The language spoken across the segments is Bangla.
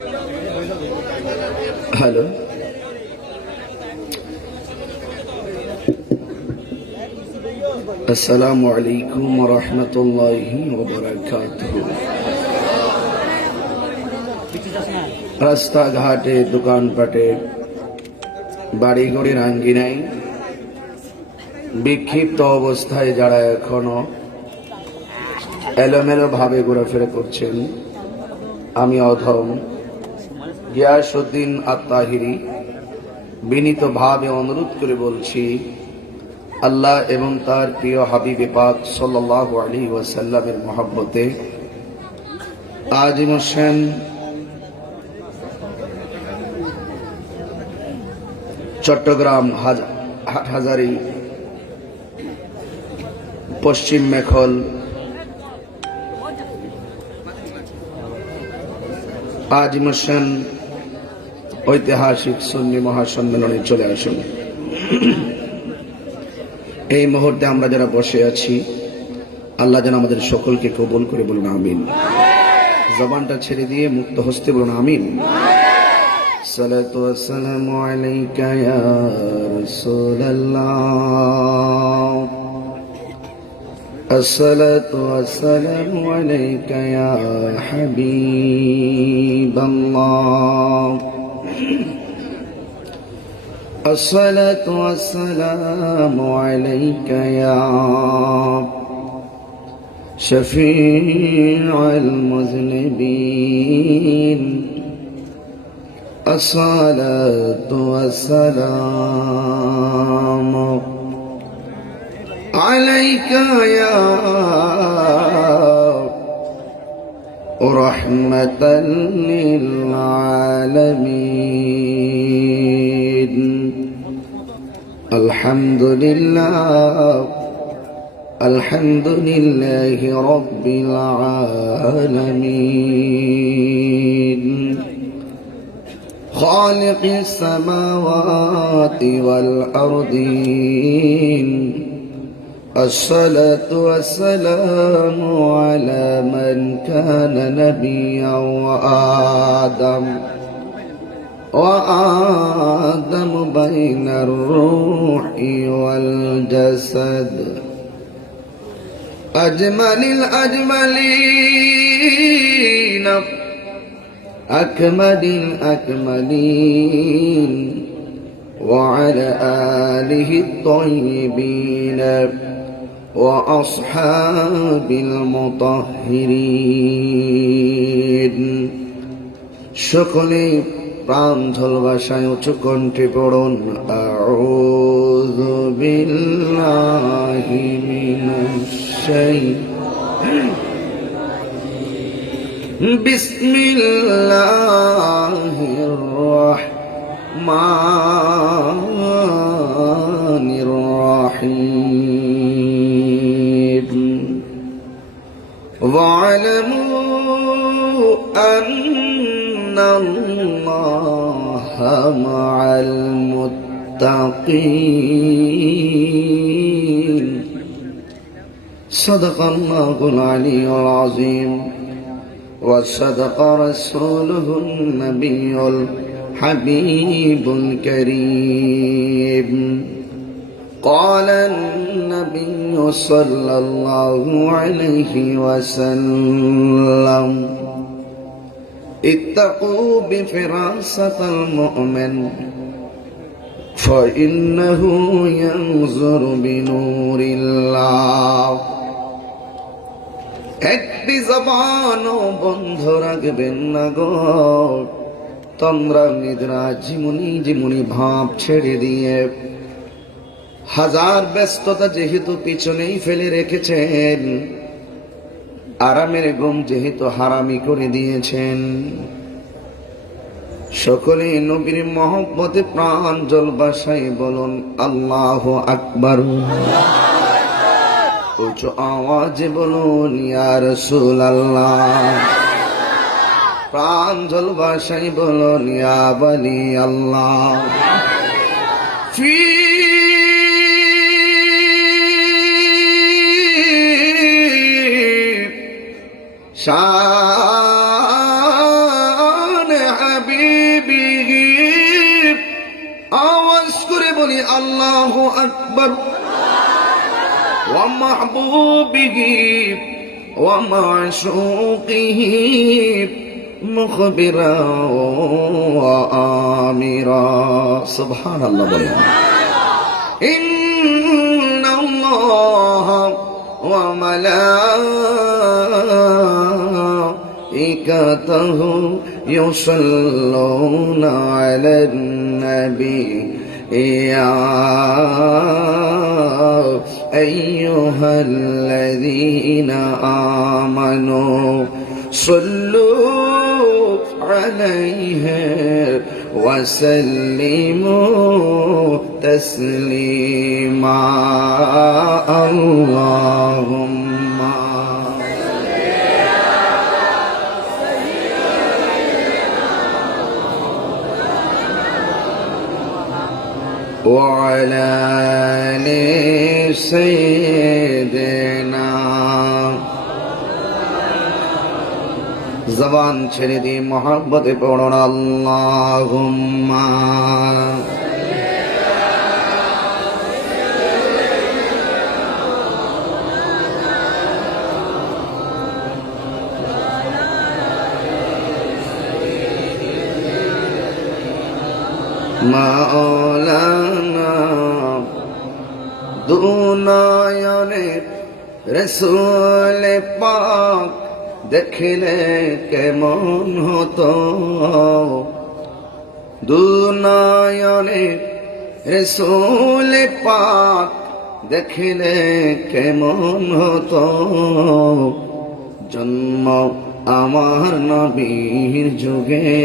हेलो अस्सलामु अलैकुम वरहमतुल्लाहि वबरकातुहू। রাস্তাঘাটে দোকানপাটে বাড়িঘরের আঙ্গিনায় বিক্ষিপ্ত অবস্থায় যারা এখনো এলোমেলো ভাবে ঘোরাফেরা করছেন, আমি অধম গিয়াসউদ্দিন আত-তাহিরি বিনীতভাবে অনুরোধ করে বলছি, আল্লাহ এবং তার প্রিয় হাবিবে পাক সাল্লাল্লাহু আলাইহি ওয়াসাল্লামের মহব্বতে আজিম হোসেন চট্টগ্রাম হাটহাজারী পশ্চিম মেখল আজিম হোসেন ঐতিহাসিক সুন্নি মহাসম্মেলনে চলে আসুন। এই মুহূর্তে আমরা যারা বসে আছি, আল্লাহ যেন আমাদের সকলকে কবুল করে, বলুন আমিন। জবানটা ছেড়ে দিয়ে মুক্ত হস্তে বলুন আমিন। সালাতু ওয়াসসালামু আলাইকা ইয়া রাসূলুল্লাহ, আসসালাতু ওয়াসসালামু আলাইকা ইয়া হাবিবাল্লাহ, الصلاة والسلام عليك يا شفيع المذنبين، الصلاة والسلام عليك يا رحمة للعالمين، الحمد لله رب العالمين، خالق السماوات والأرضين، الصلاة والسلام على من كان نبيا وآدم بين الروح والجسد، أجمل الأجملين، أكمل الأكملين، وعلى آله الطيبين وأصحاب المطهرين। সকলে প্রাঞ্জল ভাষায় উচ্চ কণ্ঠে পড়ুন, আউযু বিল্লাহি মিনাশ শাইতানির বিসমিল্লাহির রাহমানির রাহিম। ওয়া'লামু আন্নাল্লাহা মা'আল মুত্তাকিন। সাদাকাল্লাহুল আলিয়্যুল আযীম ওয়া সাদাকা রাসূলুহুন নাবিয়্যুল হাবিবুল কারীম। قال النبي صلى الله عليه وسلم اتقوا بفراسة المؤمن فإنه ينظر بنور الله। একটি জবানও বন্ধ রাখবেন না গো, তোমরা নিজেরা ঝিমুনি ভাব ছেড়ে দিয়ে হাজার ব্যস্ততা যেহেতু পিছনেই ফেলে রেখেছেন, আরামের ঘুম যেহেতু হারামি করে দিয়েছেন, সকলে নবীর মহব্বতে প্রাঞ্জল ভাষায় বলুন আল্লাহু আকবার। উচ্চ আওয়াজে বলুন ইয়া রাসূলুল্লাহ। প্রাঞ্জল ভাষায় বলুন ইয়া ওয়ালি আল্লাহ। শান حبيبه আওয়াজ করে বলি আল্লাহু আকবার ومحبوبه ومعشوقه مخبرا وآمرا سبحان الله إن الله وملائكته يصلون على النبي يا أيها الذين آمنوا صلوا عليه وسلموا تسليما اللهم وعلى آل سيدنا জবান ছেড়ে দিয়ে মহব্বতে পড়ুন আল্লাহুম্মা মাওলানা দুনয়নে রসূল পাক দেখলে কেমন হতো দুনয়নে রসূল পাক দেখলে কেমন হতো জন্ম আমার নবীর যুগে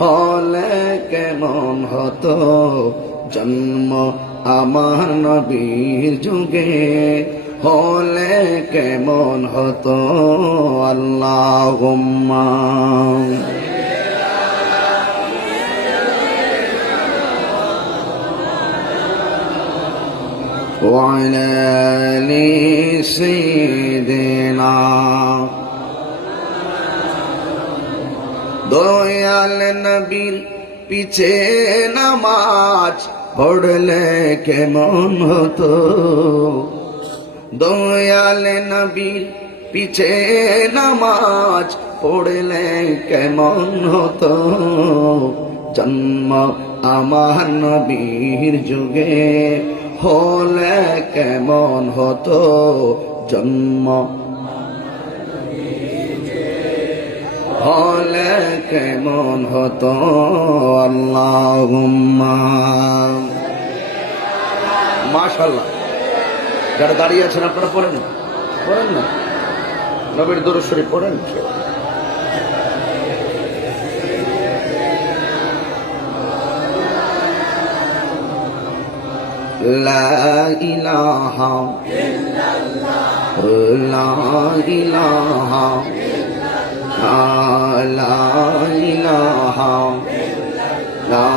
হলে কেমন হতো জন্ম আমার নবীর যুগে হলে কেমন হতো আল্লাহুম্মা وعلى آل سيدنا দয়াল নবীর পিছে নামাজ পড়লে কেমন হতো দয়াল নবীর পিছে নামাজ পড়লে কেমন হতো জন্ম আমার নবীর যুগে হলে কেমন হতো জন্ম হলে কেমন হতো আল্লাহুম্মা মাশাআল্লাহ যারা দাঁড়িয়ে আছেন আপনারা পড়েন পড়েন না নবীর দরুদ শরীফ পড়েন লা ইলাহা ইল্লাল্লাহ লা ইলাহা লা ইলাহা লা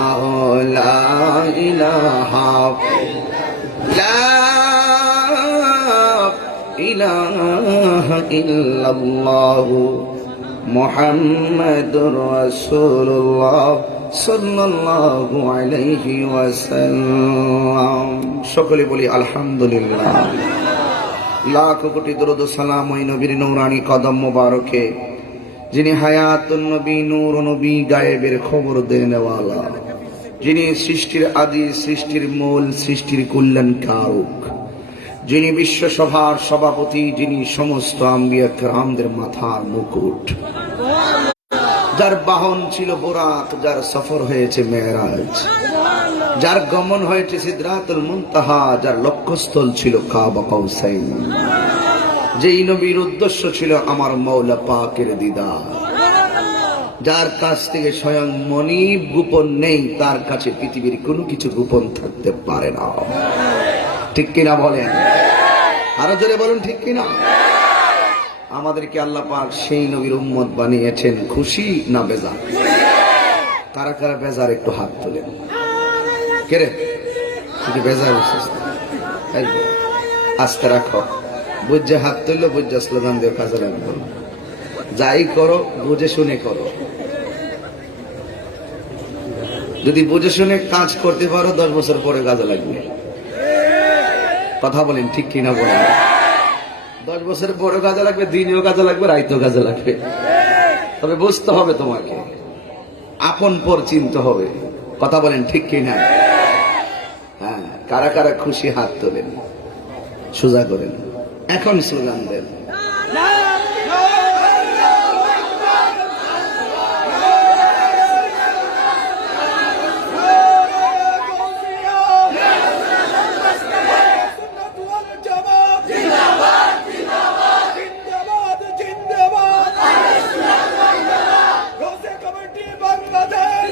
ইলাহা লা ইলাহা ইল্লাল্লাহ মুহাম্মাদুর রাসূলুল্লাহ সাল্লাল্লাহু আলাইহি ওয়াসাল্লাম সকলে বলি আলহামদুলিল্লাহ লাখ কোটি দরুদ সালাম ওই নবীর নূরানি কদম মোবারকে যিনি হায়াতুন নবী নূর নবী গায়েবের খবর দেনেওয়ালা যিনি সৃষ্টির আদি সৃষ্টির মূল সৃষ্টির কল্যাণকারক যিনি বিশ্বসভার সভাপতি যিনি সমস্ত আম্বিয়া কিরামদের মাথার মুকুট যার বাহন ছিল বোরাক যার সফর হয়েছে মেরাজ যার গমন হয়েছে সিদরাতুল মুনতাহা যার লক্ষ্যস্থল ছিল কাবা কাউসাইন যেই নবীর উদ্দেশ্য ছিল আমার মওলা পাকের দিদার যার কাছ থেকে স্বয়ং মনিব গোপন নেই তার কাছে পৃথিবীর কোনো কিছু গোপন থাকতে পারে না ঠিক কিনা বলেন আরো জোরে বলুন ঠিক কিনা আমাদেরকে আল্লাহ পাক সেই নবীর উম্মত বানিয়েছেন খুশি না বেজার কারা কারা বেজার একটু হাত তোলেন কে রে তুই বেজার আস্তে রাখো বুঝে হাত তুললো বুঝে স্লোগান দিয়ে কাজে লাগবে যাই করো বুঝে শুনে করো যদি বুঝে শুনে কাজ করতে পারো 10 বছর পরে কাজে লাগবে। কথা বলেন ঠিক কিনা বলেন? 10 বছর পরে কাজে লাগবে, দিনেও কাজে লাগবে, রাইতেও কাজে লাগবে। তবে বুঝতে হবে, তোমাকে আপন পর চিনতে হবে। কথা বলেন ঠিক কিনা? হ্যাঁ, কারা কারা খুশি হাত তোলেন, সোজা করেন, এখন স্লোগান দেন।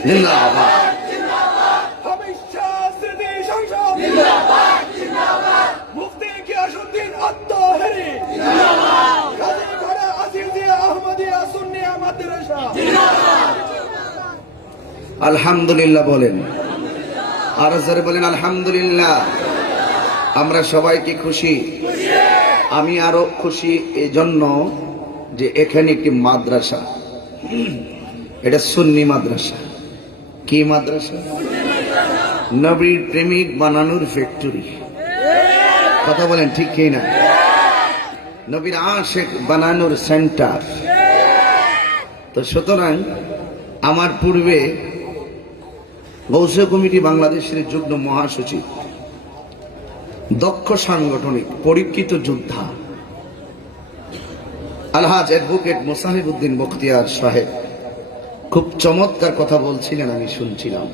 জিন্দাবাদ। আলহামদুলিল্লাহ বলেন, আর জোরে বলেন আলহামদুলিল্লাহ। আমরা সবাই কি খুশি? আমি আরো খুশি এই জন্য যে এখানে একটি মাদ্রাসা, এটা সুন্নি মাদ্রাসা। কি মাদ্রাসা? নবীর প্রেমিক বানানোর ফ্যাক্টরি। কথা বলেন ঠিক কি না? নবীর আশিক বানানোর সেন্টার। তো সুতরাং আমার পূর্বে গৌসে কমিটি বাংলাদেশের যুগ্ম মহাসচিব, দক্ষ সাংগঠনিক পরীক্ষিত যোদ্ধা আলহাজ অ্যাডভোকেট মোসাহিবউদ্দিন বখতিয়ার সাহেব খুব চমৎকার কথা বলছিলেন, আমি শুনছিলাম।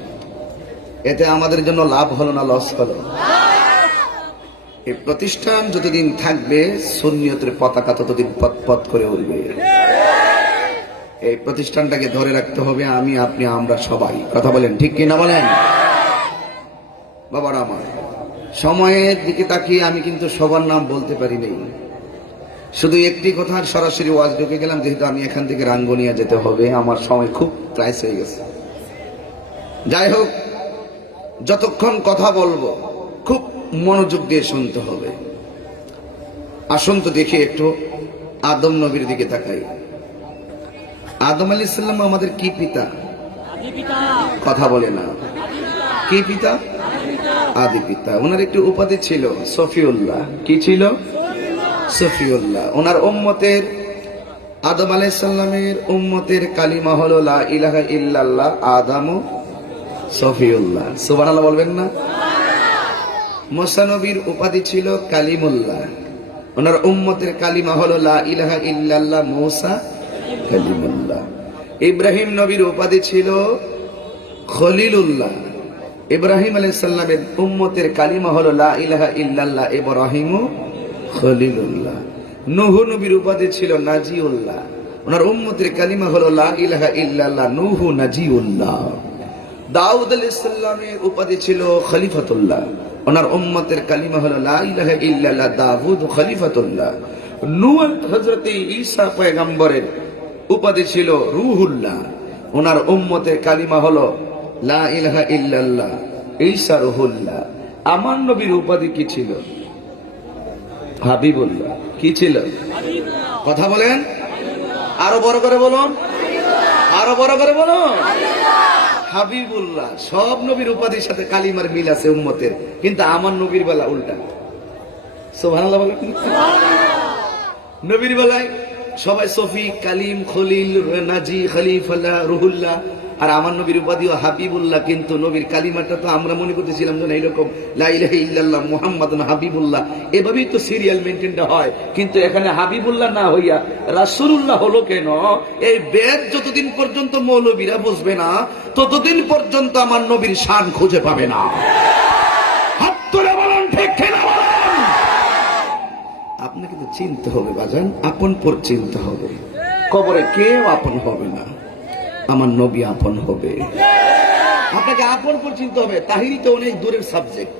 এতে আমাদের জন্য লাভ হলো না লস হলো? এই প্রতিষ্ঠান যতদিন থাকবে সুন্নিয়তের পতাকা ততদিন পথ করে উঠবে। এই প্রতিষ্ঠানটাকে ধরে রাখতে হবে, আমি আপনি আমরা সবাই। কথা বলেন ঠিক কিনা বলেন? বাবার আমার, সময়ের দিকে তাকিয়ে আমি কিন্তু সবার নাম বলতে পারি নাই। শুধু একটি কথা, সরাসরি ওয়াজ ঢুকে গেলাম, যেহেতু আমি এখান থেকে রাঙ্গুনিয়া যেতে হবে, আমার সময় খুব প্রাইস হয়ে গেছে। যাই হোক, যতক্ষণ কথা বলবো খুব মনোযোগ দিয়ে শুনতে হবে। আসুন তো দেখি একটু আদম নবীর দিকে তাকাই। আদম আলাইহিস সালাম আমাদের কি পিতা? কথা বলে না, কি পিতা? আদি পিতা। ওনার একটি উপাধি ছিল সফিউল্লাহ। কি ছিল? সফিউল্লাহ। ওনার উম্মতের, আদম আলাইহিস সালামের উম্মতের কালিমা হলো লা ইলাহা ইল্লাল্লাহ আদম সফিউল্লাহ। সুবহানাল্লাহ বলবেন না? মুসা নবীর উপাধি ছিল কালিমুল্লাহ। ওনার উম্মতের কালিমা হলো লা ইলাহা ইল্লাল্লাহ মুসা কালিমুল্লাহ। ইব্রাহিম নবীর উপাধি ছিল খলিলুল্লাহ। ইব্রাহিম আলাইহিস সালামের উম্মতের কালিমা হলো লা ইলাহা ইল্লাল্লাহ ইব্রাহিমু খলিলুল্লাহ। নূহ নবীর উপাধি ছিল নাজিউল্লাহ। ওনার উম্মতের কালিমা হলো লা ইলাহা ইল্লাল্লাহ নূহ নাজিউল্লাহ। দাউদ আলাইহিস সালামের উপাধি ছিল খলিফাতুল্লাহ। ওনার উম্মতের কালিমা হলো লা ইলাহা ইল্লাল্লাহ দাউদ খলিফাতুল্লাহ। নূহ হযরত ঈসা পয়গম্বরের উপাধি ছিল রূহুল্লাহ। ওনার উম্মতের কালিমা হলো লা ইলাহা ইল্লাল্লাহ ঈসা রূহুল্লাহ। আমার নবীর উপাধি কি ছিল? হাবিবুল্লাহ। কি ছিল? কথা বলেন, আরো বড় করে বলুন, আরো বড় করে বলুন। হাবিবুল্লাহ। সব নবীর উপাধির সাথে কালিমার মিল আছে উম্মতের, কিন্তু আমার নবীর বেলা উল্টা। সুবহানাল্লাহ বলেন। নবীর বেলায় সবাই সফি, কালিম, খলিল, নাজি, খলিফাল্লাহ, রুহুল্লাহ। আর আমার নবীর উপাধিও হাবিবুল্লাহ। কিন্তু নবীর কালিমাটা তো আমরা মনে করতেছিলাম যেন এইরকম লা ইলাহা ইল্লাল্লাহ মুহাম্মাদুন হাবিবুল্লাহ, এভাবেই তো সিরিয়াল মেনটেনটা হয়। কিন্তু এখানে হাবিবুল্লাহ না হইয়া রাসূলুল্লাহ হলো কেন? এই বেদ যতদিন পর্যন্ত মৌলবীরা বুঝবে না, ততদিন পর্যন্ত আমার নবীর শান খুঁজে পাবে না। হাত তুলে বলুন ঠিক কিনা বলেন? আপনাকে তো চিনতে হবে বাজান, আপন পর চিনতে হবে। কবরে কেউ আপন হবে না, আমার নবী আপন হবে। আপনাকে আপন পর চিনতে হবে। তাহিরি তো অনেক দূরের সাবজেক্ট।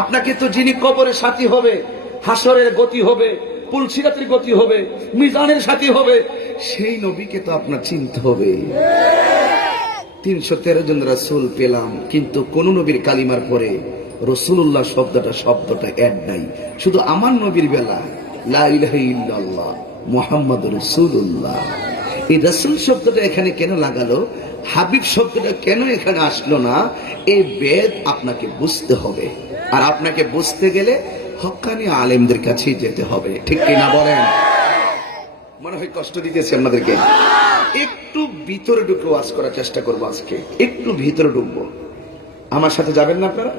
আপনাকে তো যিনি কবরে সাথী হবে, হাসরের গতি হবে, পুলসিরাতের গতি হবে, মিজানের সাথী হবে, সেই নবীকে তো আপনার চিনতে হবে। 313 জন রাসূল পেলাম, কিন্তু কোন নবীর কালিমার পরে রাসূলুল্লাহ শব্দটা অ্যাড নাই। শুধু আমার নবীর বেলা লা ইলাহা ইল্লাল্লাহ মুহাম্মাদুর রাসূলুল্লাহ। এই রাসূল শব্দটা এখানে কেন লাগালো, হাবিব শব্দটা কেন এখানে আসলো না, এই বেদ আপনাকে বুঝতে হবে। আর আপনাকে বুঝতে গেলে হক্কানি আলেমদের কাছে যেতে হবে, ঠিক কিনা বলেন? মনে হয় কষ্ট দিতেছি আপনাদেরকে। একটু ভিতরে ঢুকে ওয়াজ করার চেষ্টা করবো আজকে, একটু ভিতরে ঢুকবো। আমার সাথে যাবেন না আপনারা?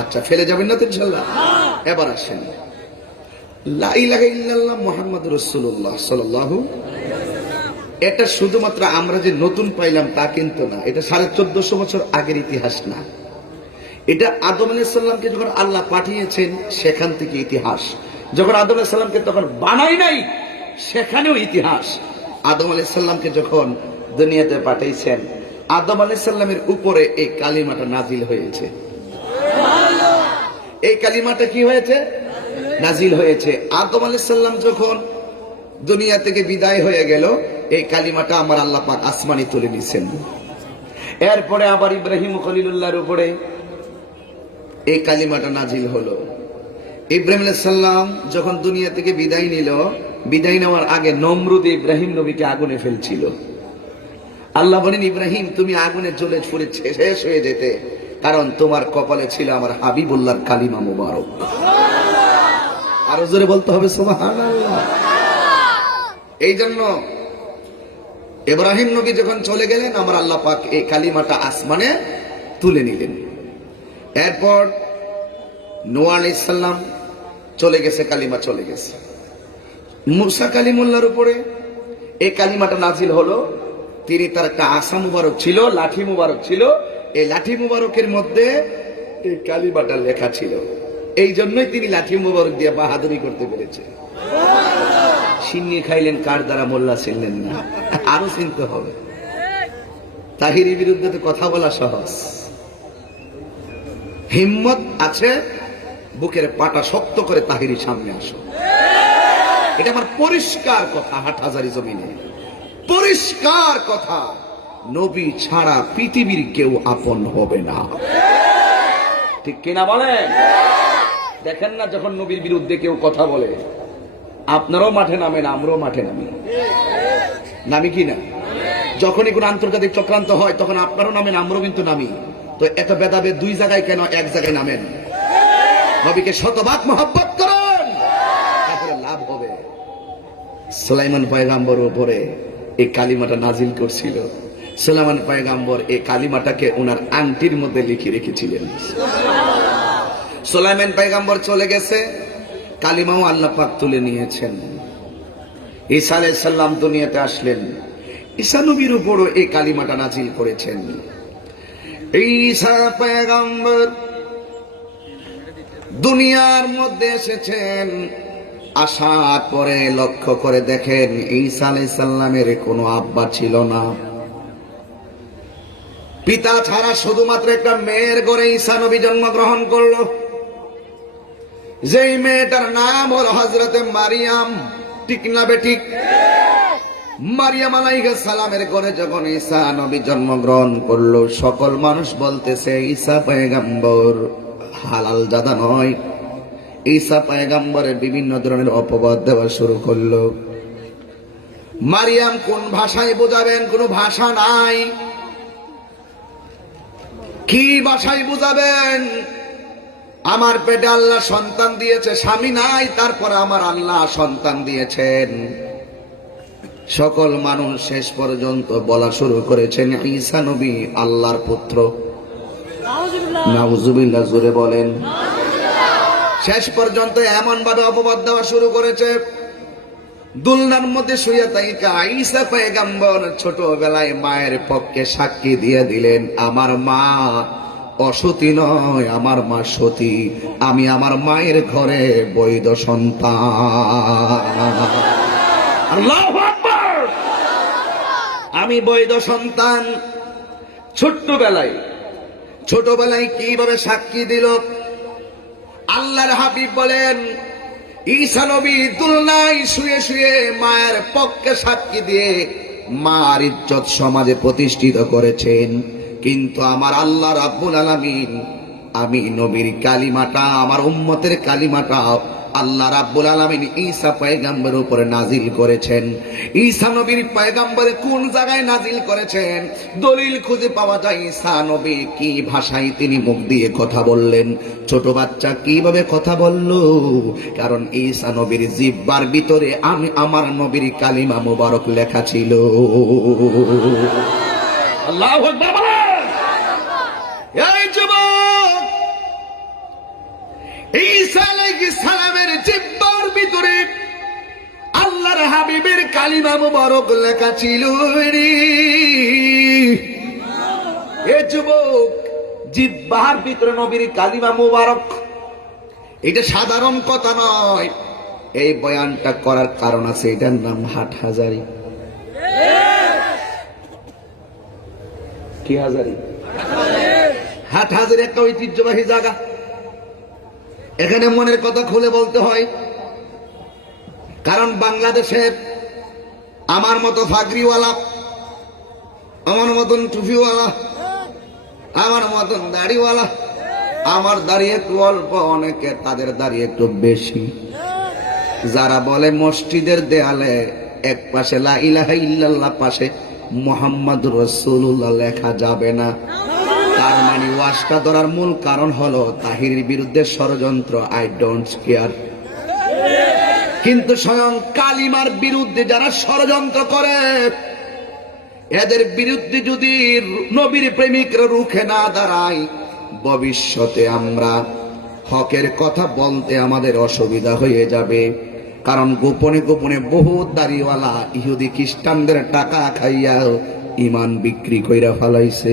আচ্ছা, ফেলে যাবেন না তো ইনশাল্লাহ? এবার আসেন। লা ইলাহা ইল্লাল্লাহ মুহাম্মাদুর রাসূলুল্লাহ সাল্লাল্লাহু, এটা শুধুমাত্র আমরা যে নতুন পাইলাম তা কিন্তু না, এটা 1450 বছর আগের ইতিহাস না। এটা আদম আলাইহিস সালামকে যখন আল্লাহ পাঠিয়েছেন সেখান থেকে ইতিহাস, যখন আদম আলাইহিস সালামকে তখন বানাই নাই সেখানেও ইতিহাস। আদম আলাইহিস সালামকে যখন দুনিয়াতে পাঠাইছেন, আদম আলাইহিস সালামের উপরে এই কালিমাটা নাজিল হয়েছে। এই কালিমাটা কি হয়েছে? নাজিল হয়েছে। আদম আলাইহিস সালাম যখন দুনিয়া থেকে বিদায় হয়ে গেল, এই কালিমাটা আমার আল্লাহ পাক আসমানে তুলে নিছেন। এরপরে আবার ইব্রাহিম খলিলুল্লাহর উপরে এই কালিমাটা নাজিল হলো। ইব্রাহিম আলাইহিস সালাম যখন দুনিয়া থেকে বিদায় নিল, বিদায় নেওয়ার আগে নমরুদ ইব্রাহিম নবীকে আগুনে ফেলছিল। আল্লাহ বলেন, ইব্রাহিম তুমি আগুনে জ্বলে পুড়ে শেষ হয়ে যেতে, কারণ তোমার কপালে ছিল আমার হাবিবুল্লাহর কালিমা মুবারক। আরো জোরে বলতে হবে সুবহানাল্লাহ। এই জন্য ইব্রাহিম নবী যখন চলে গেলেন, আমার আল্লাহ পাক এই কালিমাটা আসমানে তুলে নিলেন। এরপর নূহ আলাইহিস সালাম চলে গেছে, কালিমা চলে গেছে। মুসা কালিমুল্লাহর উপরে এই কালিমাটা নাজিল হলো। তিনি, তার একটা আসা মুবারক ছিল, লাঠি মুবারক ছিল, এই লাঠি মুবারকের মধ্যে এই কালিমাটা লেখা ছিল। এই জন্যই তিনি লাঠি মুবারক দিয়ে বাহাদুরি করতে পেরেছে। সিন্নি খাইলেন কার দ্বারা, মোল্লা ছিলেন না, আরো চিনতে হবে। তাহিরির বিরুদ্ধে তো কথা বলা সহজ, হিম্মত আছে, বুকের পাটা শক্ত করে তাহিরির সামনে আসো। এটা আমার পরিষ্কার কথা, হাটহাজারী জমিনে পরিষ্কার কথা। নবী ছাড়া পৃথিবীর কেউ আপন হবে না, ঠিক কিনা বলেন? দেখেন না, যখন নবীর বিরুদ্ধে কেউ কথা বলে, আপনারাও মাঠে নামেন, আমরাও মাঠে নামি, নামি কি না? যখনই কোন আন্তর্জাতিক চক্রান্ত হয় তখন আপনারাও নামেন, আমরাও কিন্তু নামি। তো এত ভেদাভেদ দুই জায়গায় কেন, এক জায়গায় নামেন। নবীকে শতভাগ মহব্বত করেন, তাহলে লাভ হবে। সুলাইমান পয়গম্বর উপরে এই কালিমাটা নাজিল করছিল। সুলাইমান পয়গম্বর এই কালিমাটাকে ওনার আংটির মধ্যে লিখে রেখেছিলেন। সুলাইমান পয়গম্বর চলে গেছে, কালিমাও আল্লাহ পাক তুলে নিয়েছেন। ঈসা আলাইহিস সালাম দুনিয়াতে আসলেন, ঈসা নবীর উপরও এই কালিমাটা নাজিল করেছেন। ঈসা পয়গম্বর দুনিয়ার মধ্যে এসেছেন, আসার পরে লক্ষ্য করে দেখেন ঈসা আলাইহিস সালামের কোনো আব্বা ছিল না, পিতা ছাড়া শুধুমাত্র একটা মেয়ের ঘরে ঈসা নবী জন্মগ্রহণ করলো। যেই মেয়েটার নাম হলো হযরতে মারিয়াম, ঠিক না বেঠিক? মারিয়াম আলাইহিস সালামের ঘরে যখন ঈসা নবী জন্মগ্রহণ করলো, সকল মানুষ বলতেছে ঈসা পয়গম্বর হালাল জাদা নয়। ঈসা পয়গম্বরের বিভিন্ন ধরনের অপবাদ দেওয়া শুরু করলো। মারিয়াম কোন ভাষায় বোঝাবেন? কোনো ভাষা নাই। কি ভাষায় বুঝাবেন? আমার পেটে আল্লাহ সন্তান দিয়েছে, স্বামী নাই, তারপর আমার আল্লাহ সন্তান দিয়েছেন। সকল মানুষ শেষ পর্যন্ত বলা শুরু করেছেন ঈসা নবী আল্লাহর পুত্র। নাউজুবিল্লাহ, জোরে বলেন। শেষ পর্যন্ত এমন ভাবে অপবাদ দেওয়া শুরু করেছে, দুলনার মধ্যে শুয়ে থাকা ঈসা পয়গম্বর ছোটবেলায় মায়ের পক্ষে সাক্ষী দিয়ে দিলেন, আমার মা অসতী নয়, আমার মা সতী, আমি আমার মায়ের ঘরে বৈধ সন্তান। আল্লাহু আকবার, আমি বৈধ সন্তান। ছোটবেলায় কিভাবে সাক্ষী দিল? আল্লাহর হাবিব বলেন, ঈসা নবী দুলনায় শুয়ে শুয়ে মায়ের পক্ষে সাক্ষী দিয়ে মার ইজ্জত সমাজে প্রতিষ্ঠিত করেছেন। কিন্তু আমার আল্লাহ রাব্বুল আলামিন, আমি নবীর কালিমাটা, আমার উম্মতের কালিমাটা আল্লাহ রাব্বুল আলামিন ঈসা পয়গম্বরের উপরে নাজিল করেছেন। ঈসা নবীর পয়গম্বরে কোন জায়গায় নাজিল করেছেন? দলিল খুঁজে পাওয়া যায়। ঈসা নবী কি ভাষায় তিনি মুখ দিয়ে কথা বললেন, ছোট বাচ্চা কিভাবে কথা বলল? কারণ ঈসা নবীর জিহ্বার ভিতরে আমি আমার নবীর কালিমা মুবারক লেখা ছিল। আল্লাহু আকবার বলেন। এই যুবক, ঈসা আলাইহিস সালামের জিহ্বার ভিতরে আল্লাহর হাবিবের কালিমা মুবারক লেখা ছিল রে। এই যুবক, জিহ্বার ভিতরে নবীর কালিমা মুবারক, এটা সাধারণ কথা নয়। এই বয়ানটা করার কারণ আছে, এটার নাম হাটহাজারী। কি হাজারি? হাটহাজারী একটা ঐতিহ্যবাহী জায়গা। এখানে মনের কথা খুলে বলতে হয়, কারণ বাংলাদেশের আমার মতো ফাগরিওয়ালা, আমার মতন টুপিওয়ালা, আমার মতন দাড়িওয়ালা, আমার দাড়ি একটু অল্প, অনেকে তাদের দাড়ি একটু বেশি, যারা বলে মসজিদের দেয়ালে এক পাশে লা ইলাহা ইল্লাল্লাহ, পাশে মুহাম্মাদুর রাসূলুল্লাহ লেখা যাবে না। তার মানে ওয়াজটা ধরার মূল কারণ হলো তাহিরের বিরুদ্ধে ষড়যন্ত্র। I don't care. কিন্তু স্বয়ং কালিমার বিরুদ্ধে যারা ষড়যন্ত্র করে, এদের বিরুদ্ধে যদি নবীর প্রেমিকরা রুখে না দাঁড়ায়, ভবিষ্যতে আমরা হকের কথা বলতে আমাদের অসুবিধা হয়ে যাবে। কারণ গোপনে গোপনে বহু দাড়িওয়ালা ইহুদি খ্রিস্টানদের টাকা খাইয়া ইমান বিক্রি কইরা ফেলাইছে।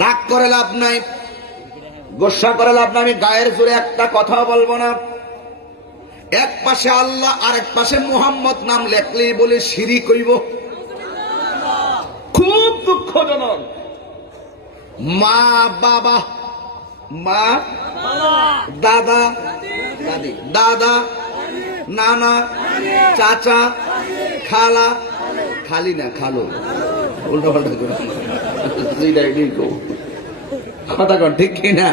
রাগ করে লাভ নাই, গোসা করে লাভ নাই। আমি গায়ের জোরে একটা কথা বলবো না। এক পাশে আল্লাহ আর এক পাশে মুহাম্মদ নাম লেখলেই বলে শিরিক হইব। খুব দুঃখজনক। মা বাবা, মা দাদা দাদি, দাদা নানা চাচা খালা, খালি না খালো, উল্টো পাল্টা কথা কন, ঠিক কিনা?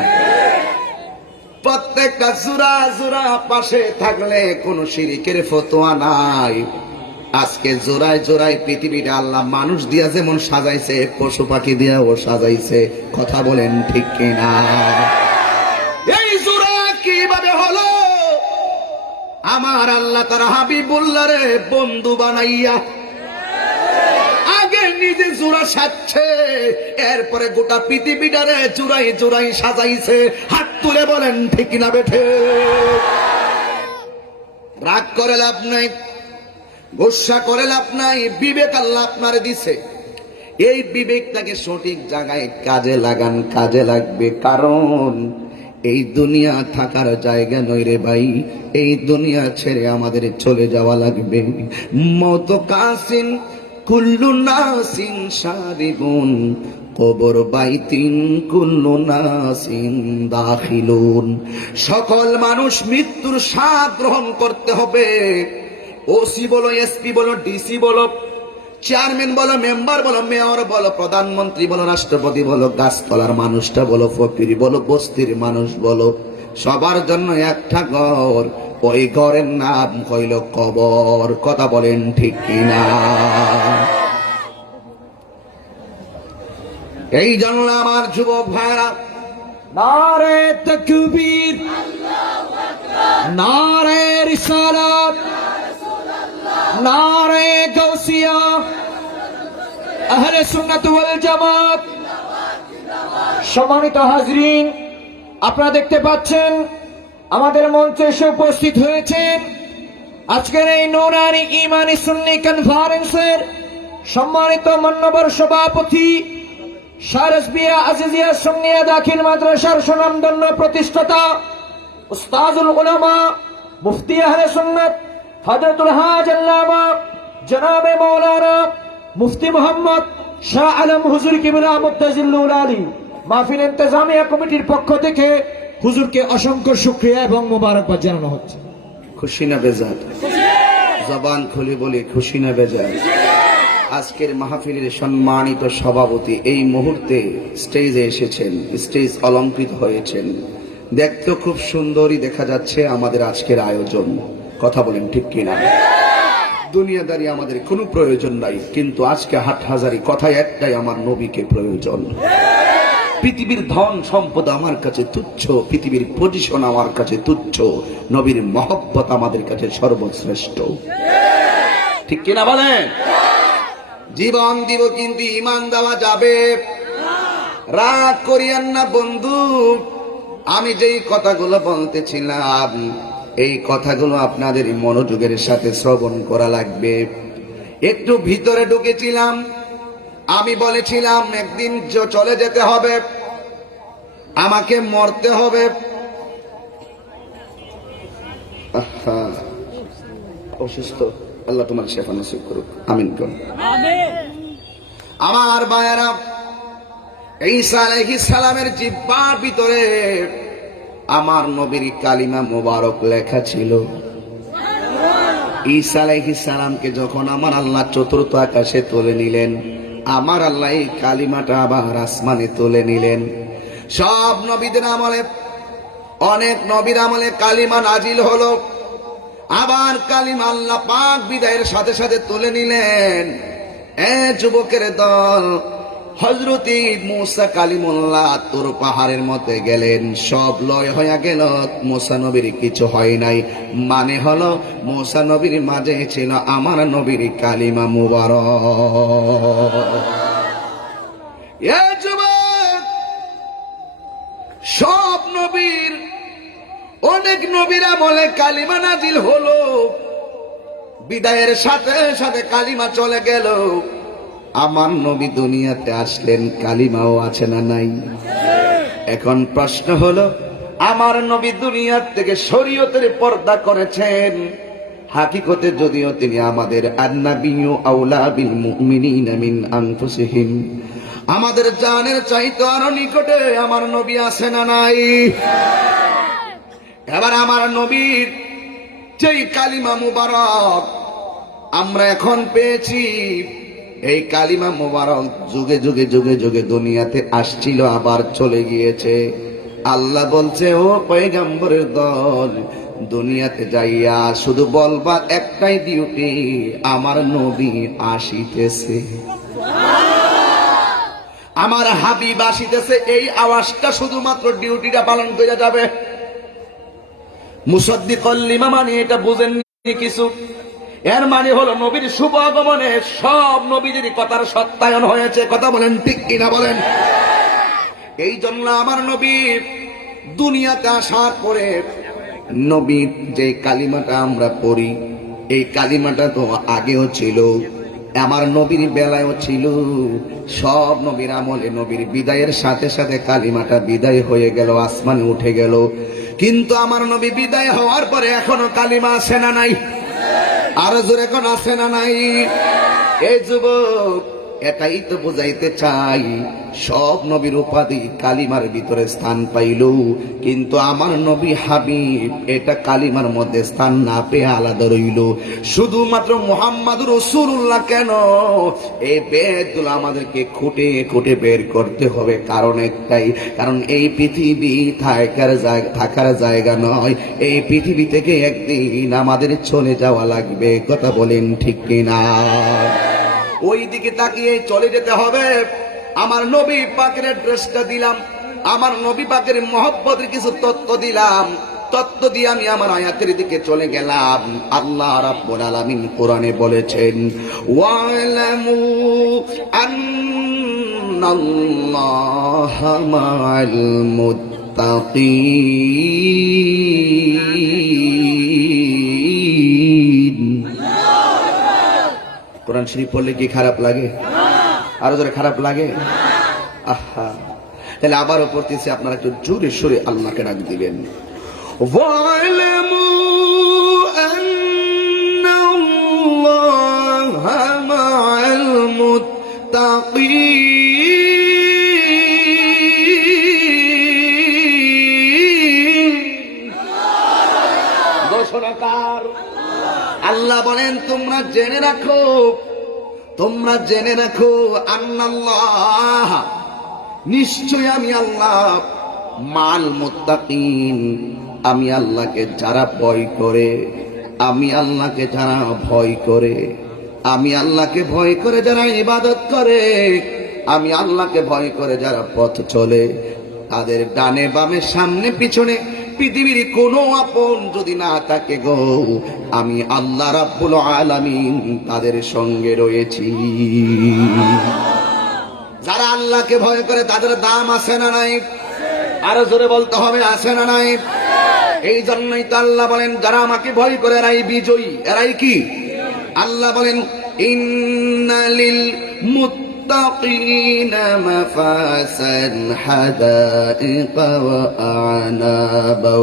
প্রত্যেকটা জোড়া জোড়া পাশে থাকলে কোন শিরিকের ফতোয়া নাই। আজকে জোড়ায় জোড়ায় পৃথিবীটা আল্লাহ মানুষ দিয়া যেমন সাজাইছে, পশু পাখি দিয়া ও সাজাইছে। কথা বলেন ঠিক কিনা? এই জোড়া কিভাবে হলো? আমার আল্লাহ তার হাবিবুল্লাহ রে বন্ধু বানাইয়া আগে নিজে জোড়া সাজছে, এরপরে গোটা পৃথিবীটারে জোড়াই জোড়াই সাজাইছে। হাত তুলে বলেন ঠিক না বেঠে? রাগ করে লাভ নাই, গোসা করে লাভ নাই। বিবেক আল্লাহ আপনার দিছে, এই বিবেকটাকে সঠিক জায়গায় কাজে লাগান, কাজে লাগবে। কারণ এই দুনিয়া থাকার জায়গা নয় রে ভাই, এই দুনিয়া ছেড়ে আমাদের চলে যাওয়া লাগবে। মত কাসিন কুল্লু নাসিন শারিবুন, কবর বাইতিন কুল্লু নাসিন দাখিলুন। সকল মানুষ মৃত্যুর স্বাদ গ্রহণ করতে হবে। ওসি বলো, এসপি বলো, ডিসি বলো, চেয়ারম্যান বলো, মেম্বার বলো, মেয়র বলো, প্রধানমন্ত্রী বলো, রাষ্ট্রপতি বলো, গাছতলার মানুষটা বলো, ফকির বলো, বস্তির মানুষ বলো, সবার জন্য একটা ঘর। ওই ঘরের নাম হইল কবর। কথা বলেন ঠিক কিনা? এই জন্য আমার যুবক ভাইরা, নারে তাকবীর, নারে রিসালাত, নারে গাউসিয়া, আহলে সুন্নাত ওয়াল জামাত। সম্মানিত হাজরিন, আপনারা দেখতে পাচ্ছেন আমাদের মঞ্চে এসে উপস্থিত হয়েছেন আজকের এই নুরানি ইমানি সুন্নি কনফারেন্সের সম্মানিত মান্যবর সভাপতি, শারসবিয়া আজিজিয়া সুন্নিয়া দাখিল মাদ্রাসার সুনামধন্য প্রতিষ্ঠাতা, উস্তাজুল উলামা, মুফতি আহলে সুন্নাত হযরতুল হাজ আল্লামা জনাবে মাওলানা মুফতি মোহাম্মদ শাহ আলম হুজুর কিবলা মুত্তাজিল্লুল আলী মাহফিল ইন্তেজামিয়া কমিটির পক্ষ থেকে হুজুরকে অসংখ্য শুকরিয়া এবং মোবারকবাদ জানানো হচ্ছে। খুশি না বেজার? জবান খুলে বলি খুশি না বেজার? আজকের মাহফিলের সম্মানিত সভাপতি এই মুহূর্তে স্টেজে এসেছেন, স্টেজ অলংকৃত হয়েছেন। দেখতে খুব সুন্দরই দেখা যাচ্ছে আমাদের আজকের আয়োজন। কথা বলেন ঠিক কিনা? দুনিয়াদারি আমাদের কোনো প্রয়োজন নাই, কিন্তু আজকে হাটহাজারি কথায় একটাই, আমার নবীকে প্রয়োজন। পৃথিবীর ধন সম্পদ আমার কাছে তুচ্ছ, পৃথিবীর পজিশন আমার কাছে তুচ্ছ, নবীর মহব্বত আমাদের কাছে সর্বশ্রেষ্ঠ। ঠিক কিনা বলেন? জীবন দিব কিন্তু ঈমান দেওয়া যাবে। রাগ করিয়েন না বন্ধু, আমি যেই কথাগুলো বলতেছিলাম এই কথাগুলো আপনাদের মনোযোগের সাথে শ্রবণ করা লাগবে। একটু ভিতরে ঢুকেছিলাম, আমি বলেছিলাম একদিন চলে যেতে হবে, আমাকে মরতে হবে। অসুস্থ, আল্লাহ তোমার শেফা নসিব করুক, আমিন করুন। আমার ভাইয়েরা, ঈসা আলাইহিস সালামের জিহ্বার ভিতরে আমার নবীর কালিমা মোবারক লেখা ছিল। ঈসা আলাইহিস সালামকে যখন আমার আল্লাহ চতুর্থ আকাশে তুলে নিলেন, আমার আল্লাহ এই কালিমাটা আবার আসমানে তুলে নিলেন। সব নবীদের আমলে, অনেক নবীর আমলে কালিমা নাজিল হলো, আবার কালিমা আল্লাহ পাক বিদায়ের সাথে সাথে তুলে নিলেন। যুবকের দল, হযরত মুসা কালিমুল্লাহ তুর পাহাড়ের মধ্যে গেলেন, সব লয় হয়ে গেল, মুসা নবীর কিছু হয় নাই। মানে হলো মুসা নবীর মাঝে ছিল আমার নবীর কালিমা মুবারক। এ যুবক, সব নবীর, অনেক নবীর আমলে কালিমা নাজিল হলো, বিদায়ের সাথে সাথে কালিমা চলে গেল। আমার নবী দুনিয়াতে আসলেন, কালিমাও আছে না নাই? এখন প্রশ্ন হলো, আমার নবী দুনিয়ার থেকে শরীয়তের পর্দা করেছেন, হাকিকতে যদিও তিনি আমাদের আন-নাবিয়্যু আওলা বিল মুমিনিনা মিন আনফুসিহিম, আমাদের জানের চাইতে আরো নিকটে আমার নবী আছে না নাই? এবার আমার নবীর যেই কালিমা মুবারক আমরা এখন পেয়েছি, এই কালিমা মুবারক যুগে যুগে যুগে যুগে দুনিয়াতে আসছিল, আবার চলে গিয়েছে। আল্লাহ বলছে, ও পয়গম্বরের দল, দুনিয়াতে যাইয়া শুধু বলবা একটাই ডিউটি, আমার নবী আসিতেছে, আমার হাবিব আসিতেছে। এই আওয়াজটা শুধুমাত্র ডিউটিটা পালন করে যাবে। মুসাদ্দিকাল লিমা মানে এটা বুঝেননি কিছু, এর মানে হলো নবীর শুভ আগমনে সব নবীদের কথার সত্যায়ন হয়েছে। কথা বলেন ঠিক কিনা বলেন? এই জন্য আমার নবী দুনিয়াতে আসার পরে নবীর যে কালিমাটা আমরা পড়ি, এই কালিমাটা তো আগেও ছিল, আমার নবীর বেলায়ও ছিল। সব নবীর আমলে নবীর বিদায়ের সাথে সাথে কালিমাটা বিদায় হয়ে গেল, আসমানে উঠে গেল। কিন্তু আমার নবী বিদায় হওয়ার পরে এখনো কালিমা আসে না নাই? আরো জোরে এখন আসে না নাই? এই যুবক, এটাই তো বুঝাইতে চাই, সব নবীর উপাধি কালিমার ভিতরে স্থান পাইল, কিন্তু আমার নবী হাবিব এটা কালিমার মধ্যে স্থান না পেয়ে আলাদা রইল। শুধুমাত্র মুহাম্মাদুর রাসূলুল্লাহ কেন, এই বেদগুলো আমাদেরকে খুঁটে খুঁটে বের করতে হবে। কারণ একটাই, কারণ এই পৃথিবী থাকার জায়গা নয়, এই পৃথিবী থেকে একদিন আমাদের চলে যাওয়া লাগবে। কথা বলেন ঠিক কিনা? ওই দিকে তাকিয়ে চলে যেতে হবে। আমার নবী পাকের অ্যাড্রেসটা দিলাম, আমার নবী পাকের মহব্বতের কিছু তত্ত্ব দিলাম, তত্ত্ব দিয়ে আমি আমার আয়াতের দিকে চলে গেলাম। আল্লাহ রাব্বুল আলামিন কোরআনে বলেছেন, ওয়ালামু আন্নাল্লাহা মা'আল মুত্তাকিন। কোরআন শরীফ পড়লে কি খারাপ লাগে? আরো জোরে খারাপ লাগে? আহা, তাহলে আবারও পড়তেছি, আপনারা একটু জোরে সোরে আল্লাহকে ডাক দিবেন। ওয়ালামু আন্নাল্লাহা মা'আল মুত্তাকিন। ঘোষণাকার আল্লাহ বলেন, তোমরা জেনে রাখো, তোমরা জেনে রাখো আন্নাল্লাহ, নিশ্চয় আমি আল্লাহ, মাল মুত্তাকিন, আমি আল্লাহকে যারা ভয় করে, আমি আল্লাহকে যারা ভয় করে, আমি আল্লাহকে ভয় করে যারা ইবাদত করে, আমি আল্লাহকে ভয় করে যারা পথ চলে, তাদের ডানে বামে সামনে পিছনে পৃথিবীর কোনো আপন যদি না থাকে গো, আমি আল্লাহ রাব্বুল আলামিন তাদের সঙ্গে রয়েছি। যারা আল্লাহকে ভয় করে তাদের দাম আছে না নাই? আরো জোরে বলতে হবে, আছে না নাই? এই জন্যই তো আল্লাহ বলেন যারা আমাকে ভয় করে এরাই বিজয়ী। এরাই কি? আল্লাহ বলেন ইন্নালিল মুত্তাকিনা মাফাসান হাদাইকা ওয়া আনাবা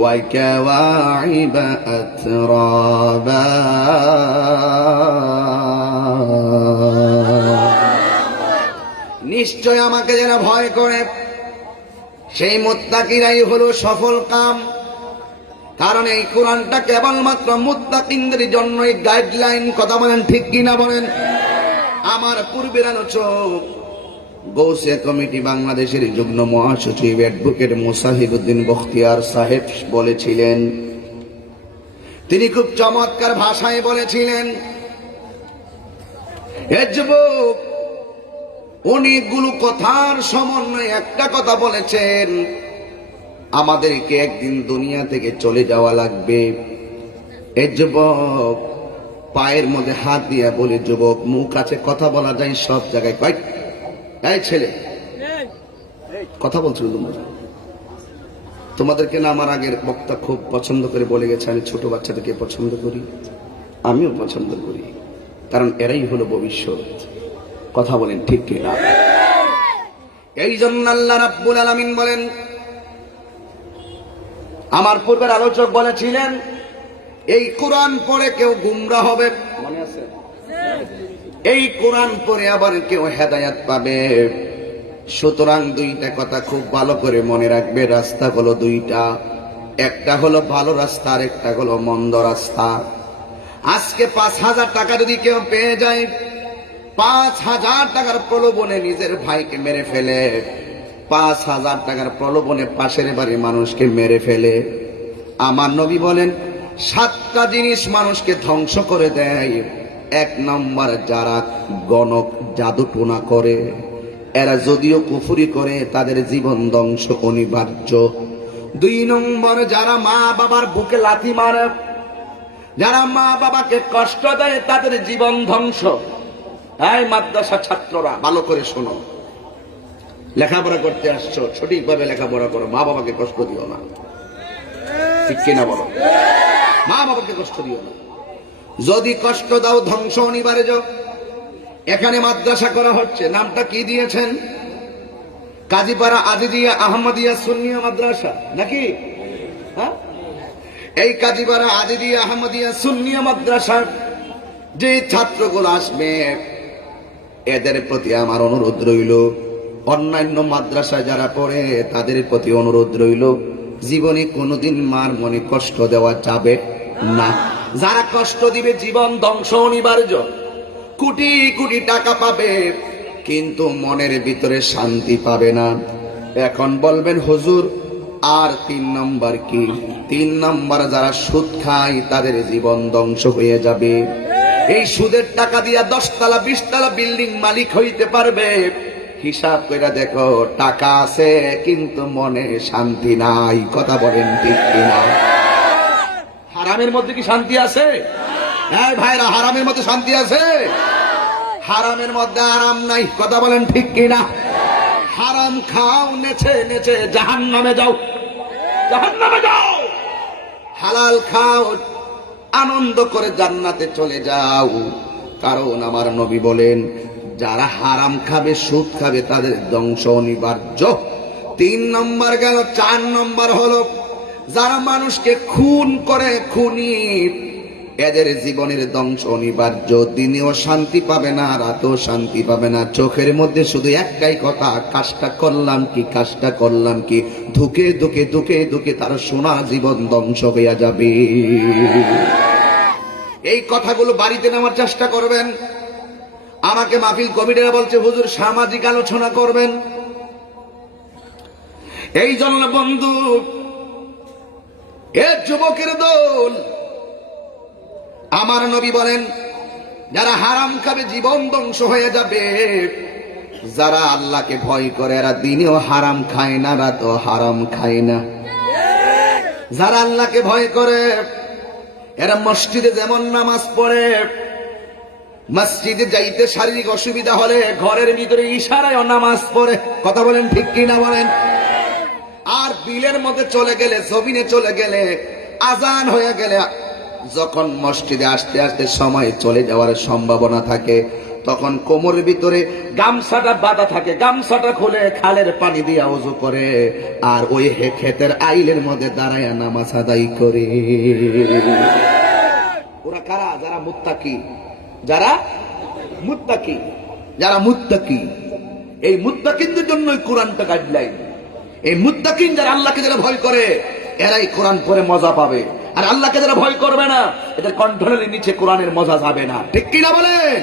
ওয়া কাওয়াইবা আতরাবা। নিশ্চয় আমাকে যারা ভয় করে সেই মুত্তাকিরাই হলো সফল কাম। কারণ এই কোরআনটা কেবলমাত্র মুত্তাকিনদের জন্যই গাইডলাইন। কথা বলেন ঠিক কিনা বলেন? আমার পূর্বের আলোচক গৌসে কমিটি বাংলাদেশের যুগ্ম মহাসচিব অ্যাডভোকেট মুসাহিবউদ্দিন বখতিয়ার সাহেব বলেছিলেন, তিনি খুব চমৎকার ভাষায় বলেছিলেন, হে যুবক, অনেকগুলো কথার সমন্বয়ে একটা কথা বলেছেন, আমাদেরকে একদিন দুনিয়া থেকে চলে যাওয়া লাগবে। এ যুবক পায়ের মধ্যে হাত দিয়া বলে, যুবক মুখ আছে কথা বলা যায় সব জায়গায়, কয় এই ছেলে কথা বলছিল তোমরা, তোমাদেরকে না আমার আগের বক্তা খুব পছন্দ করে বলে গেছে আমি ছোট বাচ্চাদেরকে পছন্দ করি, আমিও পছন্দ করি, কারণ এরাই হলো ভবিষ্যৎ। কথা বলেন ঠিক কিনা? এই জন্য আল্লাহ রাব্বুল আলামিন বলেন, আমার পূর্বের আলোচক বলেছিলেন এই কোরআন পড়ে কেউ গুমরা হবে, মনে আছে? এই কোরআন পড়ে আবার কেউ হেদায়েত পাবে। সুতরাং দুইটা কথা খুব ভালো করে মনে রাখবে। রাস্তা হলো দুইটা, একটা হলো ভালো রাস্তা আর একটা হলো মন্দ রাস্তা। আজকে 5,000 টাকা যদি কেউ পেয়ে যায়, 5,000 টাকার প্রলোভনে নিজের ভাইকে মেরে ফেলে, 5,000 টাকার প্রলোভনে পাশের বাড়ির মানুষকে মেরে ফেলে। আমার নবী বলেন 7টা জিনিস মানুষকে ধ্বংস করে দেয়। 1 নম্বর যারা গণক জাদুটোনা করে, এরা যদিও কুফরি করে তাদের জীবন ধ্বংস অনিবার্য। 2 নম্বর যারা মা বাবার বুকে লাথি মারে, যারা মা বাবাকে কষ্ট দেয় তাদের জীবন ধ্বংস। এই মাদ্রাসা ছাত্ররা ভালো করে শোনো, লেখাপড়া করতে আসছো, সঠিকভাবে লেখাপড়া করো, মা বাবাকে কষ্ট দিও না। ঠিক কিনা বলো? মা বাবাকে কষ্ট দিও না। যদি কষ্ট দাও ধ্বংস অনিবার্য। এখানে মাদ্রাসা করা হচ্ছে, নামটা কি দিয়েছেন? কাজীপাড়া আজিদিয়া আহমদিয়া সুন্নিয়া মাদ্রাসা নাকি? হ্যাঁ, এই কাজীপাড়া আজিদিয়া আহমদিয়া সুন্নিয়া মাদ্রাসার যে ছাত্রগুলো আসবে, এদের প্রতি আমার অনুরোধ রইল, অন্যান্য মাদ্রাসায় যারা পড়ে তাদের প্রতি অনুরোধ রইল, জীবনে কোনোদিন মার মনে কষ্ট দেওয়া যাবে না। যারা কষ্ট দিবে জীবন ধ্বংস অনিবার্য। কোটি কোটি টাকা পাবে কিন্তু মনের ভিতরে শান্তি পাবে না। এখন বলবেন হুজুর আর 3 নম্বর কি? 3 নম্বর যারা সুদ খায় তাদের জীবন ধ্বংস হয়ে যাবে। এই সুদের টাকা দিয়া 10 তলা 20 তলা বিল্ডিং মালিক হইতে পারবে, হিসাব করে দেখো টাকা আছে কিন্তু মনে শান্তি নাই। কথা বলেন ঠিক কিনা? হারামের মধ্যে কি শান্তি আছে? হ্যাঁ ভাইরা, হারামের মধ্যে শান্তি আছে? হারামের মধ্যে আরাম নাই। কথা বলেন ঠিক কিনা? হারাম খাও, নেচে নেচে জাহান্নামে যাও, জাহান্নামে যাও। হালাল খাও, আনন্দ করে জান্নাতে চলে যাও। কারণ আমার নবী বলেন যারা হারাম খাবে, সুদ খাবে, তাদের ধ্বংস অনিবার্য। 3 নম্বর গেল। 4 নম্বর হলো যারা মানুষকে খুন করে, খুনি, এদের জীবনের ধ্বংস অনিবার্য। দিনেও শান্তি পাবে না, রাতেও শান্তি পাবে না। চোখের মধ্যে শুধু একটাই কথা, কাজটা করলাম কি, কাজটা করলাম কি। ধুকে ধুকে ধুকে ধুকে তার সোনা জীবন ধ্বংস হইয়া যাবে। এই কথাগুলো বাড়িতে নেওয়ার চেষ্টা করবেন। আমাকে মাহফিল কমিটিরা বলছে হুজুর সামাজিক আলোচনা করবেন। এই জন্য বন্ধু, এ যুবকের দল, আমার নবী বলেন যারা হারাম খাবে জীবন ধ্বংস হয়ে যাবে। যারা আল্লাহকে ভয় করে এরা দিনেও হারাম খায় না, রাতেও হারাম খায় না। যারা আল্লাহকে ভয় করে এরা মসজিদে যেমন নামাজ পড়ে, মসজিদে যাইতে শারীরিক অসুবিধা হলে ঘরের ভিতরে ইশারায় নামাজ পড়ে। কথা বলেন ঠিক কি না বলেন? আর বিলের মধ্যে চলে গেলে, জমিনে চলে গেলে, আজান হয়ে গেলে, যখন মসজিদে আসতে আসতে সময় চলে যাওয়ার সম্ভাবনা থাকে, তখন কোমরের ভিতরে গামছাটা বাঁধা থাকে, গামছাটা খুলে খালের পানি দিয়ে ওযু করে, আর ওই ক্ষেতের আইলের মধ্যে দাঁড়ায় নামাজ আদায় করে। ওরা কারা? যারা মুত্তাকি, যারা মুত্তাকি, যারা মুত্তাকি। এই মুত্তাকিনদের জন্যই কোরআনটা গাইডলাইন। এই মুত্তাকিন যারা আল্লাহকে যারা ভয় করে এরাই কোরআন পড়ে মজা পাবে। আর আল্লাহকে যারা ভয় করবে না এদের কণ্ঠনালীর নিচে কোরআনের মজা যাবে না। ঠিক কিনা বলেন?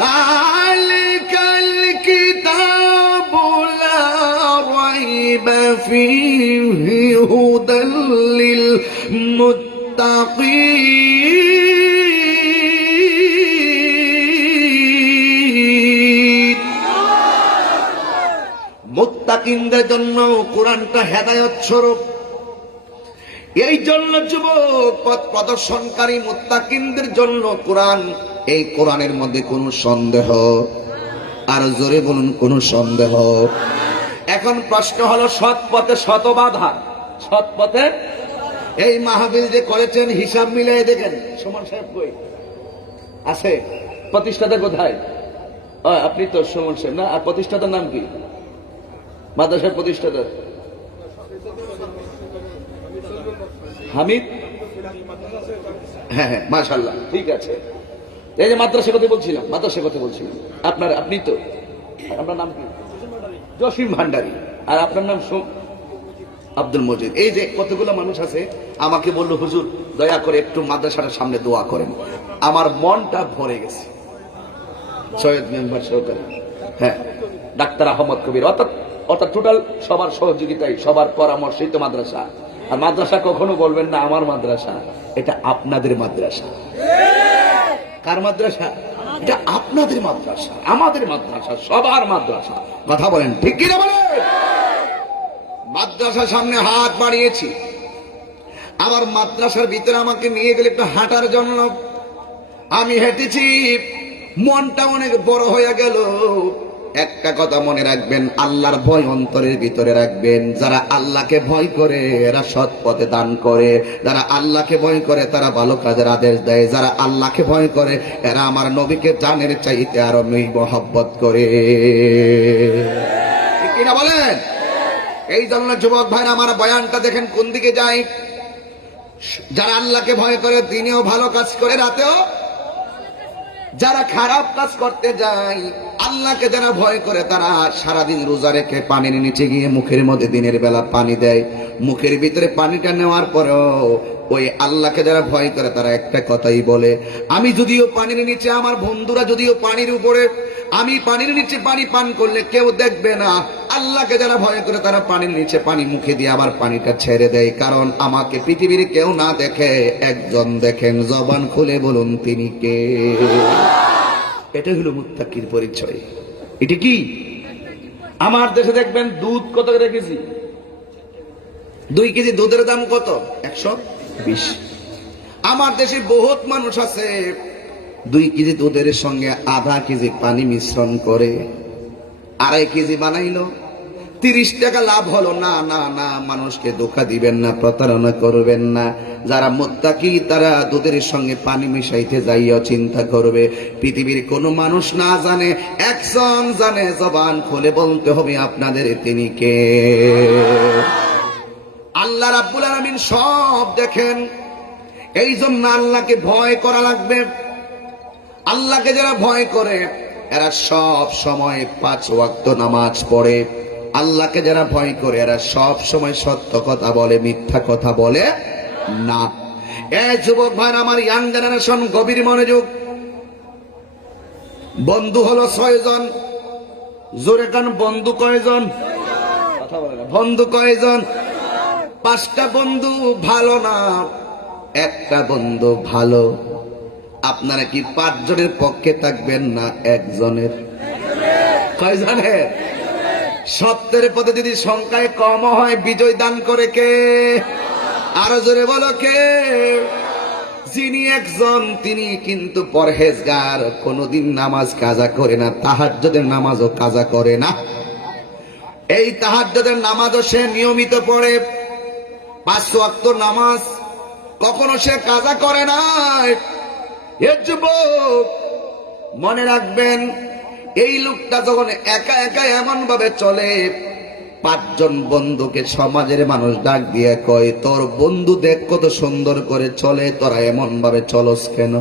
যালিকাল কিতাবু লা রাইবা ফীহি হুদাল লিল মুত্তাকিন। মুত্তাকিনদের জন্য কোরআনটা হেদায়েত স্বরূপ। এই জন্য যুবক, পথ প্রদর্শনকারী মুত্তাকিনদের জন্য কোরআন। এই কোরআনের মধ্যে কোনো সন্দেহ, আর জোরে বলুন কোন সন্দেহ। এখন প্রশ্ন হলো সৎ পথে শত বাধা, সৎ পথে। এই মাহফিল যে করেছেন হিসাব মিলিয়ে দেখেন, সুমন সাহেব কই আছে? প্রতিষ্ঠাতা কোথায়? আপনি তো সুমন সাহেব না? আর প্রতিষ্ঠাতার নাম কি? মাদ্রাসার প্রতিষ্ঠাতা হামিদ। হ্যাঁ হ্যাঁ, মাশাআল্লাহ, ঠিক আছে। এই যে মাদ্রাসা কথা বলছিলাম, মাদ্রাসা কথা বলছিলাম। আপনি তো, আপনার নাম কি? জসিম ভান্ডারী। আর আপনার নাম আব্দুল মজিদ। এই যে কতগুলো মানুষ আছে আমাকে বললো হুজুর দয়া করে একটু মাদ্রাসাটার সামনে দোয়া করেন। আমার মনটা ভরে গেছে। সৈয়দ মেম্বার সহকারী, হ্যাঁ, ডাক্তার আহমদ কবির, অর্থাৎ টোটাল সবার সহযোগিতায়, সবার পরামর্শিত মাদ্রাসা। আর মাদ্রাসা কখনো বলবেন না আমার মাদ্রাসা, এটা আপনাদের মাদ্রাসা। কার মাদ্রাসা? এটা আপনাদের মাদ্রাসা, আমাদের মাদ্রাসা, সবার মাদ্রাসা। কথা বলেন ঠিক কিনা বলেন? মাদ্রাসার সামনে হাত বাড়িয়েছি। আবার মাদ্রাসার ভিতরে আমাকে নিয়ে গেলে একটু হাঁটার জন্য। আমি হেঁটেছি, মনটা অনেক বড় হয়ে গেল। একটা কথা মনে রাখবেন, আল্লাহর ভয় অন্তরের ভিতরে রাখবেন। যারা আল্লাহকে ভয় করে এরা সৎ পথে দান করে। যারা আল্লাহকে ভয় করে তারা ভালো কাজের আদেশ দেয়। যারা আল্লাহকে ভয় করে এরা আমার নবীকে জানের চাইতে আরো মহব্বত করে। ঠিক কিনা বলেন? এই জন্য যুবক ভাইরা আমার বয়ানটা দেখেন কোন দিকে যায়। যারা আল্লাহকে ভয় করে দিনেও ভালো কাজ করে, রাতেও। যারা খারাপ কাজ করতে যায়, আল্লাহকে যারা ভয় করে তারা সারাদিন রোজা রেখে পানির নিচে গিয়ে মুখের মধ্যে দিনের বেলা পানি দেয়। মুখের ভিতরে পানিটা নেওয়ার পরেও ওই আল্লাহকে যারা ভয় করে তারা একটা কথাই বলে, আমি যদিও পানির নিচে, আমার বন্ধুরা যদিও পানির উপরে, আমি পানির নিচে পানি পান করলে কেউ দেখবে না। আল্লাহকে যারা ভয় করে তারা পানির নিচে পানি মুখে দিয়ে আবার পানিটা ছেড়ে দেয়। কারণ আমাকে পৃথিবীর কেউ না দেখে, একজন দেখেন, জবান খুলে বলুন তিনি কে। এটা হলো মুত্তাকির পরিচয়। এটা কি? আমার দেশে দেখবেন দুধ কত করে কেজি? 2 কেজি দুধের দাম কত? 120। আমার দেশে বহুত মানুষ আছে 2 কেজি দুধের সঙ্গে আধা কেজি পানি মিশ্রণ করে 2.5 কেজি বানাইলো, 30 টাকা লাভ হলো। না না না, মানুষকে ধোঁকা দিবেন না, প্রতারণা করবেন না। যারা মুত্তাকি তারা দুধের সঙ্গে পানি মিশাইতে যাইয়া চিন্তা করবে পৃথিবীর কোনো মানুষ না জানে, একজন জানে। জবান খুলে বলতে হবে আপনাদের তিনি কে। আল্লাহ রাব্বুল আলামিন সব দেখেন। এই জন্য আল্লাহকে ভয় করা লাগবে। আল্লাহকে যারা ভয় করে এরা সব সময় 5 ওয়াক্ত নামাজ পড়ে। আল্লাহকে যারা ভয় করে এরা সব সময় সত্য কথা বলে, মিথ্যা কথা বলে না। যুবক ভাই আমার, ইয়াং জেনারেশন, গভীর মনোযোগ। বন্ধু হলো 6 জন। জোরে কান, বন্ধু কয়জন? কথা বলে না। বন্ধু কয়জন? 5টা বন্ধু ভালো না, একটা বন্ধু ভালো। আপনারা কি 5 জনের পক্ষে থাকবেন না একজনের? কয়জনের? সত্যের পথে যদি সংখ্যায় কম হয় বিজয় দান করে কে? আরো জোরে বলো কে? যিনি একজন তিনি কিন্তু পরহেজগার, কোনদিন নামাজ কাজা করে না, তাহাজ্জুদের নামাজও কাজা করে না। এই তাহাজ্জুদের নামাজও সে নিয়মিত পড়ে, 5 ওয়াক্ত নামাজ কখনো সে কাজা করে না। এ যুবক মনে রাখবেন, এই লোকটা যখন একা একা এমন ভাবে চলে, 5 জন বন্ধুকে সমাজের মানুষ ডাক দিয়ে কয়, তোর বন্ধু দেখ কত সুন্দর করে চলে, তোরা এমন ভাবে চলস কেন?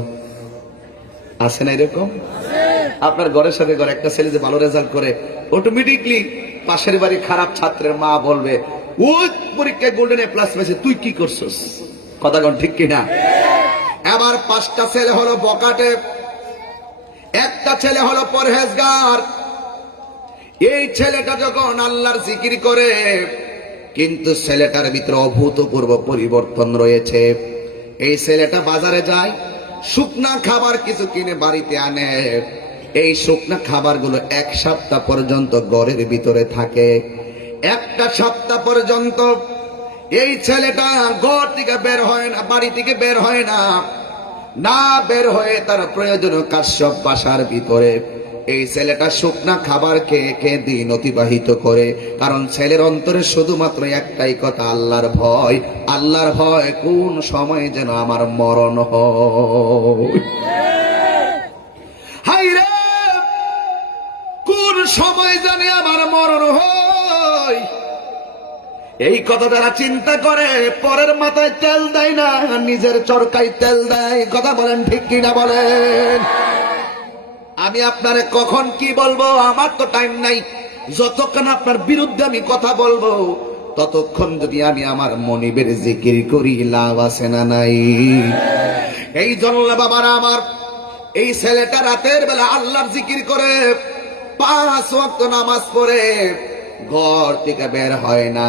আছে না এরকম? আপনার ঘরের সাথে ঘরে একটা ছেলে যে ভালো রেজাল্ট করে, অটোমেটিকলি পাশের বাড়ি খারাপ ছাত্রের মা বলবে, ওই পরীক্ষায় গোল্ডেন এ প্লাস পেয়েছে, তুই কি করছস? কথা কোন ঠিক কিনা? এবার 5টা ছেলে হলো বকাটে, একটা ছেলে হলো পরহেজগার। এই ছেলেটা যখন আল্লাহর জিকির করে, কিন্তু ছেলেটার ভিতরে অভূতপূর্ব পরিবর্তন রয়েছে। এই ছেলেটা বাজারে যায়, শুকনা খাবার কিছু কিনে বাড়িতে আনে। এই শুকনা খাবারগুলো 1 সপ্তাহ পর্যন্ত ঘরের ভিতরে থাকে। 1টা সপ্তাহ পর্যন্ত এই ছেলেটা ঘর থেকে বের হয় না, বাড়ি থেকে বের হয় না। না বের হয়ে তার প্রয়োজনীয় কাজ সব বাসার ভিতরে। এই ছেলেটা শুকনা খাবার খেয়ে খেয়ে দিন অতিবাহিত করে, কারণ ছেলের অন্তরে শুধুমাত্র একটাই কথা, আল্লাহর ভয়। আল্লাহর ভয়, কোন সময় যেন আমার মরণ হয়। হায় রে, কোন সময় যেন আমার মরণ হয়। এই কথা যারা চিন্তা করে, পরের মাথায় তেল দেয় না, নিজের চরকায় তেল দেয়। কথা বলেন ঠিক কিনা বলেন? আমি আপনারে কখন কি বলবো আমার তো টাইম নাই। যতক্ষণ আপনার বিরুদ্ধে আমি কথা বলবো, ততক্ষণ যদি আমি আমার মনিবের জিকির করি, লাভ আছে না নাই? এই জন্য বাবারা আমার, এই ছেলেটা রাতের বেলা আল্লাহর জিকির করে, 5 ওয়াক্ত নামাজ পড়ে, ঘর থেকে বের হয় না।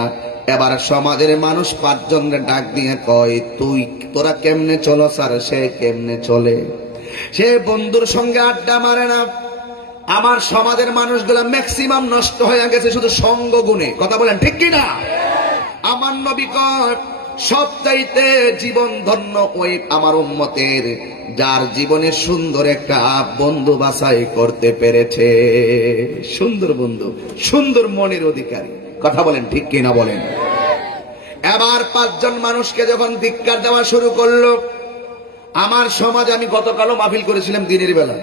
এবার সমাজের মানুষ 5 জনের ডাক দিয়ে কয়, তোরা কেমনে চলো স্যার? সে কেমনে চলে? সে বন্ধুর সঙ্গে আড্ডা মারে না। আমার সমাজের মানুষগুলা ম্যাক্সিমাম নষ্ট হয়ে গেছে শুধু সঙ্গ গুণে। কথা বলেন ঠিক কিনা? আমার নবী কয়, সবচাইতে জীবন ধন্য ওই আমার উম্মতের, যার জীবনে সুন্দর একটা বন্ধু বাছাই করতে পেরেছে। সুন্দর বন্ধু, সুন্দর মনের অধিকারী। কথা বলেন ঠিক কিনা বলেন? এবার 5 জন মানুষকে যখন ধিক্কার দেওয়া শুরু করলো, আমার সমাজে আমি গতকালও মাহফিল করেছিলাম, দিনের বেলা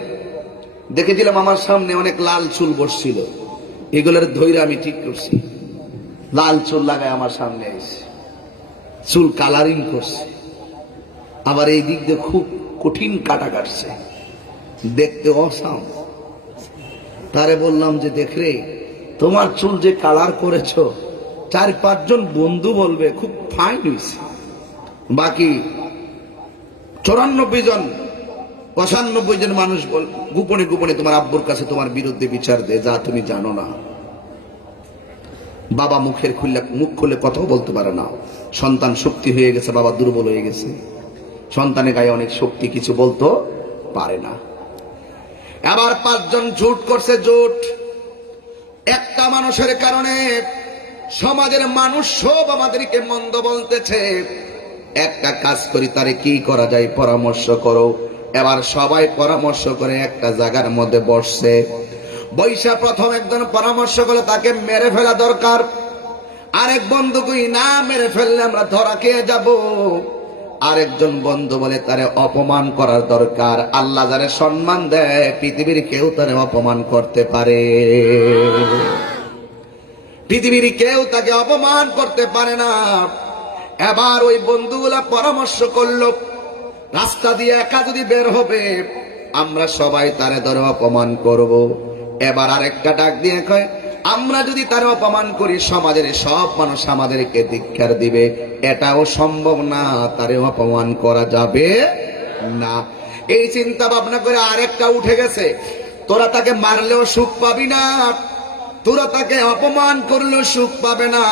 দেখেছিলাম আমার সামনে অনেক লাল চুল বসছিল। এগুলোর ধৈর্য আমি ঠিক করছি। লাল চুল লাগায় আমার সামনে আইছে, চুল কালারিং করছে, আবার এই দিক দিয়ে খুব কঠিন কাটা কাটছে, দেখতে অসাম। তারে বললাম যে দেখ রে, তোমার চুল যে কালার করেছো, 4-5 জন বন্ধু বলবে খুব ফাইন হয়েছে, বাকি 94 জন 95 জন মানুষ গোপনে গোপনে তোমার আব্বুর কাছে তোমার বিরুদ্ধে বিচার দে, যা তুমি জানো না। বাবা মুখ খুলে কথাও বলতে পারে না। সন্তান শক্তি হয়ে গেছে, বাবা দুর্বল হয়ে গেছে, সন্তানের গায়ে অনেক শক্তি, কিছু বলতে পারে না। আবার 5 জন জোট করছে, জোট। একটা মানুষের কারণে সমাজের মানুষ সব আমাদেরকে মন্দ বলতেছে। একটা কাজ করি, তারে কি করা যায় পরামর্শ করো। এবার সবাই পরামর্শ করে একটা জায়গার মধ্যে বসছে। বৈশা প্রথম একজন পরামর্শ করলো, তাকে মেরে ফেলা দরকার। আরেক বন্ধু কই, না মেরে ফেললে আমরা ধরা খেয়ে যাব। আরেকজন বন্ধু বলে, তারে অপমান করার দরকার। আল্লাহ যারে সম্মান দেয়, পৃথিবীর কেউ তারে অপমান করতে পারে? পৃথিবীর কেউ তাকে অপমান করতে পারে না। এবার ওই বন্ধুগুলা পরামর্শ করলো, রাস্তা দিয়ে একা যদি বের হবে, আমরা সবাই তারে ধরে অপমান করব। এবার আরেকটা ডাক দিয়ে কয়, আমরা যদি তারে অপমান করি, সমাজের সব মানুষ আমাদেরকে ধিক্কার দিবে, এটাও সম্ভব না, তারে অপমান করা যাবে না। এই চিন্তা ভাবনা করে আরেকটা উঠে গেছে, তোরা তাকে মারলেও সুখ পাবি না, তোরা তাকে অপমান করলেও সুখ পাবে না।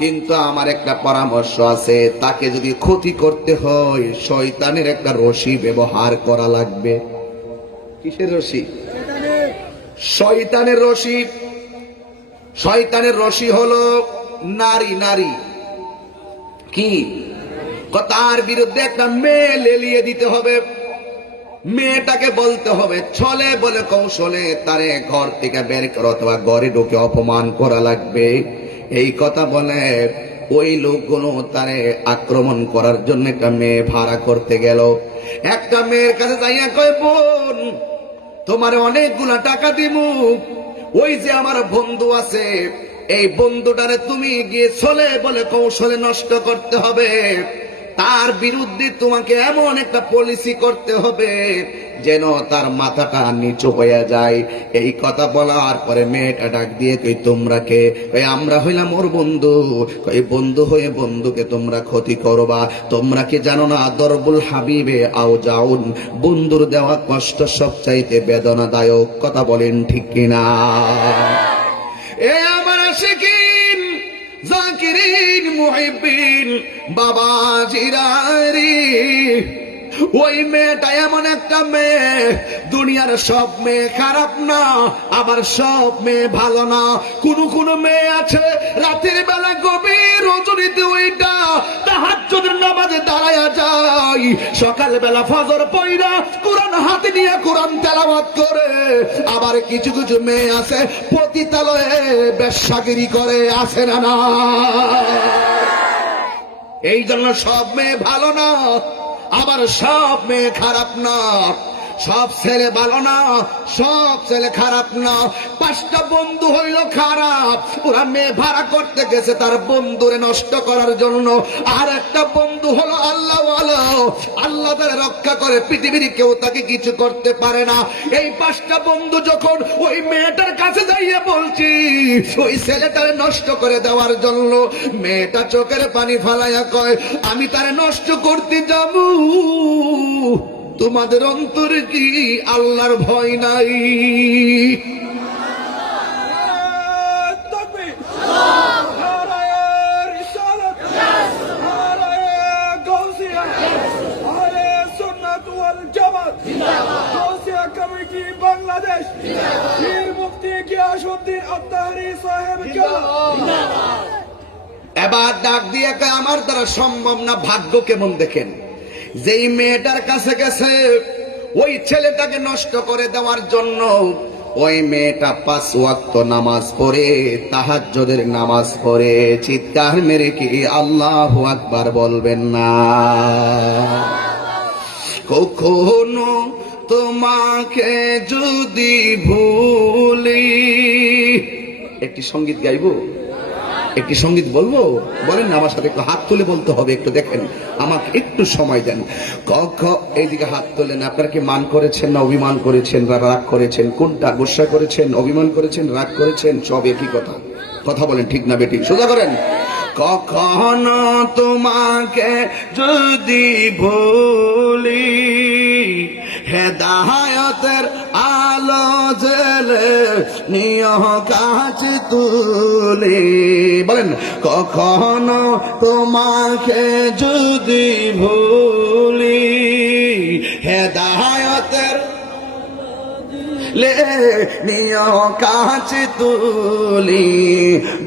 কিন্তু আমার একটা পরামর্শ আছে, তাকে যদি ক্ষতি করতে হয় শয়তানের একটা রশি ব্যবহার করা লাগবে। কিসের রশি? শয়তানের রশি। শয়তানের রশি হলো নারী। নারী কি? তার বিরুদ্ধে একটা মেয়ে লেলিয়ে দিতে হবে। মেয়েটাকে বলতে হবে, ছলে বলে কৌশলে তারে ঘর থেকে বের করো অথবা ঘরে ঢুকে অপমান করা লাগবে। এই কথা বলে ওই লোকগুলো তারে আক্রমণ করার জন্য একটা মেয়ে ভাড়া করতে গেল। একটা মেয়ের কাছে যাইয়া কয়, বোন তোমার অনেকগুলা টাকা দিমু, ওই যে আমার বন্ধু আছে, এই বন্ধুটারে তুমি গিয়ে ছলে বলে কৌশলে নষ্ট করতে হবে। তার বিরুদ্ধে তোমাকে এমন একটা পলিসি করতে হবে যেন তার মাথাটা নিচু হয়ে যায়। এই কথা বলার পরে মেয়েটা ডাক দিয়ে কই, তোমরা কে? আমরা হইলাম ওর বন্ধু। কই, বন্ধু হয়ে বন্ধুকে তোমরা ক্ষতি করবা? তোমরা কি জানো না দরবুল হাবিবে আও জাউন, বন্ধুর দেওয়া কষ্ট সবচাইতে বেদনাদায়ক? কথা বলেন ঠিক কিনা? এ আমার আশিকিন, জাকিরিন, মুহিব্বিন, বাবা জিরারি, ওই মেয়েটা এমন একটা মেয়ে, দুনিয়ার সব মেয়ে খারাপ না, আবার সব মেয়ে ভালো না। কোন মেয়ে আছে রাতের বেলা গভীর রজনীতে ওইটা তাহাজ্জুদের নামাজে দাঁড়ায়া যায়, সকাল বেলা ফজর পড়া কোরআন হাতে নিয়ে কোরআন তেলাওয়াত করে। আবার কিছু কিছু মেয়ে আছে পতিতালয়ে বেশ্যাগিরি করে, আছে না না? এই জন্য সব মেয়ে ভালো না, আবার সব মেয়ে খারাপ না। সব ছেলে ভালো না, সব ছেলে খারাপ না। পাঁচটা বন্ধু হইল খারাপ, ওরা মেয়ে ভাড়া করতে গেছে তার বন্ধুরে নষ্ট করার জন্য। আর একটা বন্ধু হলো আল্লাহওয়ালা, আল্লাহ তারা রক্ষা করে, পৃথিবীর কেউ তাকে কিছু করতে পারে না। এই পাঁচটা বন্ধু যখন ওই মেয়েটার কাছে যাইয়া বলছি ওই ছেলেটারে নষ্ট করে দেওয়ার জন্য, মেয়েটা চোখের পানি ফালাইয়া কয়, আমি তারে নষ্ট করতে যাব। তোমাদের অন্তরে কি আল্লাহর ভয় নাই? বাংলাদেশ পীর মুফতি গিয়াসউদ্দিন আত্তাহারি সাহেব এবার ডাক দিয়ে কয়, আমার দ্বারা সম্ভব না। ভাগ্য কেমন দেখেন, যেই মেয়েটার কাছে গেছে ওই ছেলেটাকে নষ্ট করে দেওয়ার জন্য, ওই মেয়েটা 5 ওয়াক্ত নামাজ পড়ে, তাহাজ্জুদের নামাজ পড়ে। চিৎকার মেরে কি আল্লাহু আকবার বলবেন না? কখনো তোমাকে যদি ভুলি, একটি সঙ্গীত গাইবো, একটি সঙ্গীত বলবো, বলেন না আমার সাথে? একটু হাত তুলে বলতে হবে, একটু দেখেন, আমাকে একটু সময় দেন। এইদিকে হাত তোলেন। আপনারা কি মান করেছেন না অভিমান করেছেন বা রাগ করেছেন? কোনটা? গুসা করেছেন, অভিমান করেছেন, রাগ করেছেন? সব একই কথা। কথা বলেন ঠিক না বেটি? সোজা করেন। কখনো তোমাকে যদি ভুলি, হেদায়েতের আলো জেলে নিয় কাছে তুলি। বলেন, কখনো তোমাকে যদি ভুলি, হেদায়েতের লে নিয় কাছে তুলি।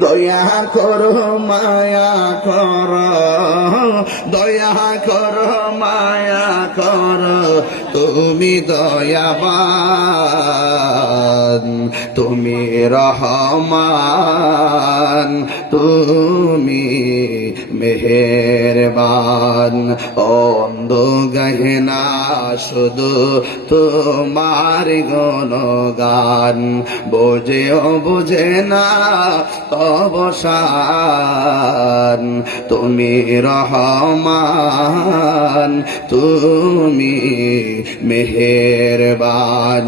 দয়া করো মায়া করো, দয়া করো মায়া করো, তুমি দয়াবান, তুমি রহমান, তুমি মেহেরবান। অন্ধ গহনা শুধু তোমার গুণগান, বোঝেও বোঝে না অবসান, তুমি রহমান, তুমি মেহেরবান।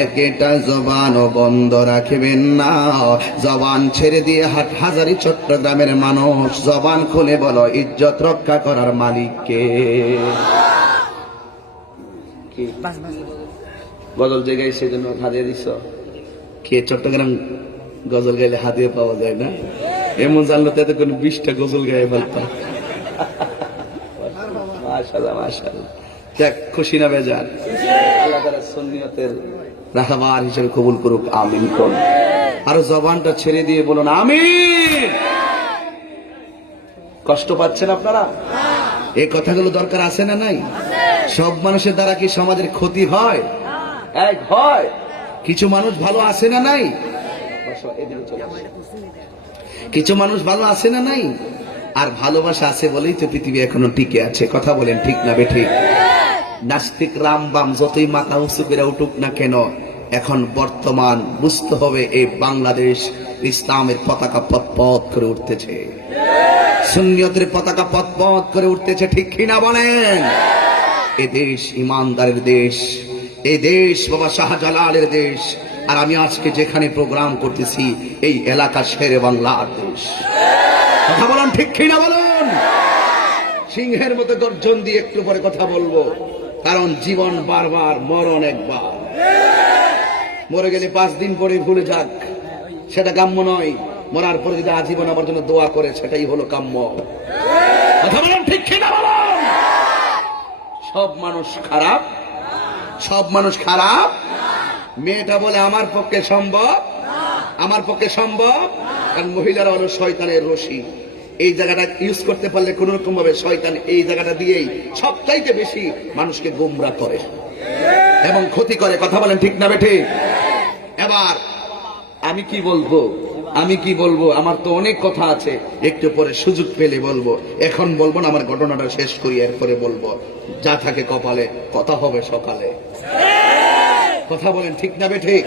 একটা জবান বন্ধ রাখবেন না, জবান ছেড়ে দিয়ে হাটহাজারী চট্টগ্রামের মানুষ জবান খুলে বলো, ইজ্জত রক্ষা করার মালিক কে? গজল যে গাই সেই জন্য হাদিয়া দিছ? কে চট্টগ্রাম গজল গাইলে হাদিয়া পাওয়া যায় না? এমন জানলো তো এতক্ষণ 20টা গজল গায়ে ফেলতাম। মাশাআল্লাহ মাশাআল্লাহ। দেখ খুশি না বেজার? আল্লাহ তাআলা সুন্নিয়তের রাহবার হিসেবে কবুল করুক, আমিন কোন। আর জবানটা ছেড়ে দিয়ে বলুন আমিন। কষ্ট পাচ্ছেন আপনারা? এই কথাগুলো দরকার আছে না নাই? সব মানুষের দ্বারা কি সমাজের ক্ষতি হয়? এক হয়। কিছু মানুষ ভালো আছে না নাই? কিছু মানুষ ভালো আছে না নাই? আর ভালোবাসা আছে বলেই তো পৃথিবী এখনো টিকে আছে। কথা বলেন ঠিক না বেঠিক? নাস্তিক রাম বাম যতই মাথা উঁচু করে উঠুক না কেন, এখন বর্তমান বুঝতে হবে এই বাংলাদেশ ইসলামের পতাকা পথ করে উঠতেছে, সুন্নিয়তের পতাকা পথ করে উঠতেছে। ঠিক কিনা বলেন? এই দেশ ইমানদারের দেশ, এই দেশ বাবা শাহজালালের দেশ। আর আমি আজকে যেখানে প্রোগ্রাম করতেছি এই এলাকা শেরে বাংলার দেশ। কথা বলেন ঠিক কিনা বলুন? সিংহের মতো গর্জন দিয়ে একটু পরে কথা বলবো, কারণ জীবন বারবার, মরণ একবার। মরে গেলে 5 দিন পরে ভুলে যাক, সেটা কাম্য নয়। মরার পরে যদি আজীবন আমার জন্য দোয়া করে, সেটাই হলো কাম্য। কথা বলেন ঠিক কিনা বলুন? সব মানুষ খারাপ, সব মানুষ খারাপ। মেয়েটা বলে আমার পক্ষে সম্ভব, আমার পক্ষে সম্ভব, কারণ মহিলারা হলো শয়তানের রশি। এই জায়গাটা ইউজ করতে পারলে কোন রকম ভাবে শয়তান এই জায়গাটা দিয়েই সবচাইতে বেশি মানুষকে গোমরা করে এবং ক্ষতি করে। কথা বলেন ঠিক না বেঠিক? এবার আমি কি বলবো, আমি কি বলবো? আমার তো অনেক কথা আছে, একটু পরে সুযোগ পেলে বলবো। এখন বলবো না, আমার ঘটনাটা শেষ করি, এরপরে বলবো। যা থাকে কপালে, কথা হবে সকালে। কথা বলেন ঠিক না বেঠিক?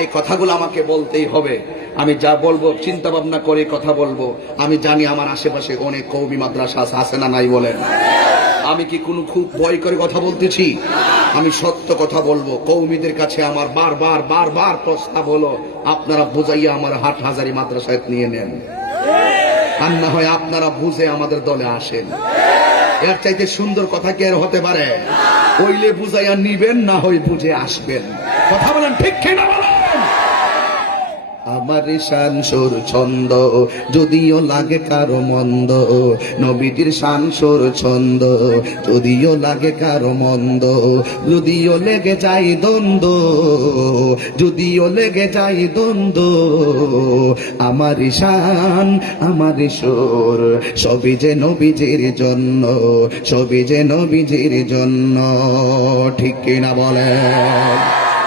এই কথাগুলো আমাকে বলতেই হবে। আমি যা বলবো চিন্তা ভাবনা করে কথা বলবো। আমি জানি আমার আশেপাশে অনেক কওমি মাদ্রাসা আছে না নাই বলেন? আমি কি কোনো খুব ভয় করে কথা বলতেছি? আমি সত্য কথা বলবো। কওমিদের কাছে আমার বারবার বারবার প্রস্তাব হলো, আপনারা বুঝাইয়া আমার হাটহাজারী মাদ্রাসায় নিয়ে নেন, আর না হয় আপনারা বুঝে আমাদের দলে আসেন। এর চাইতে সুন্দর কথা কি আর হতে পারে? হইলে বুঝাইয়া নিবেন, না হয় বুঝে আসবেন। কথা বলেন ঠিক কিনা বলেন? আমার শান সুর ছন্দ যদিও লাগে কারো মন্দ, নবীজির শান সুর ছন্দ যদিও লাগে কারো মন্দ, যদিও লেগে যায় দ্বন্দ্ব, যদিও লেগে যায় দ্বন্দ্ব, আমার শান আমার সুর সবই যে নবীজির জন্য, সবই যে নবীজির জন্য। ঠিক কিনা বলেন?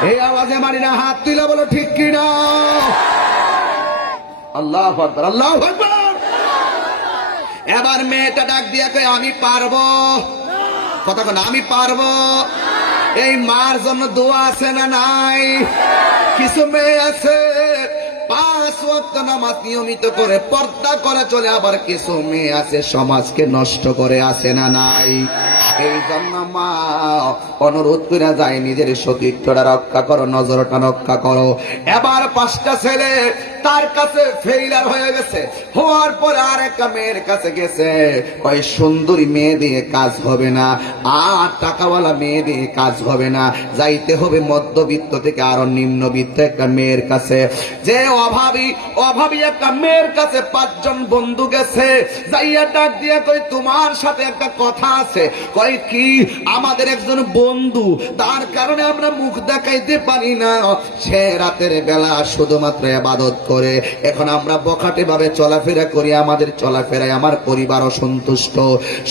এই আওয়াজে মারি না, হাত তুলে বলো ঠিক কিনা? আল্লাহু আকবার, আল্লাহু আকবার। এবার মেয়েটা ডাক দিয়া কয় আমি পারবো। কথা বল, আমি পারবো। এই মার জন্য দোয়া আছে না নাই? কিছু মেয়ে আছে 5 ওয়াক্ত নামাজ নিয়মিত করে পর্দা করে চলে, আবার কিছু মেয়ে আছে সমাজকে নষ্ট করে, আছে না নাই? এই জন্য মা অনুরোধ করে যায়, নিজের সতীত্বটা রক্ষা করো, নজরটা রক্ষা করো। এবার 5টা ছেলে তার কাছে ফেইলার হয়ে গেছে, হওয়ার পরে আর একটা মেয়ের কাছে গেছে। ওই সুন্দরী মেয়ে দিয়ে কাজ হবে না, আর টাকাওয়ালা মেয়ে দিয়ে কাজ হবে না, যাইতে হবে মধ্যবিত্ত থেকে আরো নিম্নবিত্ত একটা মেয়ের কাছে। যে অভাবী একটা মেয়ের কাছে 5 জন বন্ধু গেছে, যাইয়া ডাক দিয়া কই তোমার সাথে একটা কথা আছে। কয় কি? আমাদের একজন বন্ধু, তার কারণে আমরা মুখ দেখাইতে পারি না, সে রাতের বেলা শুধুমাত্র ইবাদত করে। এখন আমরা বখাটে ভাবে চলাফেরা করি, আমাদের চলাফেরায় আমার পরিবার অসন্তুষ্ট,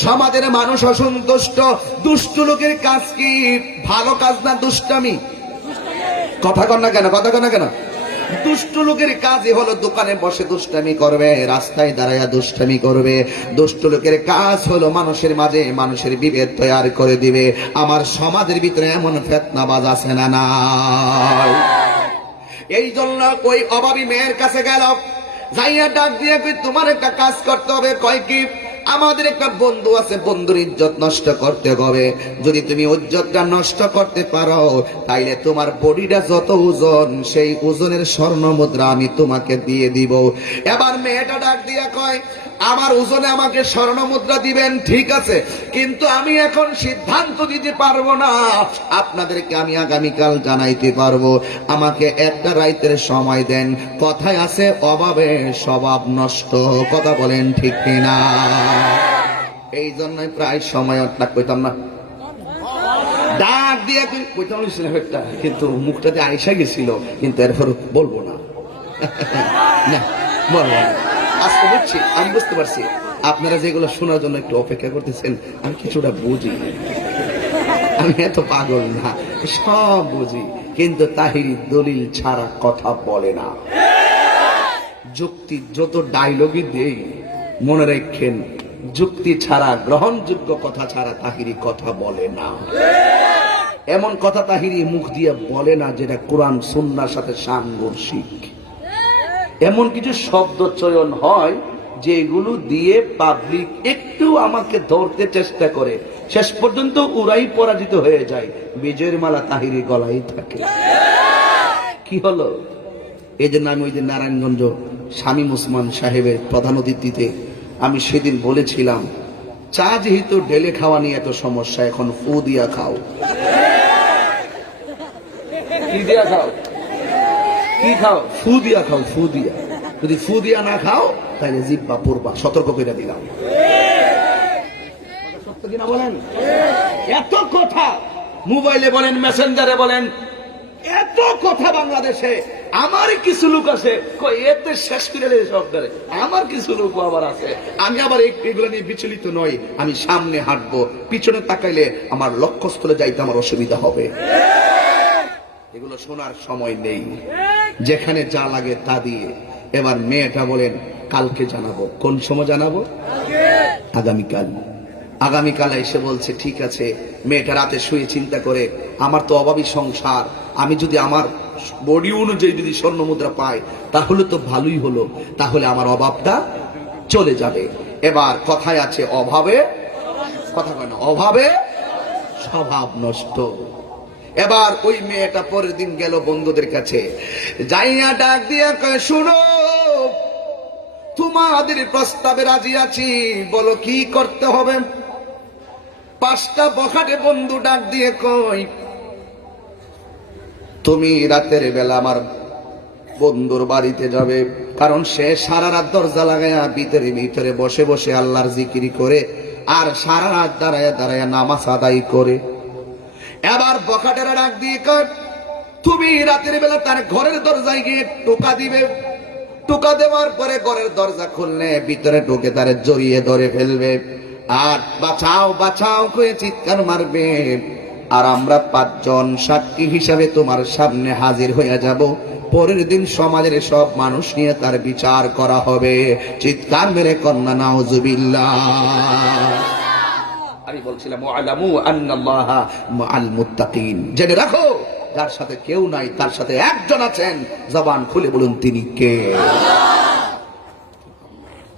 সমাজের মানুষ অসন্তুষ্ট। দুষ্ট লোকের কাজ কি ভালো কাজ না দুষ্টামি? কথা কন না কেন? কথা কন না কেন? দুষ্ট লোকের কাজই হলো দোকানে বসে দুষ্টামি করবে, রাস্তায় দাঁড়াইয়া দুষ্টামি করবে। দুষ্ট লোকের কাজ হলো মানুষের মাঝে মানুষের বিভেদ তৈরি করে দিবে। আমার সমাজের ভিতরে এমন ফিতনাবাজ আছে না নাই? এই জন্য ওই অভাবী মেয়ের কাছে গেল, যাইয়া ডাক দিয়ে কই তোমার একটা কাজ করতে হবে। কয় কি? আমাদের একটা বন্ধু আছে, বন্ধুর ইজ্জত নষ্ট করতে হবে। যদি তুমি ইজ্জতটা নষ্ট করতে পারো, তাইলে তোমার বডিটা যত ওজন, সেই ওজনের স্বর্ণ মুদ্রা আমি তোমাকে দিয়ে দিব। এবার মেয়েটা ডাক দিয়া কয় আমার ওজনে আমাকে স্বর্ণ মুদ্রা দিবেন, ঠিক আছে, কিন্তু আমি এখন সিদ্ধান্ত দিতে পারবো না। আপনাদেরকে আমি আগামীকাল জানাইতে পারবো। আমাকে একটা রাতের সময় দেন। কথায় আছে অভাবে স্বভাব নষ্ট। কথা বলেন ঠিক কিনা? এই জন্যই প্রায় সময় অর্থাৎ কইতাম না, ডাক দিয়ে কইতাম একটা, কিন্তু মুখটাতে আইসা গেছিল, কিন্তু এরপর বলবো না। না বলবো না। আজকে বুঝছি, আমি বুঝতে পারছি আপনারা যেগুলো শোনার জন্য একটু অপেক্ষা করতেছেন, আমি কিছুটা বুঝি। আমি এত পাগল না, সব বুঝি, কিন্তু তাহিরি দলিল ছাড়া কথা বলে না। যুক্তি যত ডায়লগই দেই, মনে রাখেন, যুক্তি ছাড়া, গ্রহণযোগ্য কথা ছাড়া তাহিরি কথা বলে না। এমন কথা তাহিরি মুখ দিয়ে বলে না যেটা কোরআন সুন্নাহর সাথে সাংঘর্ষিক। এমন কিছু শব্দ চয়ন হয় যেগুলো দিয়ে পাবলিক একটু আমাকে ধরতে চেষ্টা করে, শেষ পর্যন্ত ওরাই পরাজিত হয়ে যায়। বিজয়ের মালা তাহিরি গলায় থাকে। কি হলো? এই জন্য আমি ওই দিন নারায়ণগঞ্জ শামীম ওসমান সাহেবের প্রধান অতিথিতে আমি সেদিন বলেছিলাম, চা যেহেতু ঢেলে খাওয়া নিয়ে এত সমস্যা, এখন ফু দিয়া খাও। কি দিয়া খাও? কি খাও? ফু দিয়া খাও, ফু দিয়া। যদি ফু দিয়া না খাও তাহলে জিব্বা পড়বা, সতর্ক করে দিলাম। সত্য কিনা বলেন? এত কথা মোবাইলে বলেন, মেসেঞ্জারে বলেন, এত কথা বাংলাদেশে। আমার কিছু লোক আছে এতে শেষ করে সব ধরে, আমার কিছু লোক আবার আছে। আমি আবার এগুলো নিয়ে বিচলিত নই। আমি সামনে হাঁটবো, পিছনে তাকাইলে আমার লক্ষ্যস্থলে যাইতে আমার অসুবিধা হবে। এগুলো শোনার সময় নেই, যেখানে যা লাগে তা দিয়ে। এবার মেয়েটা বলেন কালকে জানাবো। কোন সময় জানাবো? আগামীকাল। আগামীকাল এসে বলছে ঠিক আছে। মেয়েটা রাতে শুয়ে চিন্তা করে, আমার তো অভাবী সংসার, আমি যদি আমার বডি অনুযায়ী যদি স্বর্ণ মুদ্রা পাই তাহলে তো ভালোই হলো, তাহলে আমার অভাবটা চলে যাবে। এবার কথায় আছে অভাবে, কথা কয় না, অভাবে স্বভাব নষ্ট। এবার ওই মেয়েটা পরের দিন গেল বন্ধুদের কাছে, যাইয়া ডাক দিয়া কয়, শুনো, তোমাদের প্রস্তাবে রাজি আছি, বলো কি করতে হবে। 5টা বখাটে বন্ধু ডাক দিয়ে কই, তুমি রাতের বেলা আমার বন্ধুর বাড়িতে যাবে, কারণ সে সারা রাত দরজা লাগাইয়া ভিতরে ভিতরে বসে বসে আল্লাহর জিকিরি করে, আর সারা রাত দাঁড়ায় দাঁড়ায় নামাজ আদায় করে। এবার বখাটেরা ডাক দিয়ে কয়, তুমি রাতের বেলা তার ঘরের দরজায় গিয়ে টোকা দিবে। টোকা দেওয়ার পরে ঘরের দরজা খুললে ভিতরে ঢুকে তারে জড়িয়ে ধরে ফেলবে, আর বাঁচাও বাঁচাও করে চিৎকার মারবে। আর আমরা 5 জন সাক্ষী হিসাবে তোমার সামনে হাজির হয়ে যাব। পরের দিন সমাজের সব মানুষ নিয়ে তার বিচার করা হবে। চিৎকার মেরে কন্যা নাউজুবিল্লাহ। আমি বলছিলাম ওয়ালামু আন্নাল্লাহা মাআল মুত্তাকিন, জেনে রাখো যার সাথে কেউ নাই তার সাথে একজন আছেন। জবান খুলে বলুন তিনি কে?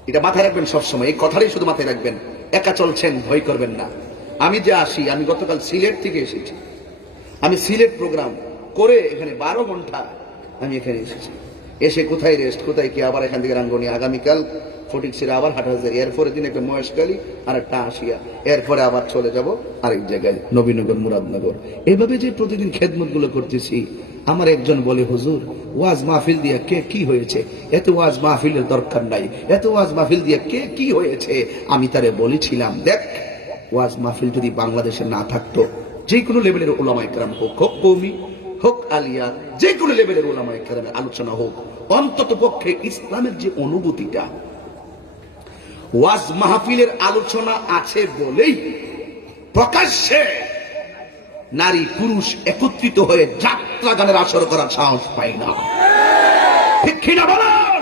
এটা মাথায় রাখবেন সবসময়, এই কথাটাই শুধু মাথায় রাখবেন। একা চলছেন, ভয় করবেন না। আমি যে আসি, আমি গতকাল সিলেট থেকে এসেছি। আমি সিলেট প্রোগ্রাম করে এখানে 12 ঘন্টা আমি এখানে এসেছি। এসে কোথায় রেস্ট, কোথায় কি, আবার এখান থেকে রাঙ্গনি, আগামীকাল ফটিকছড়ি, আবার হাটহাজারী, এরপরের দিন একটা মহেশখালী আর একটা আশিয়া, এরপরে আবার চলে যাব আরেক জায়গায়, নবীনগর, মুরাদনগর। এভাবে যে প্রতিদিন খেদমত গুলো করতেছি, আমার একজন বলে, হুজুর ওয়াজ মাহফিল দিয়ে কে কি হয়েছে? এত ওয়াজ মাহফিলের দরকার নাই, এত ওয়াজ মাহফিল দিয়ে কে কি হয়েছে? আমি তারে বলেছিলাম, দেখ, ওয়াজ মাহফিল যদি বাংলাদেশে না থাকতো, যে কোনো লেভেলের উলামায়ে কেরাম হোক, হোক কওমি, হোক আলিয়া, যে কোনো লেভেলের উলামায়ে কেরামের আলোচনা হোক, অন্তত পক্ষে ইসলামের যে অনুভূতিটা ওয়াজ মাহফিলের আলোচনা আছে বলেই প্রকাশ্যে নারী পুরুষ একত্রিত হয়ে যাত্রা গানের আসর করার সাহস পাই না। ঠিক কিনা বলেন?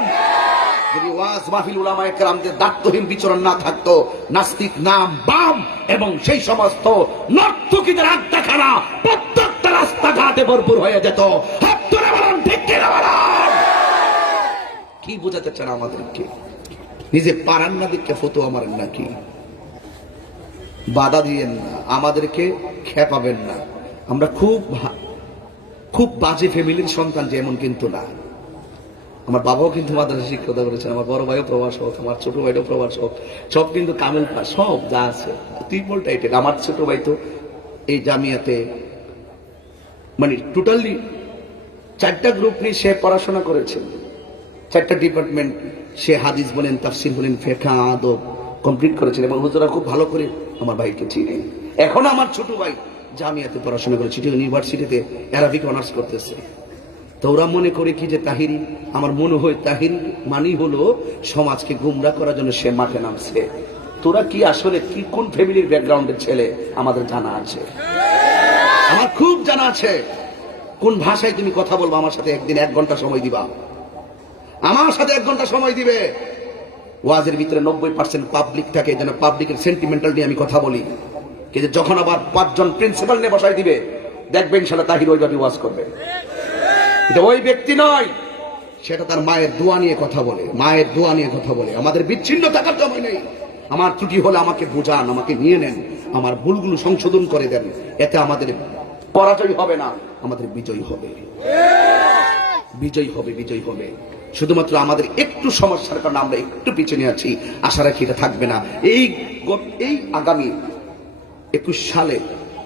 যদি ওয়াজ মাহফিল উলামায়ে কেরামদের দায়িত্বহীন বিচরণ না থাকতো, নাস্তিক, নাম, বাম এবং সেই সমস্ত নর্তকীদের আড্ডাখানা প্রত্যেকটা রাস্তাঘাটে ভরপুর হয়ে যেত। হাত তুলে বলেন ঠিক কিনা বলেন? কি বোঝাতে চান আমাদেরকে? নিজে পারান না দিকে ফতোয়া মারেন নাকি? বাধা দিয়েন না, আমাদেরকে খেপাবেন না। আমরা খুব বাজে ফ্যামিলির সন্তান যেমন কিন্তু না। আমার বাবাও কিন্তু মাদ্রাসা শিক্ষকতা করেছেন, আমার বড় ভাইও প্রভাষক, আমার ছোট ভাইটাও প্রভাষক, সব কিন্তু কামেল পাস, সব যা আছে ট্রিপল টাইটেল। আমার ছোট ভাই তো এই জামিয়াতে মানে টোটালি 4টা গ্রুপ নিয়ে সে পড়াশোনা করেছে, 4টা ডিপার্টমেন্ট। সে হাদিস বলেন, তাফসির বলেন, ফিকহ, আদব কমপ্লিট করেছেন এবং হুজুরা খুব ভালো করে আমার ভাইকে চিনে। এখন আমার ছোট ভাই জামিয়াতে পড়াশোনা করে, চিটাগং ইউনিভার্সিটিতে অ্যারাবিক অনার্স করতেছে। তো ওরা মনে করে কি যে তাহিরি, আমার মনে হয় তাহিরি মানি হলো সমাজকে গুমরা করার জন্য সে মাঠে নামছে। তোরা কি আসলে কি কোন ফ্যামিলির ব্যাকগ্রাউন্ডের ছেলে আমাদের জানা আছে, আমার খুব জানা আছে। কোন ভাষায় তুমি কথা বলবো আমার সাথে, একদিন 1 ঘন্টা সময় দিবা, আমার সাথে 1 ঘন্টা সময় দিবে। ওয়াজের ভিতরে 90% পাবলিক থাকে, যেন পাবলিকের সেন্টিমেন্টাল নিয়ে আমি কথা বলি। কিন্তু যখন আবার 5 জন প্রিন্সিপাল নিয়ে বসাই দিবে, দেখবেন ইনশাআল্লাহ তাহির ওইভাবে ওয়াজ করবে। এটা ওই ব্যক্তি নয়, সেটা তার মায়ের দোয়া নিয়ে কথা বলে, মায়ের দোয়া নিয়ে কথা বলে। আমাদের বিচ্ছিন্ন থাকার সময় নেই। আমার ত্রুটি হলে আমাকে বোঝান, আমাকে নিয়ে নেন, আমার ভুলগুলো সংশোধন করে দেন। এতে আমাদের পরাজয় হবে না, আমাদের বিজয় হবে, বিজয় হবে, বিজয় হবে। শুধুমাত্র আমাদের একটু সমস্যার কারণে আমরা একটু পিছনে আছি, আশা রাখি এটা থাকবে না। এই আগামী 21 সালে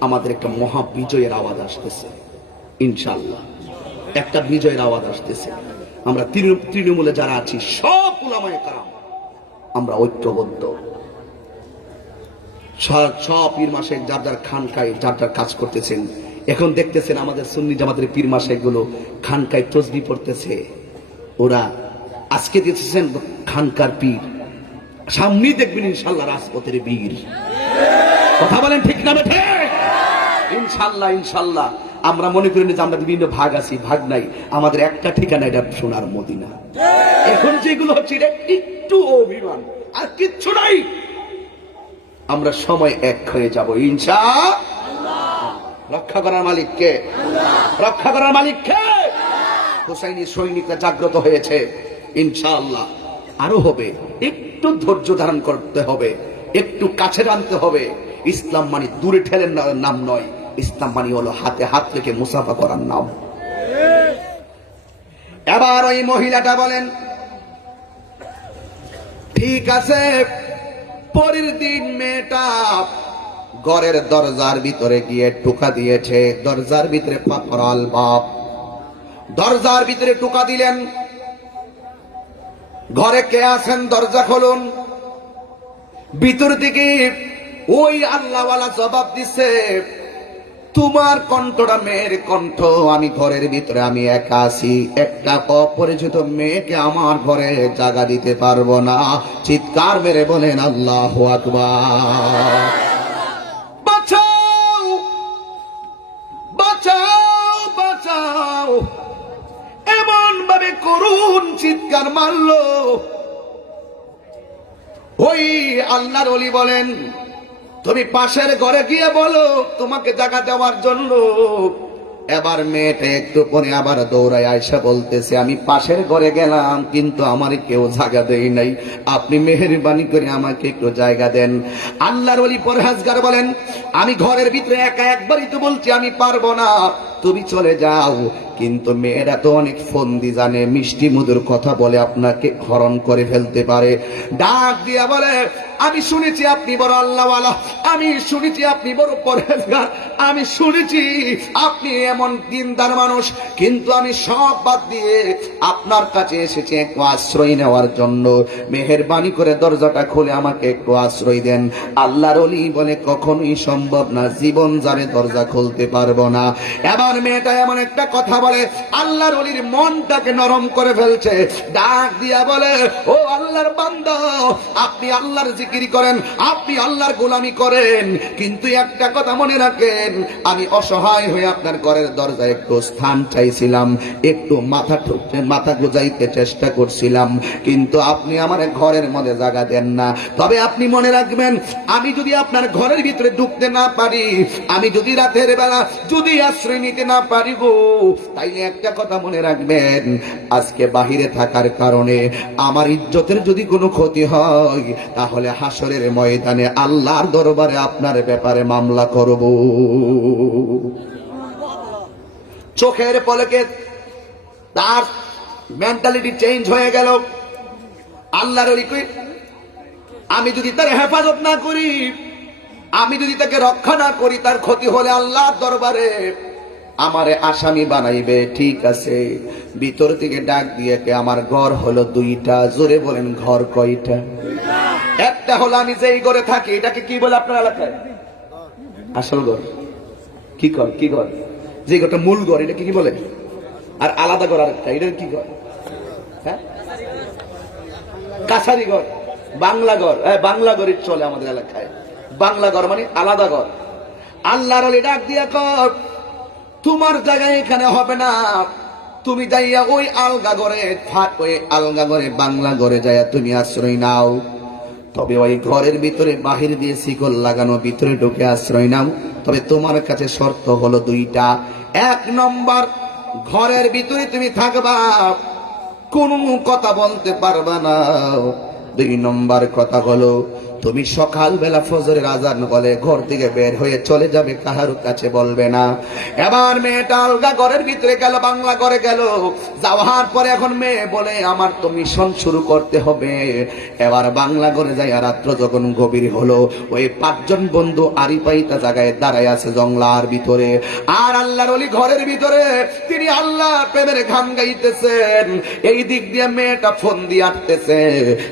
আমাদের একটা মহা বিজয়ের আওয়াজ আসতেছে ইনশাআল্লাহ, একটা বিজয়ের আওয়াজ আসতেছে। আমরা তৃণমূলে যারা আছি সব উলামায়ে কেরাম আমরা ঐক্যবদ্ধ, সব পীর মাসে যার যার খানকায় যার যার কাজ করতেছেন। এখন দেখতেছেন আমাদের সুন্নি জামাতের পীর মাসে গুলো খানকায় তসবিহ পড়তেছে। ওরা আজকে দেখতেছেন খানকার পীর, সামনেই দেখবেন ইনশাআল্লাহ রাজপথের বীর। কথা বলেন ঠিক না বেঠে? ইনশাআল্লাহ, ইনশাআল্লাহ। আমরা মনে করি যে আমরা বিভিন্ন ভাগ আছি, ভাগ নাই, আমাদের একটা ঠিকানা, এটা সোনার মদিনা। এখন যেগুলো হচ্ছে এটা একটু অভিমান, আর কিচ্ছু নাই। আমরা সময় এক হয়ে যাব ইনশাআল্লাহ। রক্ষা করার মালিক কে? রক্ষা করার মালিক কে? হুসাইনি সৈনিকরা জাগ্রত হয়েছে ইনশাআল্লাহ, আরো হবে। একটু ধৈর্য ধারণ করতে হবে, একটু কাছে টানতে হবে। ইসলাম মানে দূরে ঠেলে নাম নয়, ইসলাম মানে হলো হাতে হাত রেখে মুসাফা করার নাম। এবার ওই মহিলাটা বলেন, ঠিক আছে। পরের দিন মেয়েটা ঘরের দরজার ভিতরে গিয়ে টোকা দিয়েছে। দরজার ভিতরে পাকরাল বাপ দরজার ভিতরে টোকা দিলেন, ঘরে কে আছেন দরজা খুলুন। ভিতর থেকে ওই আল্লাহওয়ালা জবাব দিছে, তোমার কণ্ঠটা মেয়ের কণ্ঠ, আমি ঘরের ভিতরে আমি একা আছি, একটা অপরিচিত মেয়েকে আমার ঘরে জায়গা দিতে পারবো না। চিৎকার মেরে বলেন আল্লাহু আকবার। বাঁচাও, বাঁচাও, বাঁচাও। এমন ভাবে করুন চিৎকার মারলো। ওই আল্লাহর ওলি বলেন, তুমি পাশের ঘরে গিয়ে বলো তোমাকে জায়গা দেওয়ার জন্য। এবার মেয়েটা একটু পরে আবার দৌড়ায় আয়সা বলতেছে, আমি পাশের ঘরে গেলাম কিন্তু আমার কেউ জায়গা দেয় নাই, আপনি মেহেরবানি করে আমাকে একটু জায়গা দেন। আল্লাহর ওলি পরহেজগার বলেন, আমি ঘরের ভিতরে একা একবারই তো বলছি আমি পারবো না, তুমি চলে যাও। কিন্তু মেয়েরা তো অনেক ফন্দি জানে, মিষ্টি মধুর কথা বলে আপনাকে হরণ করে ফেলতে পারে। ডাক দিয়া বলে, আমি শুনেছি আপনি বড় আল্লাহওয়ালা, আমি শুনেছি আপনি বড় পরহেজগার, আমি শুনেছি আপনি এমন দিনদার মানুষ, কিন্তু আমি সব বাদ দিয়ে আপনার কাছে এসেছি একটু আশ্রয় নেওয়ার জন্য। মেহেরবানি করে দরজাটা খুলে আমাকে একটু আশ্রয় দেন। আল্লাহর ওলি বলে, কখনোই সম্ভব না, জীবন যাবে দরজা খুলতে পারবো না। এবার মেয়েটা এমন একটা কথা বলে, আল্লাহর ওলির মনটাকে নরম করে ফেলছে। ডাক দিয়া বলে, ও আল্লাহর বান্দা, আপনি আল্লাহর জিকির করেন, আপনি আল্লাহর গোলামি করেন, কিন্তু একটা কথা মনে রাখেন, আমি অসহায় হয়ে আপনার ঘরের দরজায় একটু স্থান চাইছিলাম, একটু মাথা গুজাইতে চেষ্টা করছিলাম, কিন্তু আপনি আমার ঘরের মধ্যে জায়গা দেন না। তবে আপনি মনে রাখবেন, আমি যদি আপনার ঘরের ভিতরে ঢুকতে না পারি, আমি যদি রাতের বেলা যদি আশ্রয় নিতে না পারি গো, তাইলে একটা কথা মনে রাখবেন, আজকে বাহিরে থাকার কারণে আমার ইজ্জতের যদি কোনো ক্ষতি হয়, তাহলে হাসরের ময়দানে আল্লাহর দরবারে আপনার ব্যাপারে মামলা করব। চোখের পলকে তার মেন্টালিটি চেঞ্জ হয়ে গেল। আল্লাহর ওলি কই, আমি যদি তার হেফাজত না করি, আমি যদি তাকে রক্ষা না করি, তার ক্ষতি হলে আল্লাহর দরবারে আমারে আসামি বানাইবে। ঠিক আছে, ভিতর থেকে ডাক দিয়ে কে, আমার ঘর হলো দুইটা। জোরে বলেন, ঘর কয়টা? একটা হলো আমি যেই ঘরে থাকি, এটাকে কি বলে আপনার এলাকায়? আসল ঘর। কি ঘর? কি ঘর? যে ঘরটা মূল ঘর, এটা কি বলে? আর আলাদা ঘর আরেকটা, এটা কি ঘর? হ্যাঁ, কাছারি ঘর, বাংলা ঘর। বাংলা ঘরই চলে আমাদের এলাকায়। বাংলা ঘর মানে আলাদা ঘর। আল্লাহর ওলি ডাক দিয়া কর, তোমার জায়গায় এখানে হবে না, তুমি যাইয়া ওই আলগা ঘরে ওই আলগা ঘরে বাংলা ঘরে যাইয়া তুমি আশ্রয় নাও। তবে ওই ঘরের ভিতরে বাহির দিয়ে শিকল লাগানো, ভিতরে ঢুকে আশ্রয় নাও। তবে তোমার কাছে শর্ত হলো দুইটা। এক নম্বর, ঘরের ভিতরে তুমি থাকবা, কোনো কথা বলতে পারবা না। দুই নম্বর কথা হলো, তুমি সকালবেলা ফজরের আজান বলে ঘর থেকে বের হয়ে চলে যাবে, কাহার কাছে বলবে না। এবার মেয়েটা আলগা ঘরের ভিতরে গেল, বাংলা ঘরে গেল। যাওয়ার পরে এখন মেয়ে বলে, আমার তো মিশন শুরু করতে হবে। এবার বাংলা ঘরে যাই, রাত্র যখন গভীর হলো, ওই 5 জন বন্ধু আড়ি পাইতা জায়গায় দাঁড়ায় আছে জংলার ভিতরে। আর আল্লাহর ওলি ঘরের ভিতরে, তিনি আল্লাহ প্রেমের গান গাইতেছেন। এই দিক দিয়ে মেয়েটা ফোন দিয়ে আসতেছে।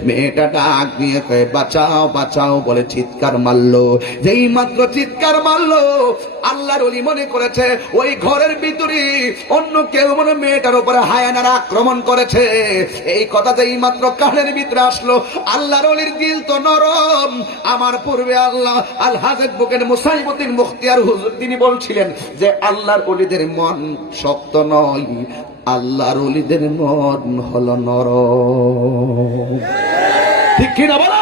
মেয়েটা ডাক দিয়ে কয়ে, বাঁচাও বাঁচাও বলে চিৎকার মারলো। যেই মাত্র চিৎকার মারলো, আল্লাহর ওলি মনে করেছে ওই ঘরের ভিতরে অন্য কেউ মনে মেয়েটার উপরে হায়ানার আক্রমণ করেছে। এই কথা যেই মাত্র কানের ভিতরে আসলো, আল্লাহর ওলির দিল তো নরম। আমার পূর্বে আল্লাহ আল হাজেদ বুকের মুসাইবুদ্দিন মুখতিয়ার হুজুর তিনি বলছিলেন যে আল্লাহর ওলিদের মন শক্ত নয়, আল্লাহর ওলিদের মন হলো নরম। ঠিক কিনা বলেন?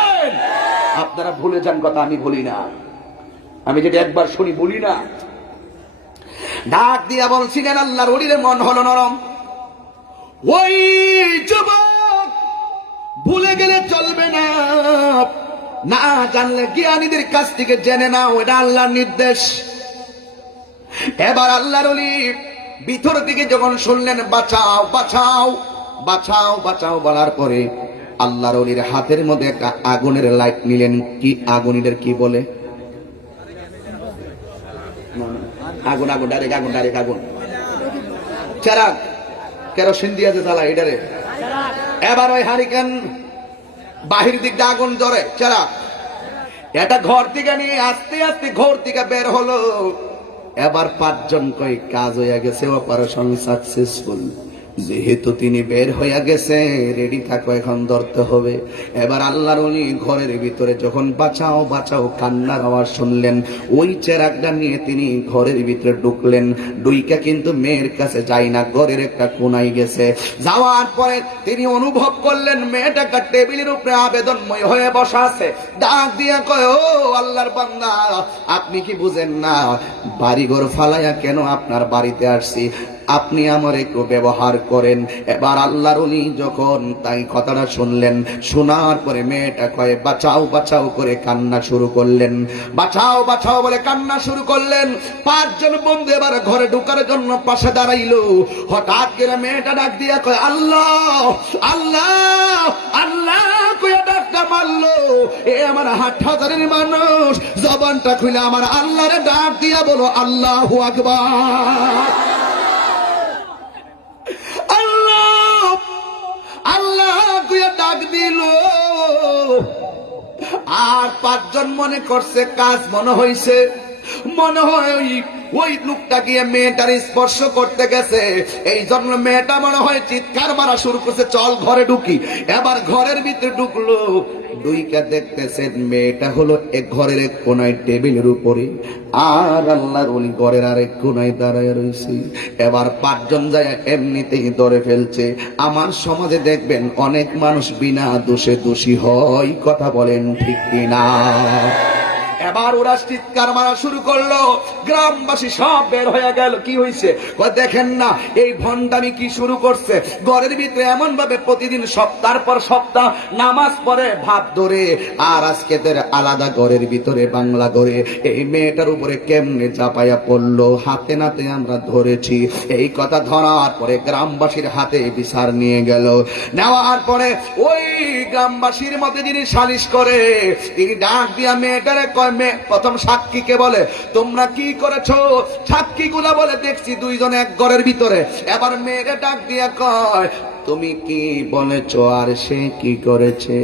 আপনারা ভুলে যান কথা, আমি বলি না। আমি যেটা একবার শুনি বলি না। ডাক দিয়া বলছিলেন আল্লাহর ওলিদের মন হলো নরম। ওই যুবক ভুলে গেলে চলবে না, না জানলে জ্ঞানীদের কাছ থেকে জেনে নাও, এটা আল্লাহর নির্দেশ। এবার আল্লাহর ওলি ভিতর থেকে যখন শুনলেন বাঁচাও বাঁচাও বাঁচাও বাঁচাও বলার পরে আল্লাহর ওলির হাতের মধ্যে একটা আগুনের লাইট নিলেন। কি আগুন? এটার কি বলে? আগুন, আগুন, ডাইরেক্ট আগুন, ডাইরেক্ট আগুন, চেরাগ, কেরোসিন দিয়ে যে জ্বালায় এটারে। এবার ওই হারিকেন বাহির দিক দিয়ে আগুন ধরে, চেরাগ। এটা ঘর থেকে নিয়ে আস্তে আস্তে ঘর থেকে বের হলো। এবার 5 জন কই কাজ হইয়া গেছে, অপারেশন সাকসেসফুল। যেহেতু তিনি বের হইয়া গেছে, রেডি থাকো, এখন ধরতে হবে। এবার আল্লাহর ওলি ঘরের ভিতরে যখন বাঁচাও বাঁচাও কান্নার আওয়াজ শুনলেন, ওই চেরাগটা নিয়ে তিনি ঘরের ভিতরে ঢুকলেন। ডুইকা কিন্তু মেয়ের কাছে যাই না, ঘরের একটা কোনায় গেছে। যাওয়ার পরে তিনি অনুভব করলেন মেয়েটা একটা টেবিলের উপরে আবেদনময় হয়ে বসা আছে। ডাক দিয়া কয়, ও আল্লাহর বান্দা, আপনি কি বুঝেন না বাড়িঘর ফালাইয়া কেন আপনার বাড়িতে আসছি? আপনি আমার একটু ব্যবহার করেন। এবার আল্লাহর ওলি যখন তাই কথাটা শুনলেন, শোনার পরে মেয়েটা কয়ে বাঁচাও বাঁচাও করে কান্না শুরু করলেন। বাঁচাও বাঁচাও বলে কান্না শুরু করলেন। 5 জন বন্ধু এবার ঘরে ঢোকার জন্য পাশে দাঁড়াইলো। হঠাৎ করে মেয়েটা ডাক দিয়া কয়, আল্লাহ আল্লাহ আল্লাহ কয়ে ডাকটা মারলো। এ আমার 8,000-এর মানুষ, জবানটা খুলে আমার আল্লাহরে ডাক দিয়া বলো, আল্লাহু আকবার। আল্লাহ ডাক দিল। আর 5 জন মনে করছে কাজ মনে হয়েছে, মনে হয় ওই লোকটা গিয়ে মেয়েটার স্পর্শ করতে গেছে। এই জন্য মেয়েটা মনে হয় চিৎকার মারা শুরু করছে, চল ঘরে ঢুকি। এবার ঘরের ভিতরে ঢুকলো। দুইটা দেখতেছেন মেয়েটা হলো এক ঘরের এক কোনায় টেবিলের উপরে, আর আল্লাহর ওলি ঘরের আরেক কোনায় দাঁড়ায় রয়েছে। এবার 5 জন যায় এমনিতেই ধরে ফেলছে। আমার সমাজে দেখবেন অনেক মানুষ বিনা দোষে দোষী হয়, কথা বলেন ঠিক কিনা? এবার ওরা চিৎকার মারা শুরু করলো, গ্রামবাসী সব বের হয়ে গেল। কি হয়েছে? দেখেন না এই ভণ্ডামি কি শুরু করছে। ঘরের ভিতরে এমন ভাবে প্রতিদিন সপ্তাহ পর সপ্তাহ নামাজ পড়ে ভাব ধরে, আর আজকে আলাদা ঘরের ভিতরে বাংলা ঘরে এই মেয়েটার উপরে কেমনে চাপাইয়া পড়লো। হাতে নাতে আমরা ধরেছি। এই কথা ধরার পরে গ্রামবাসীর হাতে বিচার নিয়ে গেল। নেওয়ার পরে ওই গ্রামবাসীর মধ্যে যিনি সালিশ করে তিনি ডাক দিয়া মেয়েটারে কয়, মেয়ে প্রথম সাক্ষীকে বলে তোমরা কি করেছো? সাক্ষীগুলা বলে দেখছি দুইজন এক ঘরের ভিতরে। এবার মেয়েটা ডাক দিয়া কয় তুমি কি বলেছো আর সে কি করেছে?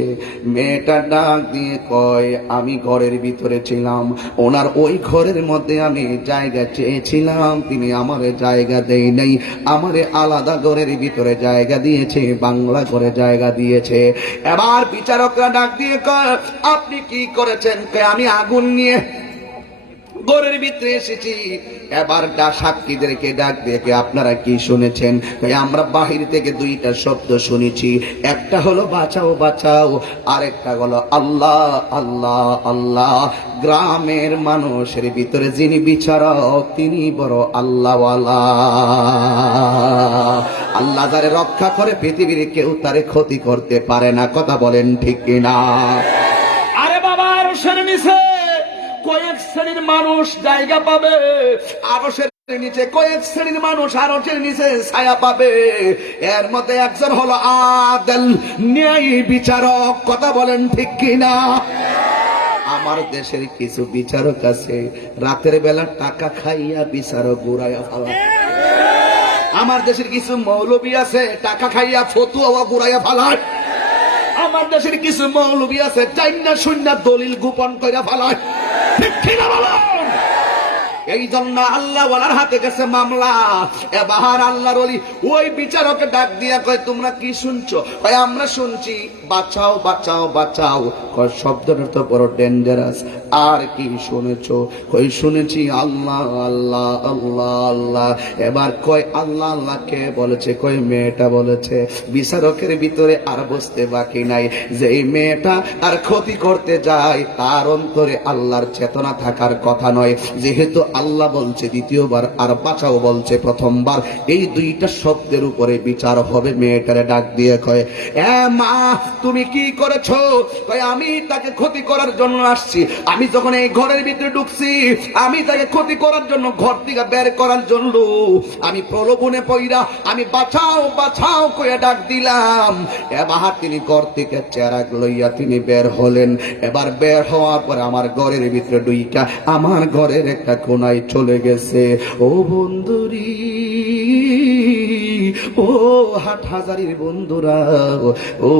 মেয়েটা ডাক দিয়ে কয় আমি ঘরের ভিতরে ছিলাম, ওনার ওই ঘরের মধ্যে আমি জায়গা চেয়েছিলাম, তিনি আমারে জায়গা দেই নাই, আমারে আলাদা ঘরের ভিতরে জায়গা দিয়েছে, বাংলা ঘরে জায়গা দিয়েছে। এবার বিচারকরা ডাক দিয়ে কয় আপনি কি করেছেন? আমি আগুন নিয়ে ঘরের ভিতরে এসেছি। এবার সাক্ষীদেরকে ডাক দেখে আপনারা কি শুনেছেন? আমরা বাহির থেকে দুইটা শব্দ শুনেছি, একটা হলো বাঁচাও বাঁচাও, আরেকটা হলো আল্লাহ আল্লাহ আল্লাহ। গ্রামের মানুষের ভিতরে যিনি বিচারক তিনি বড় আল্লাহওয়ালা। আল্লাহ যারে রক্ষা করে পৃথিবীর কেউ তারে ক্ষতি করতে পারে না। কথা বলেন ঠিক কিনা? আরে বাবা, আরশের নিচে কয়েক শ্রেণীর মানুষ জায়গা পাবে, আরশের নিচে কয়েক শ্রেণীর মানুষ আরশের নিচে ছায়া পাবে। এর মধ্যে একজন হলো আদেল, ন্যায় বিচারক। কথা বলেন ঠিক কিনা? আমার দেশের কিছু বিচারক আছে রাতের বেলা টাকা খাইয়া বিচারক ঘুরাইয়া ফেলায়। আমার দেশের কিছু মৌলবী আছে টাকা খাইয়া ফতুয়া ঘুরাইয়া ফেলায়। আমার দেশের কিছু মৌলবী আছে চাইনা শূন্য দলিল গোপন কইরা ফেলায়। ঠিক কিনা বলুন? এই জন্য আল্লাহ ওয়ালার হাতে গেছে মামলা। এবার আল্লাহর ওলি ওই বিচারকে ডাক দিয়া কয় তোমরা কি শুনছো? কয় আমরা শুনছি বাঁচাও বাঁচাও বাঁচাও। কয় শব্দটা তো বড় ডেঞ্জারাস। আর কি শুনেছো? কই শুনেছি আল্লাহ আল্লাহ আল্লাহ আল্লাহ। এবার কয় আল্লাহ আল্লাহ কে বলেছে? কয় মেয়েটা বলেছে। বিচারকের ভিতরে আর বসতে বাকি নাই যে এই মেয়েটা আর ক্ষতি করতে যায় তার অন্তরে আল্লাহর চেতনা থাকার কথা নয়। যেহেতু আল্লাহ বলছে দ্বিতীয়বার আর বাঁচাও বলছে প্রথমবার, এই দুইটা শব্দের উপরে বিচার হবে। মেয়েটারে ডাক দিয়ে কয় এ মা তুমি কি করেছো? কয় আমি তাকে ক্ষতি করার জন্য আসছি। আমি যখন এই ঘরের ভিতরে ঢুকছি আমি তাকে ক্ষতি করার জন্য ঘর থেকে বের করার জন্য আমি প্রলোভনে পইরা আমি বাঁচাও বাঁচাও কয়ে ডাক দিলাম। এবার তিনি ঘর থেকে চেরাগ লইয়া তিনি বের হলেন। এবার বের হওয়ার পর আমার ঘরের ভিতরে ঢুইকা আমার ঘরের একটা কোনায় চলে গেছে। ও বন্ধুরি, ও হাটহাজারির বন্ধুরা, ও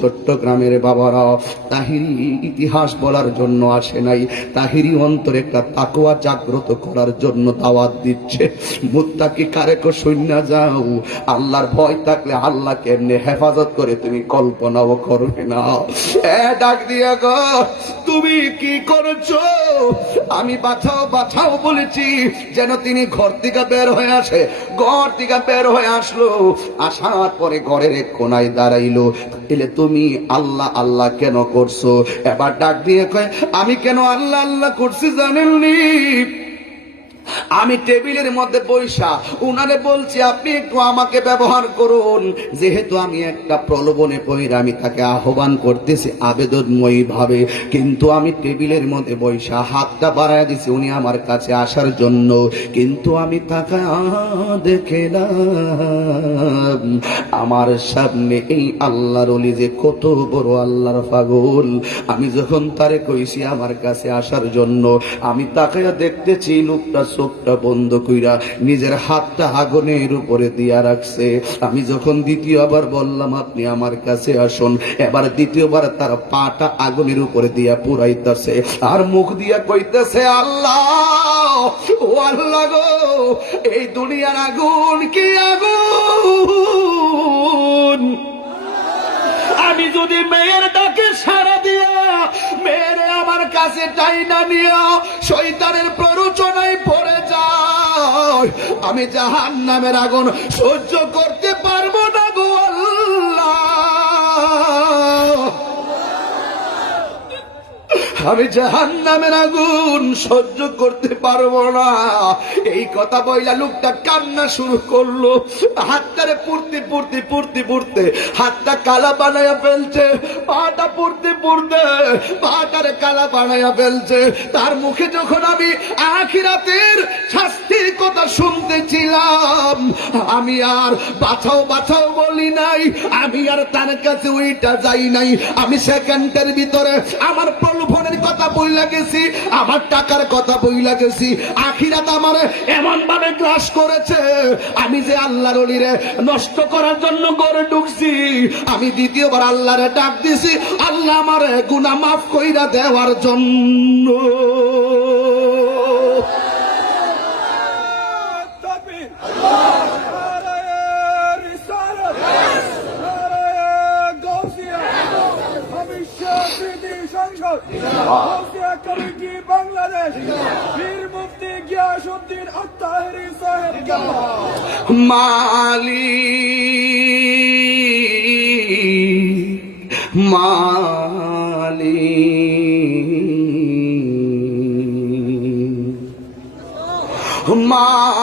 চট্টগ্রামের বাবারা, তাহিরি ইতিহাস বলার জন্য আসে নাই, তাহিরি অন্তরে একটা তাকওয়া জাগ্রত করার জন্য দাওয়াত দিচ্ছে। মুত্তাকি কারেকো শূন্য যাও। আল্লাহর ভয় থাকলে আল্লাহ কেমনে হেফাজত করে তুমি কল্পনাও করবে না। ডাক দিয়া গো তুমি কি করেছো? আমি বাঁচাও বাঁচাও বলেছি যেন তিনি ঘর থেকে বের হয়ে আসে। ঘর থেকে বের হয়ে আসলো, আসার পরে ঘরের এক কোনায় দাঁড়াইলো। এলে তুমি আল্লাহ আল্লাহ কেন করছো? এবার ডাক দিয়ে কয় আমি কেন আল্লাহ আল্লাহ করছি জানেননি? আমি টেবিলের মধ্যে বৈশা উনারে বলছি আপনি একটু আমাকে ব্যবহার করুন। যেহেতু আমি একটা প্রলোভনে পড়ে আমি তাকে আহ্বান করতেছি আবেদনময়ী ভাবে, কিন্তু আমি টেবিলের মধ্যে বৈশা হাতটা বাড়ায় দিছি উনি আমার কাছে আসার জন্য, কিন্তু আমি তাকে দেখলাম আমার সামনে এই আল্লাহর ওলি যে কত বড় আল্লাহর পাগল। আমি যখন তারে কইছি আমার কাছে আসার জন্য, আমি তাকে দেখতেছি লোকটা চোখটা বন্ধ কইরা নিজের হাতটা আগুনের উপরে দিয়া রাখছে। আমি যখন দ্বিতীয়বার বললাম আপনি আমার কাছে আসুন, এবার দ্বিতীয়বার তার পাটা আগুনের উপরে দিয়া পুরাইতেছে আর মুখ দিয়া কইতেছে আল্লাহ ও আল্লাহ গো, এই দুনিয়ার আগুন কি আগুন! আমি যদি মেয়ের ডাকে সাড়া দিয়া মেয়েরে আমার কাছে টাইনা নিয়া শয়তানের প্ররোচনায় পড়ে যায়, আমি জাহান্নামের আগুন সহ্য করতে পারবো না গো আল্লাহ। আমি জাহান্নামের আগুন সহ্য করতে পারবো না। এই কথা বইলা লোকটা কান্না শুরু করলো। হাতটারে পুড়তে পুড়তে পুড়তে পুড়তে হাতটা কালা বানায়া ফেলছে, পাটা পুড়তে পুড়তে পাটারে কালা বানায়া ফেলছে। তার মুখে যখন আমি আখিরাতের শাস্তির কথা শুনতেছিলাম, আমি আর বাঁচাও বাঁচাও বলি নাই, আমি আর তার কাছে ওইটা যাই নাই। আমি সেকেন্ডের ভিতরে আমার প্রলোভনের কথা বইলা গেছি, আমার টাকার কথা বইলা গেছি। আখিরাত আমারে এমন ভাবে গ্রাস করেছে, আমি যে আল্লাহর ওলিরে নষ্ট করার জন্য গড়ে ঢুকছি, আমি দ্বিতীয়বার আল্লাহরে ডাক দিছি আল্লাহ আমারে গুনাহ মাফ কইরা দেওয়ার জন্য। বাংলাদেশ বীর মুফতি গিয়াসউদ্দিন আত্তাহিরি সাহেব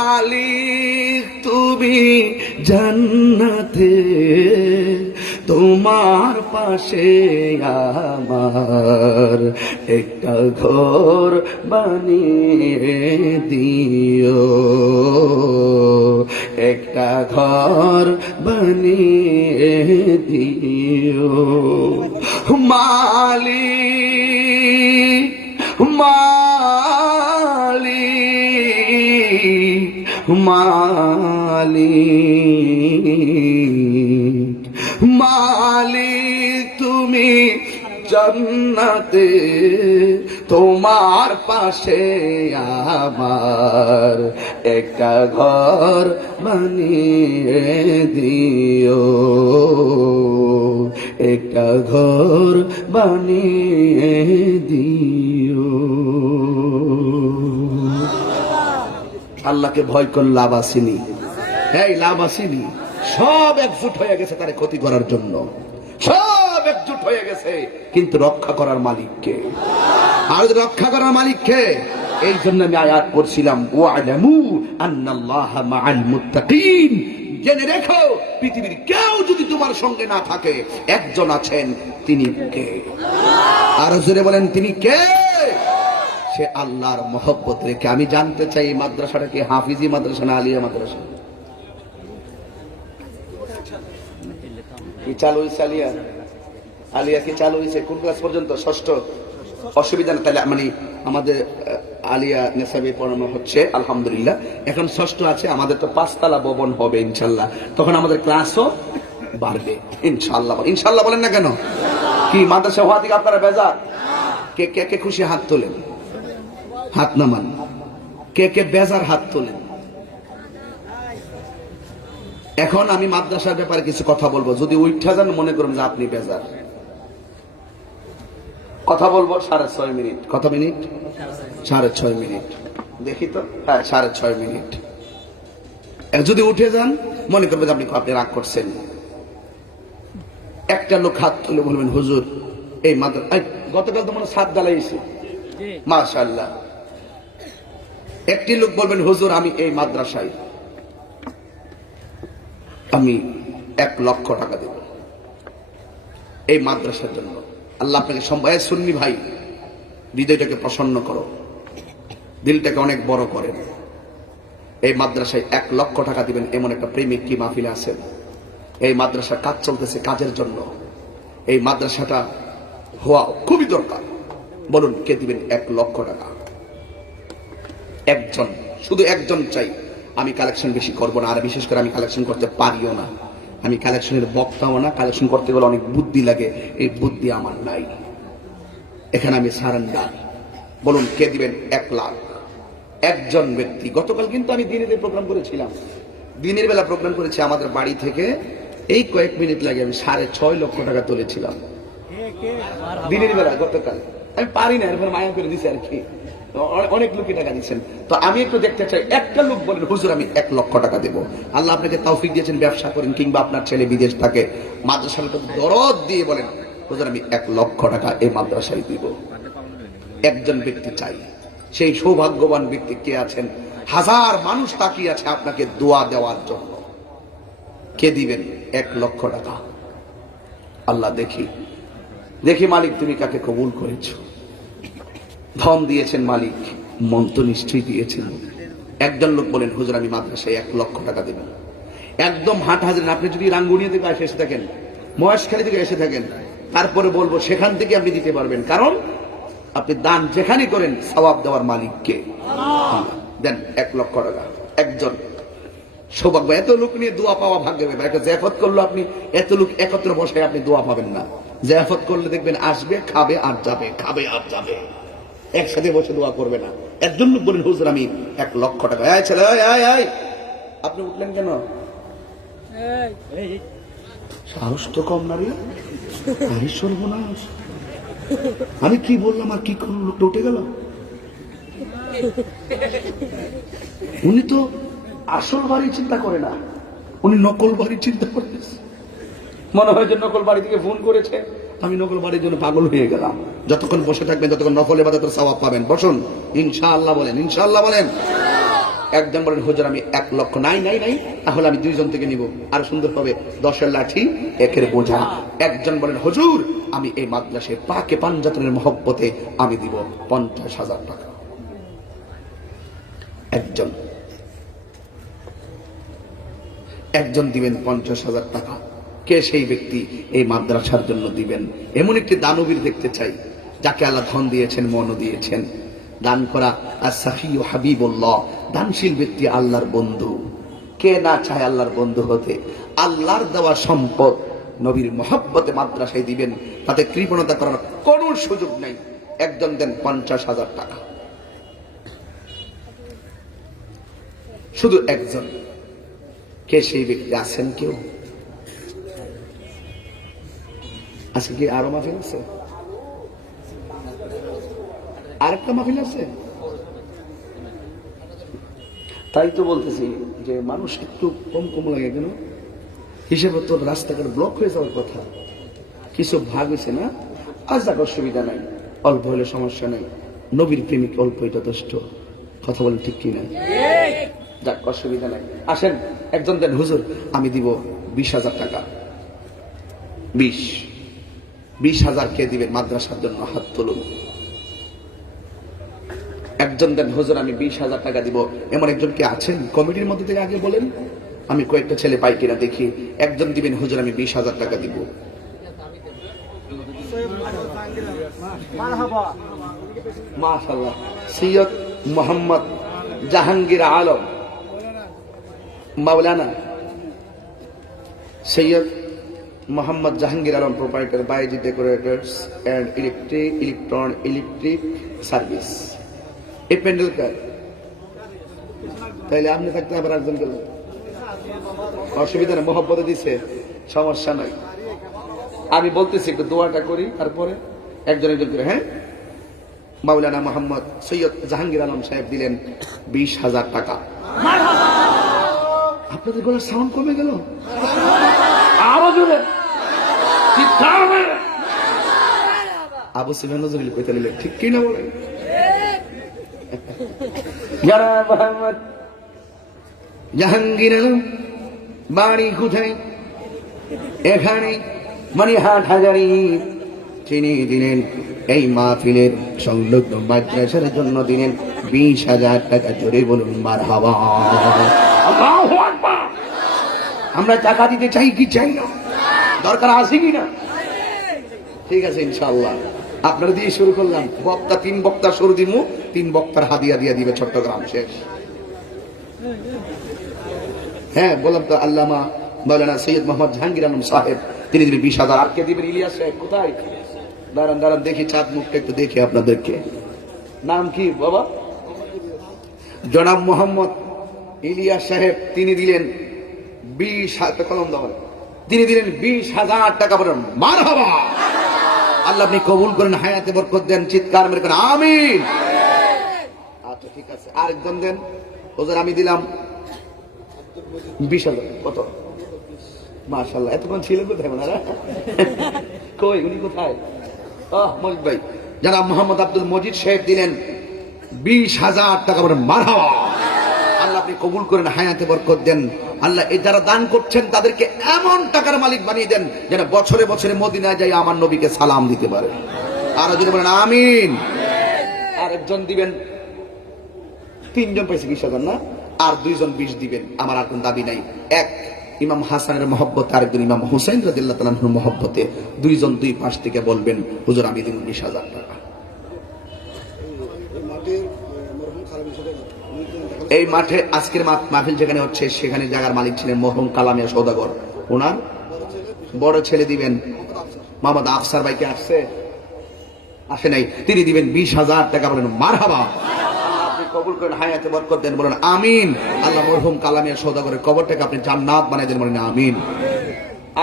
মালিক তুমি জান্নাতে, তোমার পাশে আমার একটা ঘর বানিয়ে দিও, একটা ঘর বানিয়ে দিও। মালিক মালিক মালিক মালিক তুমি জান্নাতে, তোমার পাশে আমার একটা ঘর বানিয়ে দিও, একটা ঘর বানিয়ে দিও। আল্লাহকে ভয় করে লাভ আসেনি, এই লাভ আসেনি। সব একজুট হয়ে গেছে তারে ক্ষতি করার জন্য, সব একজুট হয়ে গেছে, কিন্তু রক্ষা করার মালিককে। আর রক্ষা করার মালিককে, এই জন্য আমি আয়াত পড়ছিলাম, ওয়ালামু আন্নাল্লাহা মাআল মুত্তাকিন, জেনে রেখো পৃথিবীর কেউ যদি তোমার সঙ্গে না থাকে, একজন আছেন, তিনি কে? আর জোরে বলেন তিনি কে? সে আল্লাহর মহব্বত রেখে। আমি জানতে চাই এই মাদ্রাসাটা কি হাফিজি মাদ্রাসা না আলিয়া মাদ্রাসা? কি চালু হয়েছে আলিয়া? আলিয়া কি চালু হয়েছে? কোন ক্লাস পর্যন্ত? ষষ্ঠ। অসুবিধা না, তাহলে মানে আমাদের আলিয়া নেশাবি পড়ানো হচ্ছে আলহামদুলিল্লাহ। এখন ষষ্ঠ আছে, আমাদের তো 5 তলা ভবন হবে ইনশাল্লাহ, তখন আমাদের ক্লাসও বাড়বে ইনশাল্লাহ। ইনশাল্লাহ বলেন না কেন? কি মাদ্রাসা হওয়া থেকে আপনারা বেজার? কে কে কে খুশি হাত তোলেন, হাত নামান। কে কে বেজার হাত তোলেন। এখন আমি মাদ্রাসার ব্যাপারে কিছু কথা বলবো, যদি উঠা যান মনে করুন যে আপনি বেজার। কথা বলবো 6.5 মিনিট। কত মিনিট? 6.5 মিনিট। দেখি তো, হ্যাঁ 6.5 মিনিট। যদি উঠে যান মনে করবেন আপনি রাগ করছেন। একটা লোক হাত তুলে বলবেন, হুজুর এই মাদ্রাসা গতকাল তো মনে ছাদ ঢালাইছে, মাশাআল্লাহ। একটি লোক বলবেন, হুজুর আমি এই মাদ্রাসায় আমি 1 লক্ষ টাকা দেব এই মাদ্রাসার জন্য। আল্লাহ আপনাকে সম্ভব। সুন্নি ভাই, হৃদয়টাকে প্রসন্ন করো, দিলটাকে অনেক বড় করেন। এই মাদ্রাসায় 1 লক্ষ টাকা দিবেন, এমন একটা প্রেমিক কি মাহফিলে আছেন? এই মাদ্রাসার কাজ চলতেছে, কাজের জন্য এই মাদ্রাসাটা হওয়া খুবই দরকার। বলুন কে দিবেন 1 লক্ষ টাকা? একজন, শুধু একজন চাই। আমি কালেকশন বেশি করবো না, আর বিশেষ করে আমি কালেকশন করতে পারিও না। আমি কালেকশনের বক্তাও না, কালেকশন করতে গেলে অনেক বুদ্ধি লাগে, এই বুদ্ধি আমার নাই। এখানে আমি সারেন্ডার। বলুন কে দিবেন 1 লাখ? একজন ব্যক্তি। গতকাল কিন্তু আমি দিনের প্রোগ্রাম করেছিলাম, দিনের বেলা প্রোগ্রাম করেছি আমাদের বাড়ি থেকে। এই কয়েক মিনিট লাগে আমি 6.5 লক্ষ টাকা তুলেছিলাম দিনের বেলা গতকাল। আমি পারি না, এরপর মায়া করে দিছি আর কি। অনেক লোকে টাকা দিচ্ছেন, তো আমি একটু দেখতে চাই একটা লোক বলেন, হুজুর আমি 1 লক্ষ টাকা দেবো। আল্লাহ আপনাকে তৌফিক দিয়েছেন, ব্যবসা করেন, কিংবা আপনার ছেলে বিদেশ থাকে, মাদ্রাসার দরদ দিয়ে বলেন, হুজুর আমি 1 লক্ষ টাকা এই মাদ্রাসায় দিব। একজন ব্যক্তি চাই। সেই সৌভাগ্যবান ব্যক্তি কে আছেন? হাজার মানুষ তাকিয়ে আছে আপনাকে দোয়া দেওয়ার জন্য। কে দিবেন? 1 লক্ষ টাকা। আল্লাহ দেখি দেখি মালিক তুমি কাকে কবুল করেছো। ধন দিয়েছেন মালিক, মন তো নিশ্চয়ই দিয়েছেন। একজন লোক বলেন, হুজুর আমি মাদ্রাসায় 1 লক্ষ টাকা দেব। একদম হাট হাজির। আপনি যদি রাঙ্গুনিয়া থেকে এসে থাকেন, মহেশখালী থেকে এসে থাকেন, তারপরে বলবো সেখান থেকে আপনি দিতে পারবেন, কারণ আপনি দান যেখানে করেন সওয়াব দেওয়ার মালিককে। দেন 1 লক্ষ টাকা। একজন সৌভাগ্য। এত লোক নিয়ে দোয়া পাওয়া ভাগ্য ব্যাপার। একটা জিয়াফত করলো আপনি, এত লোক একত্র বসে আপনি দোয়া পাবেন না। জিয়াফত করলে দেখবেন আসবে, খাবে আর যাবে, খাবে আর যাবে, একসাথে বসে দোয়া করবে না। একজন লোক বলেন, হুজুর আমি 1 লক্ষ টাকা। এই ছেলে, আপনি উঠলেন কেন? সাহস তো কম না রে। সর্বনাশ, আমি কি বললাম আর কি করলো? লোকটা উঠে গেল। উনি তো আসল বাড়ি চিন্তা করে না, উনি নকল বাড়ি চিন্তা করতেছে। মনে হয় যে নকল বাড়ি থেকে ফোন করেছে। আমি নকল বাড়ির জন্য পাগল হয়ে গেলাম। যতক্ষণ বসে থাকবেন ততক্ষণ নফল ইবাদতের সওয়াব পাবেন। বসুন, ইনশাআল্লাহ বলেন, ইনশাআল্লাহ বলেন। একজন বলেন, হুজুর আমি 1 লক্ষ। নাই নাই নাই, তাহলে আমি 2 জন থেকে নিব, আর সুন্দর হবে 10-এর লাঠি 1-এর বোঝা। একজন বলেন, হুজুর আমি এই মাদ্রাসায় পাকে পাঞ্জাতনের মহব্বতে আমি দিব 50,000 টাকা। একজন দিবেন 50,000 টাকা। কে সেই ব্যক্তি এই মাদ্রাসার জন্য দিবেন? এমন একটি দানবীর দেখতে চাই, যাকে আল্লাহ ধন দিয়েছেন, মনও দিয়েছেন। দান করা as-safi হাবিবুল্লাহ, দানশীল ব্যক্তি আল্লাহর বন্ধু। কে না চায় আল্লাহর বন্ধু হতে? আল্লাহর দেওয়া সম্পদ নবীর মহব্বতে মাদ্রাসায় দিবেন, তাতে কৃপণতা করার কোনো সুযোগ নেই। একজন দেন 50,000 টাকা। শুধু একজন। কে সেই ব্যক্তি? আছেন কেউ? আজকে কি আরো মাহফিল আছে? আরেকটা মাহফিল আছে? তাই তো বলতেছি যে মানুষ একটু কম কম লাগে কেন? হিসেবে তো রাস্তাঘাট ব্লক হয়ে যাওয়ার কথা। কিছু ভাগ হয়েছে না? আজ যাক, অসুবিধা নাই, অল্প হলে সমস্যা নাই। নবীর প্রেমিক অল্পই যথেষ্ট। কথা বলেন ঠিক কি না? যাক, অসুবিধা নাই। আসেন, একজন দেন, হুজুর আমি দিব 20,000 টাকা। 20,000 কে দিবেন মাদ্রাসার জন্য? হাত তুলুন। একজন দেন, হুজুর আমি 20,000 টাকা দিব। এমন একজন কে আছেন? কমিটির মধ্যে থেকে আগে বলেন, আমি কয়েকটা ছেলে পাই কিনা দেখি। একজন দিবেন, হুজুর আমি 20,000 টাকা দিব। মাশাআল্লাহ। Syed Mohammad Jahangir Alam, Maulana Syed Mohammad Jahangir Alam, proprietor Baiji decorators and electric service. এই প্যান্ডেল কার? তাইলে আপনি থাকতে আবার একজন গেল, অসুবিধা নেই, মহব্বতে দিছে, সমস্যা নাই। আমি বলতেছি একটু দোয়াটা করি, তারপরে একজন করে। হ্যাঁ, মাওলানা মোহাম্মদ সৈয়দ জাহাঙ্গীর আলম সাহেব দিলেন 20,000 টাকা। আপনাদের গলার সাউন্ড কমে গেল, আরো জোরে আবু সুফিয়ান নজরুল কইতে নিলেন, ঠিক কি না বলেন? মোহাম্মদ জাহাঙ্গীর আলম বাড়ি কোথায়? এখানে মনিহাট হাজারি। তিনি দিলেন এই মাহফিলের সংলগ্ন মাদ্রাসার জন্য দিলেন 20,000 টাকা। জোরে বলুন মারহাবা। আল্লাহু আকবার। আমরা টাকা দিতে চাই কি চাই না? দরকার আছে কি না? ঠিক আছে, ইনশাআল্লাহ আপনারা দিয়ে শুরু করলাম। বক্তা 3 বক্তা শুরু দিমু, 3 বক্তার হাদিয়া দিয়ে দিবে চট্টগ্রাম। শেষ। হ্যাঁ বললাম তো, আল্লামা মাওলানা সৈয়দ মোহাম্মদ জাহাঙ্গীর আলম সাহেব তিনি দিবেন 20,000। আর কে দিবেন? ইলিয়াস সাহেব। কোথায়? দাঁড়ান দাঁড়ান, দেখি চাঁদ মুখটা একটু দেখি আপনাদেরকে। নাম কি বাবা? জনাব মোহাম্মদ ইলিয়াস সাহেব, তিনি দিলেন 20,000 কলম দেওয়ার, তিনি দিলেন 20,000 টাকা। বলেন মারহাবা। আল্লাহ আপনি কবুল করেন, হায়াতে বরকত দেন, চিৎকার মেরে করেন আমিন। আচ্ছা ঠিক আছে, আরেকজন দেন। হুজুর আমি দিলাম 20,000। কত? মাশাআল্লাহ। এতক্ষণ ছিল কোথায় ওনারা? কই, উনি কোথায়? মজিদ ভাই, যারা মোহাম্মদ আব্দুল মজিদ সাহেব দিলেন 20,000 টাকা। বলেন মারহাবা। আল্লাহ আপনি কবুল করেন, হায়াতে বরকত দেন। আল্লাহ এই যারা দান করছেন তাদেরকে এমন টাকার মালিক বানিয়ে দেন যেন বছরে বছরে মদিনায় যাই আমার নবীকে সালাম দিতে পারে। আর যদি বলেন আমিন। আর একজন দিবেন, 3 জন পাইছে 20,000 না, আর 2 জন 20 দিবেন। আমার আর কোন দাবি নাই। এক ইমাম হাসানের মহব্বতে, আরেকজন ইমাম হুসাইন রাদিয়াল্লাহু তাআলার মহব্বতে 2 জন 2 পাশ থেকে বলবেন হুজুর আমি দিব 20,000 টাকা। এই মাঠে আজকের মাহফিল যেখানে হচ্ছে সেখানে জায়গার মালিক ছিলেন মরহুম কালামিয়া সওদাগর। ওনার বড় ছেলে দিবেন মোহাম্মদ আফসার ভাইকে আসছে, আসে নাই, তিনি দিবেন 20,000 টাকা। বলেন মারহাবা। আপনি কবুল করেন, হায়াতে বরকত দেন। বলেন আমিন। আল্লাহ মরহুম কালামিয়া সওদাগরের কবরটাকে আপনি জান্নাত বানিয়ে দেন। বলেন আমিন।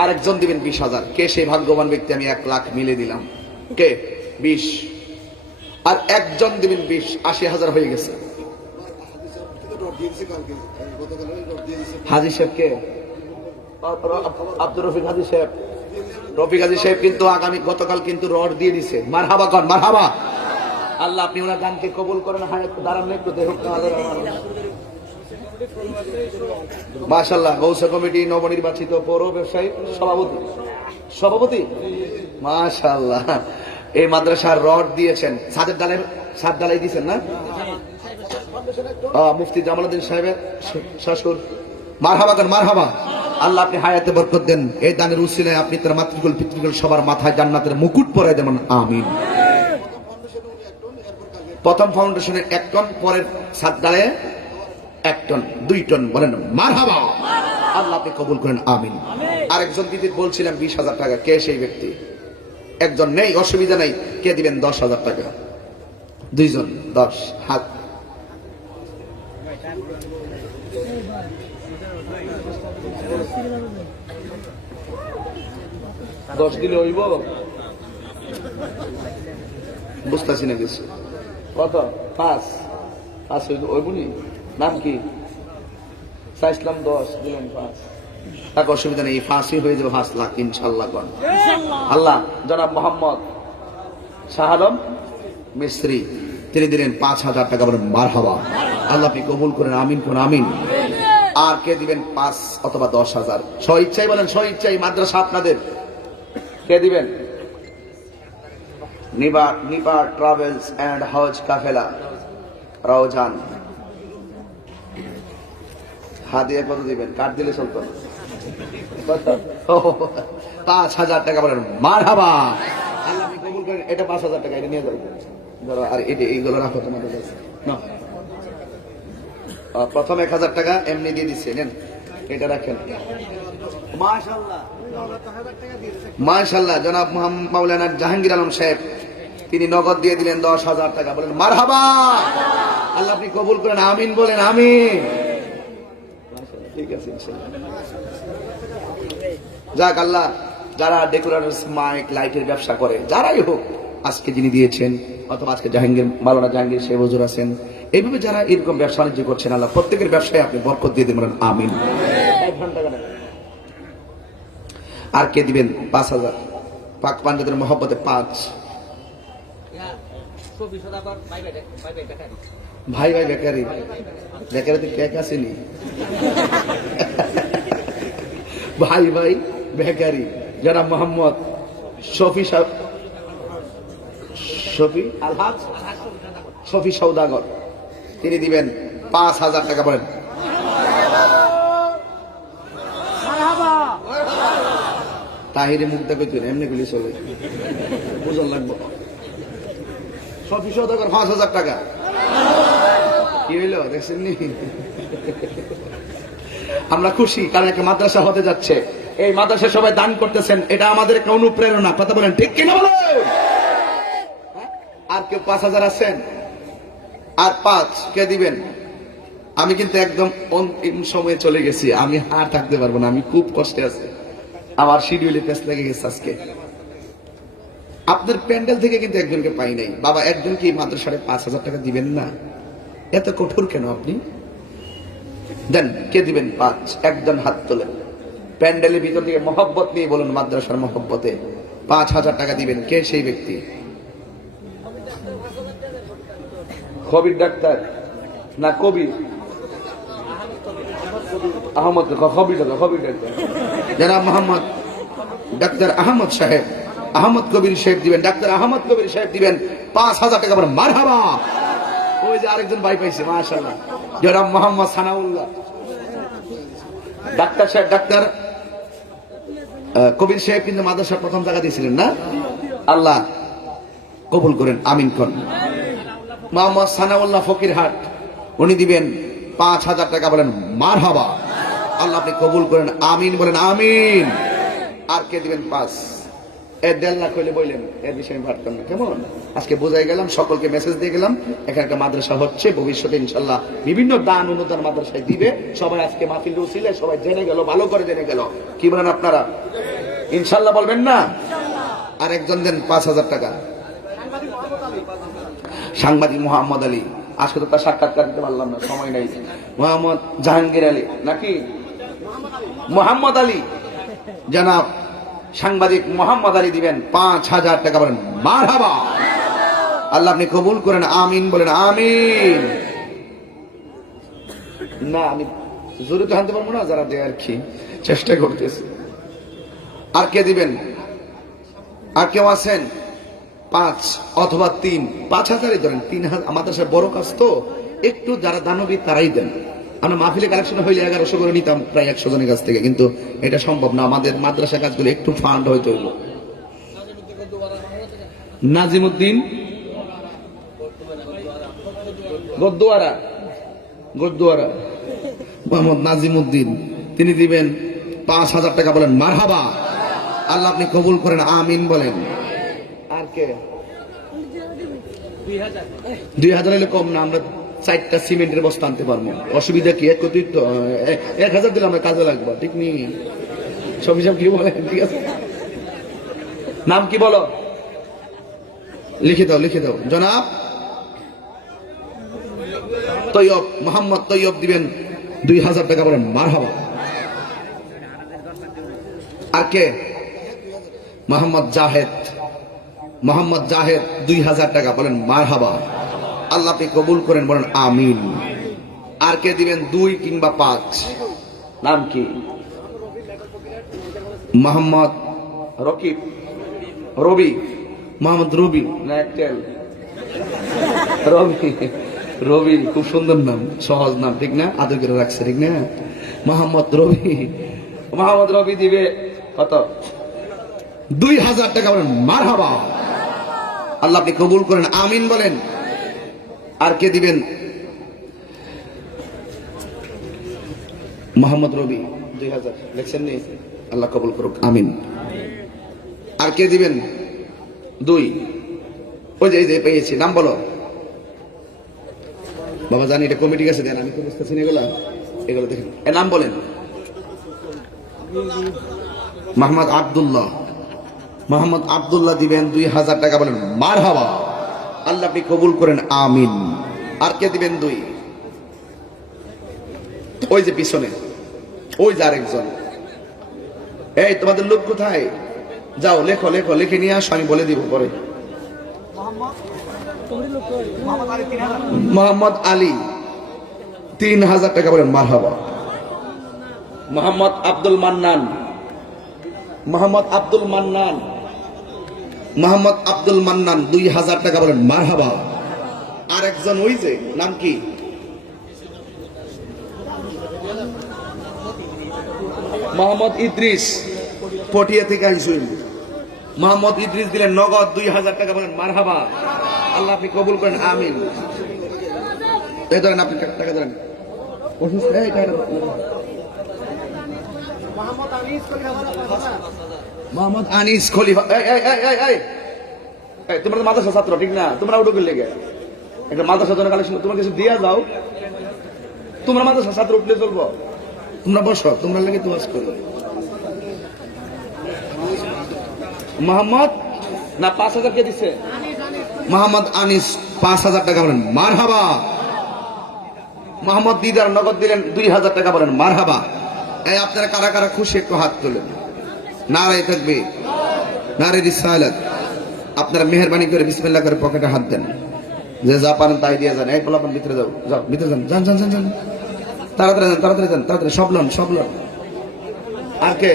আরেকজন দিবেন 20,000। কে সেই ভাগ্যবান ব্যক্তি? আমি 1 লাখ মিলে দিলাম। কে? 20। আর একজন দিবেন 20, 80,000 হয়ে গেছে। হাজি সাহেব কে? আব্দুর রফিক হাজি সাহেব। রফিক হাজি সাহেব কিন্তু গতকাল কিন্তু রড দিয়ে দিছে। মারহাবা কর, মারহাবা। আল্লাহ আপনি ওনার গানকে কবুল করেন। হায়াত দাঁড়ান একটু, দেখুন মাশাআল্লাহ। গৌসা কমিটি নবনির্বাচিত পৌর ব্যবসায়ী সভাপতি মাশাআল্লাহ। এই মাদ্রাসার রড দিয়েছেন, ছাদ ঢালাই দিয়েছেন না? মুফতি জামালউদ্দিন সাহেবের শ্বশুর। মারহাবা করেন, মারহাবা। আল্লাহ আপনি হায়াতে বরকত দেন। এই দানের উসিলায় আপনি তার মাতৃকুল পিতৃকুল সবার মাথায় জান্নাতের মুকুট পরায় দেন। আমিন। প্রথম ফাউন্ডেশনে 1 টন, পরের ছাদ ঢালায় 1 টন, 2 টন। বলেন মারহাবা। আল্লাহ আপনি কবুল করেন। আমিন। আরেকজন দিদি বলছিলাম 20,000 টাকা। কে সেই ব্যক্তি? একজন নেই, অসুবিধা নাই। কে দিবেন 10,000 টাকা? 2 জন 10 হাত। দশ দিলে হইব? বুঝতেছি না কিছু। কত? 5 হইবনি? নাম কি? চাইছিলাম 10, দিলাম 5 টাকা। অসুবিধা নেই, 5ই হয়ে যাবে। 5 লাখ ইনশাল্লাহ। আল্লাহ জনাব মোহাম্মদ শাহ আলম মিস্ত্রি, তিনি দিলেন 5,000 টাকা। বলেন মারহাবা। আল্লাহ আপনি কবুল করেন। আমিন কোন আমিন। আর কে দিবেন 5 অথবা 10,000? স্ব ইচ্ছাই বলেন, স্ব ইচ্ছাই। মাদ্রাসা আপনাদের। কে দিবেন? নিপা ট্রাভেলস এন্ড হজ কাফেলা রাউজান। হাদিয়া কত দিবেন? কার্ড দিলে চলতো। 5,000 টাকা। বলেন মারহাবা। আল্লাহ আপনি কবুল করেন। এটা 5,000 টাকা, এটা নিয়ে যাও। ধরো, আর এইগুলো রাখো তোমাদের কাছে। প্রথম 1,000 টাকা এমনি দিয়ে দিচ্ছে, নেন, এটা রাখেন। মাশাআল্লাহ। জনাব মাওলানা জাহাঙ্গীর আলম সাহেব, তিনি নগদ দিয়ে দিলেন 10,000 টাকা। বলেন মারহাবা। আল্লাহ আপনি কবুল করেন। আমিন। বলেন আমিন। ঠিক আছে ইনশাআল্লাহ। যাক আল্লাহ, যারা ডেকোরেটরস, মাইক, লাইটের ব্যবসা করে, যারাই হোক, আজকে যিনি দিয়েছেন অথবা আজকে মাওলানা জাহাঙ্গীর সাহেব হুজুর আছেন, এইভাবে যারা এরকম ব্যবসা বাণিজ্য করছেন, আল্লাহ প্রত্যেকের ব্যবসায় আপনি বরকত দিয়ে দেন। বলেন আমিন। আর কে দিবেন? 5,000। পাক পাঞ্জাবের মহব্বতে 5। ভাই বেকারি। বেকারিতে কেক আসেনি? ভাই বেকারি। যারা মোহাম্মদ শফি সওদাগর, তিনি দিবেন 5,000 টাকা। বলেন তাহিরে মুখ দেখে তুই এমনি গুলি চলে, বুঝন লাগবো। শফি সওদাগর 5,000 টাকা। কি হইল দেখছেন নি? আমরা খুশি, কারণ একটা মাদ্রাসা হতে যাচ্ছে। এই মাদ্রাসা সবাই দান করতেছেন, এটা আমাদের একটা অনুপ্রেরণা। কথা বলেন ঠিক কিনা বলেন? আর কেউ 5,000 আছেন? আর 5 কে দিবেন? আমি কিন্তু একদম অন্তিম সময়ে চলে গেছি, আমি আর থাকতে পারবো না, আমি খুব কষ্টে আছি, আমার শিডিউলে পেস লেগে গেছে আজকে। আপনার প্যান্ডেল থেকে কিন্তু একজনকে পাই নাই। বাবা, একজন কি মাত্র 5,500 টাকা দিবেন না? এত কঠোর কেন আপনি? দেন, কে দিবেন? 5। একজন হাত তোলেন, প্যান্ডেলের ভিতর থেকে মহব্বত নিয়ে বলুন, মাদ্রাসার মহব্বতে 5,000 টাকা দিবেন। কে সেই ব্যক্তি? কবির ডাক্তার না কবি আহমদ কবির ডাক্তার জনাব মোহাম্মদ ডাক্তার আহমদ সাহেব, আহমদ কবির সাহেব দিবেন, ডাক্তার আহমদ কবির সাহেব দিবেন 5,000 টাকা। বলেন মারহাবা। ওই যে আরেকজন ভাই পাইছে, মাশাআল্লাহ, জনাব মোহাম্মদ সানাউল্লাহ। ডাক্তার সাহেব, ডাক্তার কবির সাহেব কিন্তু মাদ্রাসার প্রথম জায়গা দিয়েছিলেন না? আল্লাহ কবুল করেন, আমিন কোন। মোহাম্মদ সানাউল্লাহ ফকিরহাট, উনি দিবেন 5,000 টাকা। বলেন মারহাবা। আল্লাহ আপনি কবুল করেন, আমিন বলেন, আমিন। আর কে দিবেন 5? 1.5 লাখ হইলে বললেন, এর বিষয়ে আমি ভাবতাম না। কেমন আজকে বোঝাই গেলাম, সকলকে মেসেজ দিয়ে গেলাম। এখানে একটা মাদ্রাসা হচ্ছে, ভবিষ্যতে ইনশাল্লাহ বিভিন্ন দান অনুদান মাদ্রাসায় দিবে। সবাই আজকে মাহফিল উছিলে সবাই জেনে গেল, ভালো করে জেনে গেল। কি বলেন আপনারা? ইনশাল্লাহ বলবেন না? আর একজন দেন 5,000 টাকা, সাংবাদিক মোহাম্মদ আলী। আজকে তো তার সাক্ষাৎকার দিতে পারলাম না, সময় নাই। মোহাম্মদ জাহাঙ্গীর আলী নাকি মোহাম্মদ আলী, জনাব সাংবাদিক মোহাম্মদ আলী দিবেন 5,000 টাকা। বলেন মারহাবা। আল্লাহ আপনি কবুল করেন, আমিন বলেন, আমিন। না আমি জোরে তো আনতে পারবো না, যারা দেয় আর কি চেষ্টা করতেছে। আর কে দিবেন? আর কেউ আছেন? 5 অথবা 3, 5,000 ধরেন। 3,000 আমাদের সাথে বড় কাজ তো, একটু যারা দানবী তারাই দেন। আমরা মাহফিলে কালেকশন হইলে 1100 করে নিতাম প্রায় 100 জনের কাছ থেকে, কিন্তু এটা সম্ভব না। আমাদের মাদ্রাসা কাজগুলো একটু ফান্ড হইতে হইল। নাজিমুদ্দিন গদ্দুয়ারা, গদ্দুয়ারা, মোহাম্মদ নাজিমুদ্দিন, তিনি দিবেন 5,000 টাকা। বলেন মারহাবা। আল্লাহ আপনি কবুল করেন, আমিন বলেন। আর কে? 2,000 হলে কম না, আমরা 4টা সিমেন্টের বস্তা আনতে পারবো। অসুবিধা কি? 1,000 দিলে আমরা কাজে লাগবো, ঠিক নেই? সব হিসাব কি বলে? ঠিক আছে, নাম কি বলো? লিখে দাও, লিখে দাও। জনাব তৈয়ব, মোহাম্মদ তৈয়ব দিবেন 2,000 টাকা। বলেন মারহাবা। আর কে? মোহাম্মদ জাহেদ, মোহাম্মদ জাহেদ 2,000 টাকা। বলেন মারহাবা। আল্লাহ আপনি কবুল করেন, বলেন আমিন। আর কে দিবেন 2 কিংবা 5? নাম কি? মোহাম্মদ রকিব, রবি, মোহাম্মদ রবি না একটেল? রবি, রবি খুব সুন্দর নাম, সহজ নাম, ঠিক না? আদর করে রাখছে, ঠিক না? মোহাম্মদ রবি, মোহাম্মদ রবি দিবে কত? 2,000 টাকা। বলেন মারহাবা। আল্লাহ আপনি কবুল করেন, আমিন বলেন। আর কে দিবেন? মোহাম্মদ রবি 2,000 লেখছেন নি? আল্লাহ কবুল করুক, আমিন। আর কে দিবেন? 2। ওই যে পেয়েছি, নাম বলো বাবা। জানি এটা কমিটি কাছে দেন, আমি তো বুঝতেছি না এগুলা, এগুলো দেখেন। এর নাম বলেন। মোহাম্মদ আব্দুল্লাহ, মোহাম্মদ আব্দুল্লাহ দিবেন 2,000 টাকা। বলেন মারহাবা। আল্লাহ আপনি কবুল করেন, আমিন। আর কে দিবেন? 2। ওই যে পিছনে, ওই যে আরেকজন। এই তোমাদের লোক কোথায়? যাও লেখো, লেখো, লিখে নিয়ে আসো, আমি বলে দিব পরে। মোহাম্মদ আলী 3,000 টাকা। বলেন মারহাবা। মোহাম্মদ আব্দুল মান্নান, মোহাম্মদ আব্দুল মান্নান, মোহাম্মদ আব্দুল মান্নান 2,000 টাকা। বলেন মারহাবা। আর একজন ওই যে, নাম কি? মোহাম্মদ ইদ্রিস, পটিয়া থেকে আইসুন। মোহাম্মদ ইদ্রিস দিলেন নগদ 2,000 টাকা। বলেন মারহাবা। আল্লাহ আপনি কবুল করেন, আমিন। এই ধরেন, আপনি টাকা ধরেন। মোহাম্মদ আনিস খলিফা। তোমরা তো মাদ্রাসা ছাত্র, ঠিক না? তোমরা উঠে গেলে একটা মাদ্রাসা জন্য কালেকশন তোমার কিছু দিয়া যাও। তোমরা মাদ্রাসা ছাত্র উঠলে চলবো? তোমরা বসো, তোমরা লাগে তো বাস করো। মোহাম্মদ না 5,000 কে দিচ্ছে? মোহাম্মদ আনিস 5,000 টাকা। বলেন মারহাবা। মোহাম্মদ দিদার নগদ দিলেন 2,000 টাকা। বলেন মারহাবা। এই আপনারা কারা কারা খুশি একটু হাত তোলেন। নারায়ে তাকবীর, নারায়ে রিসালাত। আপনারা মেহেরবানি করে বিসমিল্লাহ করে পকেটে হাত দেন। যে যা পারেন তাই দিয়ে যান। এই পোলাপান ভিতরে যাও, যাও ভিতরে যান, যান যান যান যান, তাড়াতাড়ি যান, তাড়াতাড়ি যান, তাড়াতাড়ি সব লন, সব লন। আর কে?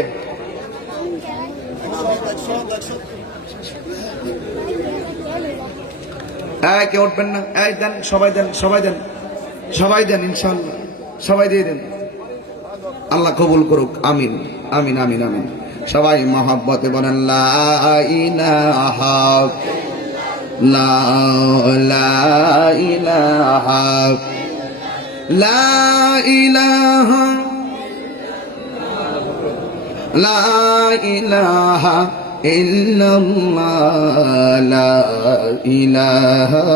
কে উঠবেন না? এই দেন, সবাই দেন, সবাই দেন, সবাই দেন, ইনশাআল্লাহ সবাই দিয়ে দেন। আল্লাহ কবুল করুক, আমিন আমিন আমিন আমিন। সবাই মহব্বতে বলেন লা ইলাহা লা ইলাহা লা ইলাহা লা ইলাহা ইল্লাল্লাহ লা ইলাহা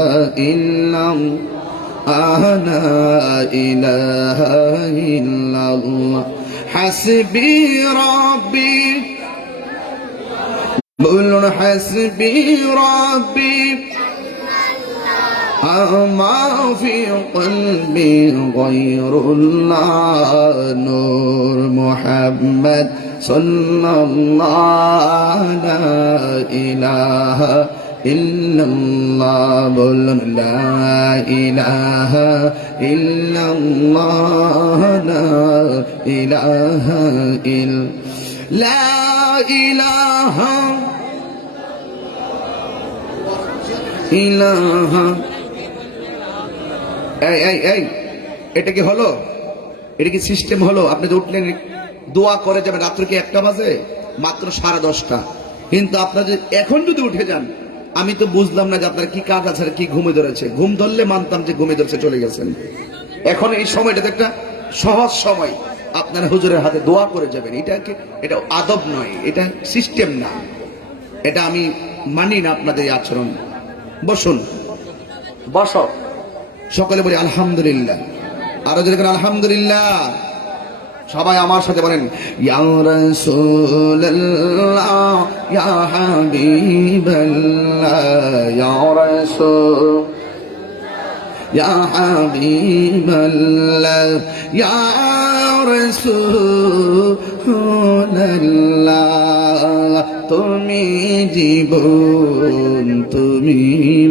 ইল্লাল্লাহ লা ইলাহা ইল্লাল্লাহ হাসবি রাব্বি বলুন হাসবি রাব্বি মা ফি কলবি গায়রুল্লাহ নূর মুহাম্মদ সাল্লাল্লাহু লা ইলাহা ইল্লাল্লাহ বলুন লা ইলাহা ইল্লাল্লাহ লা ইলাহা লা ইলাহা ইলাহা। এই এই এই এটা কি হলো? এটা কি সিস্টেম হলো? আপনি যে উঠলেন দোয়া করে যাবেন, রাত্রে কি 1টা বাজে? মাত্র 10:30। কিন্তু আপনার যে এখন যদি উঠে যান, আমি তো বুঝলাম না যে আপনার কি কাজ আছে, কি ঘুমে ধরেছে। ঘুম ধরলে মানতাম যে ঘুমে ধরছে, চলে গেছেন। এখন এই সময়টাতে একটা সহজ সময়, আপনার হুজুরের হাতে দোয়া করে যাবেন। এটা আদব নয়, এটা সিস্টেম না, এটা আমি মানি না আপনাদের এই আচরণ। বসুন, বসো, সকলে বলি আলহামদুলিল্লাহ। আরো যদি আলহামদুলিল্লাহ। সবাই আমার সাথে বলেন ইয়া রাসূলুল্লাহ ইয়া হাবিবাল্লাহ ইয়া রাসূল ইয়া হাবিবাল্লাহ ইয়া রাসূলুল্লাহ তুমি জীবন তুমি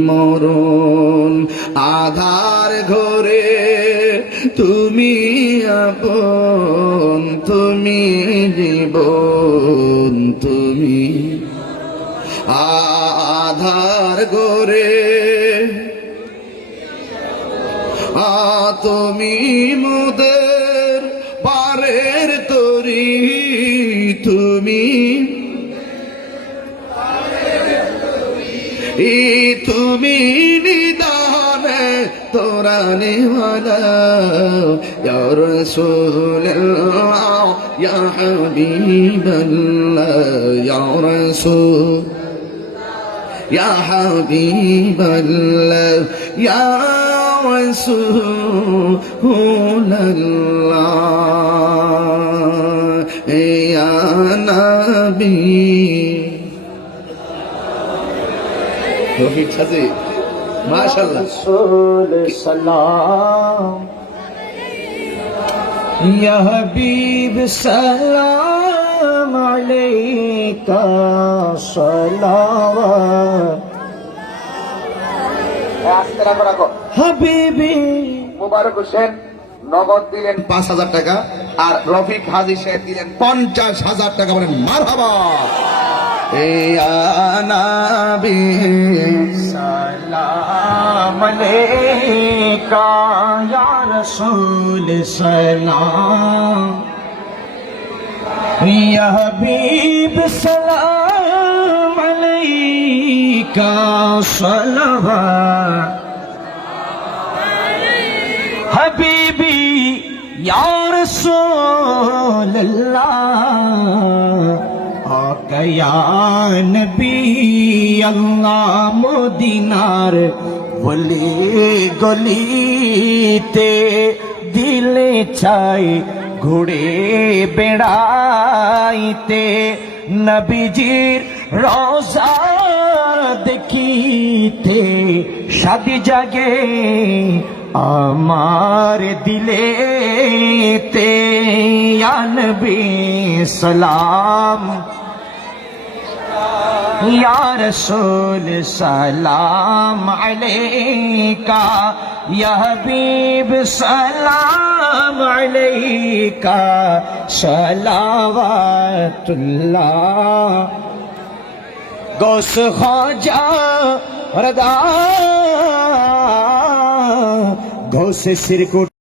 মরণ আধার ঘরে তুমি আপন তুমি জীবন তুমি আধার ঘরে তুমি মোদের পারের তরি তুমি তুমি নিদানে তোরানে ওয়ালা ইয়া রাসূলুল্লাহ ইয়া হাবিবাল্লাহ ইয়া রাসূল ইয়া হাবিবাল্লাহ ইয়া রাসূলুল্লাহ ইয়া নবী। রফিক সাজি মাশাআল্লাহ रसूल सलाम या हबीब सलाम अलैका सलावत हबीबी। মুবারক হোসেন নগদ দিলেন 5,000 টাকা, আর রফিক হাজী সাহেব দিলেন 50,000 টাকা। বলেন মারহাবা। ইয়া নবী सलाम अलैका या रसूल सलाम या हबीब सलाम अलैका सलावत हबीबी या रसूल अल्लाह आका नबी अल्लाह मदीनार वली गलीते दिले चाय घुड़े बेड़ाइते नबीजीर रोजा देखीते शादी जागे আমার দিলেতে ইয়া নবী সালাম या रसूल सलाम अलैका, या हबीब सलाम अलैका, सलावतुल्लाह। गौस ख्वाजा रदा गौस सिरकुट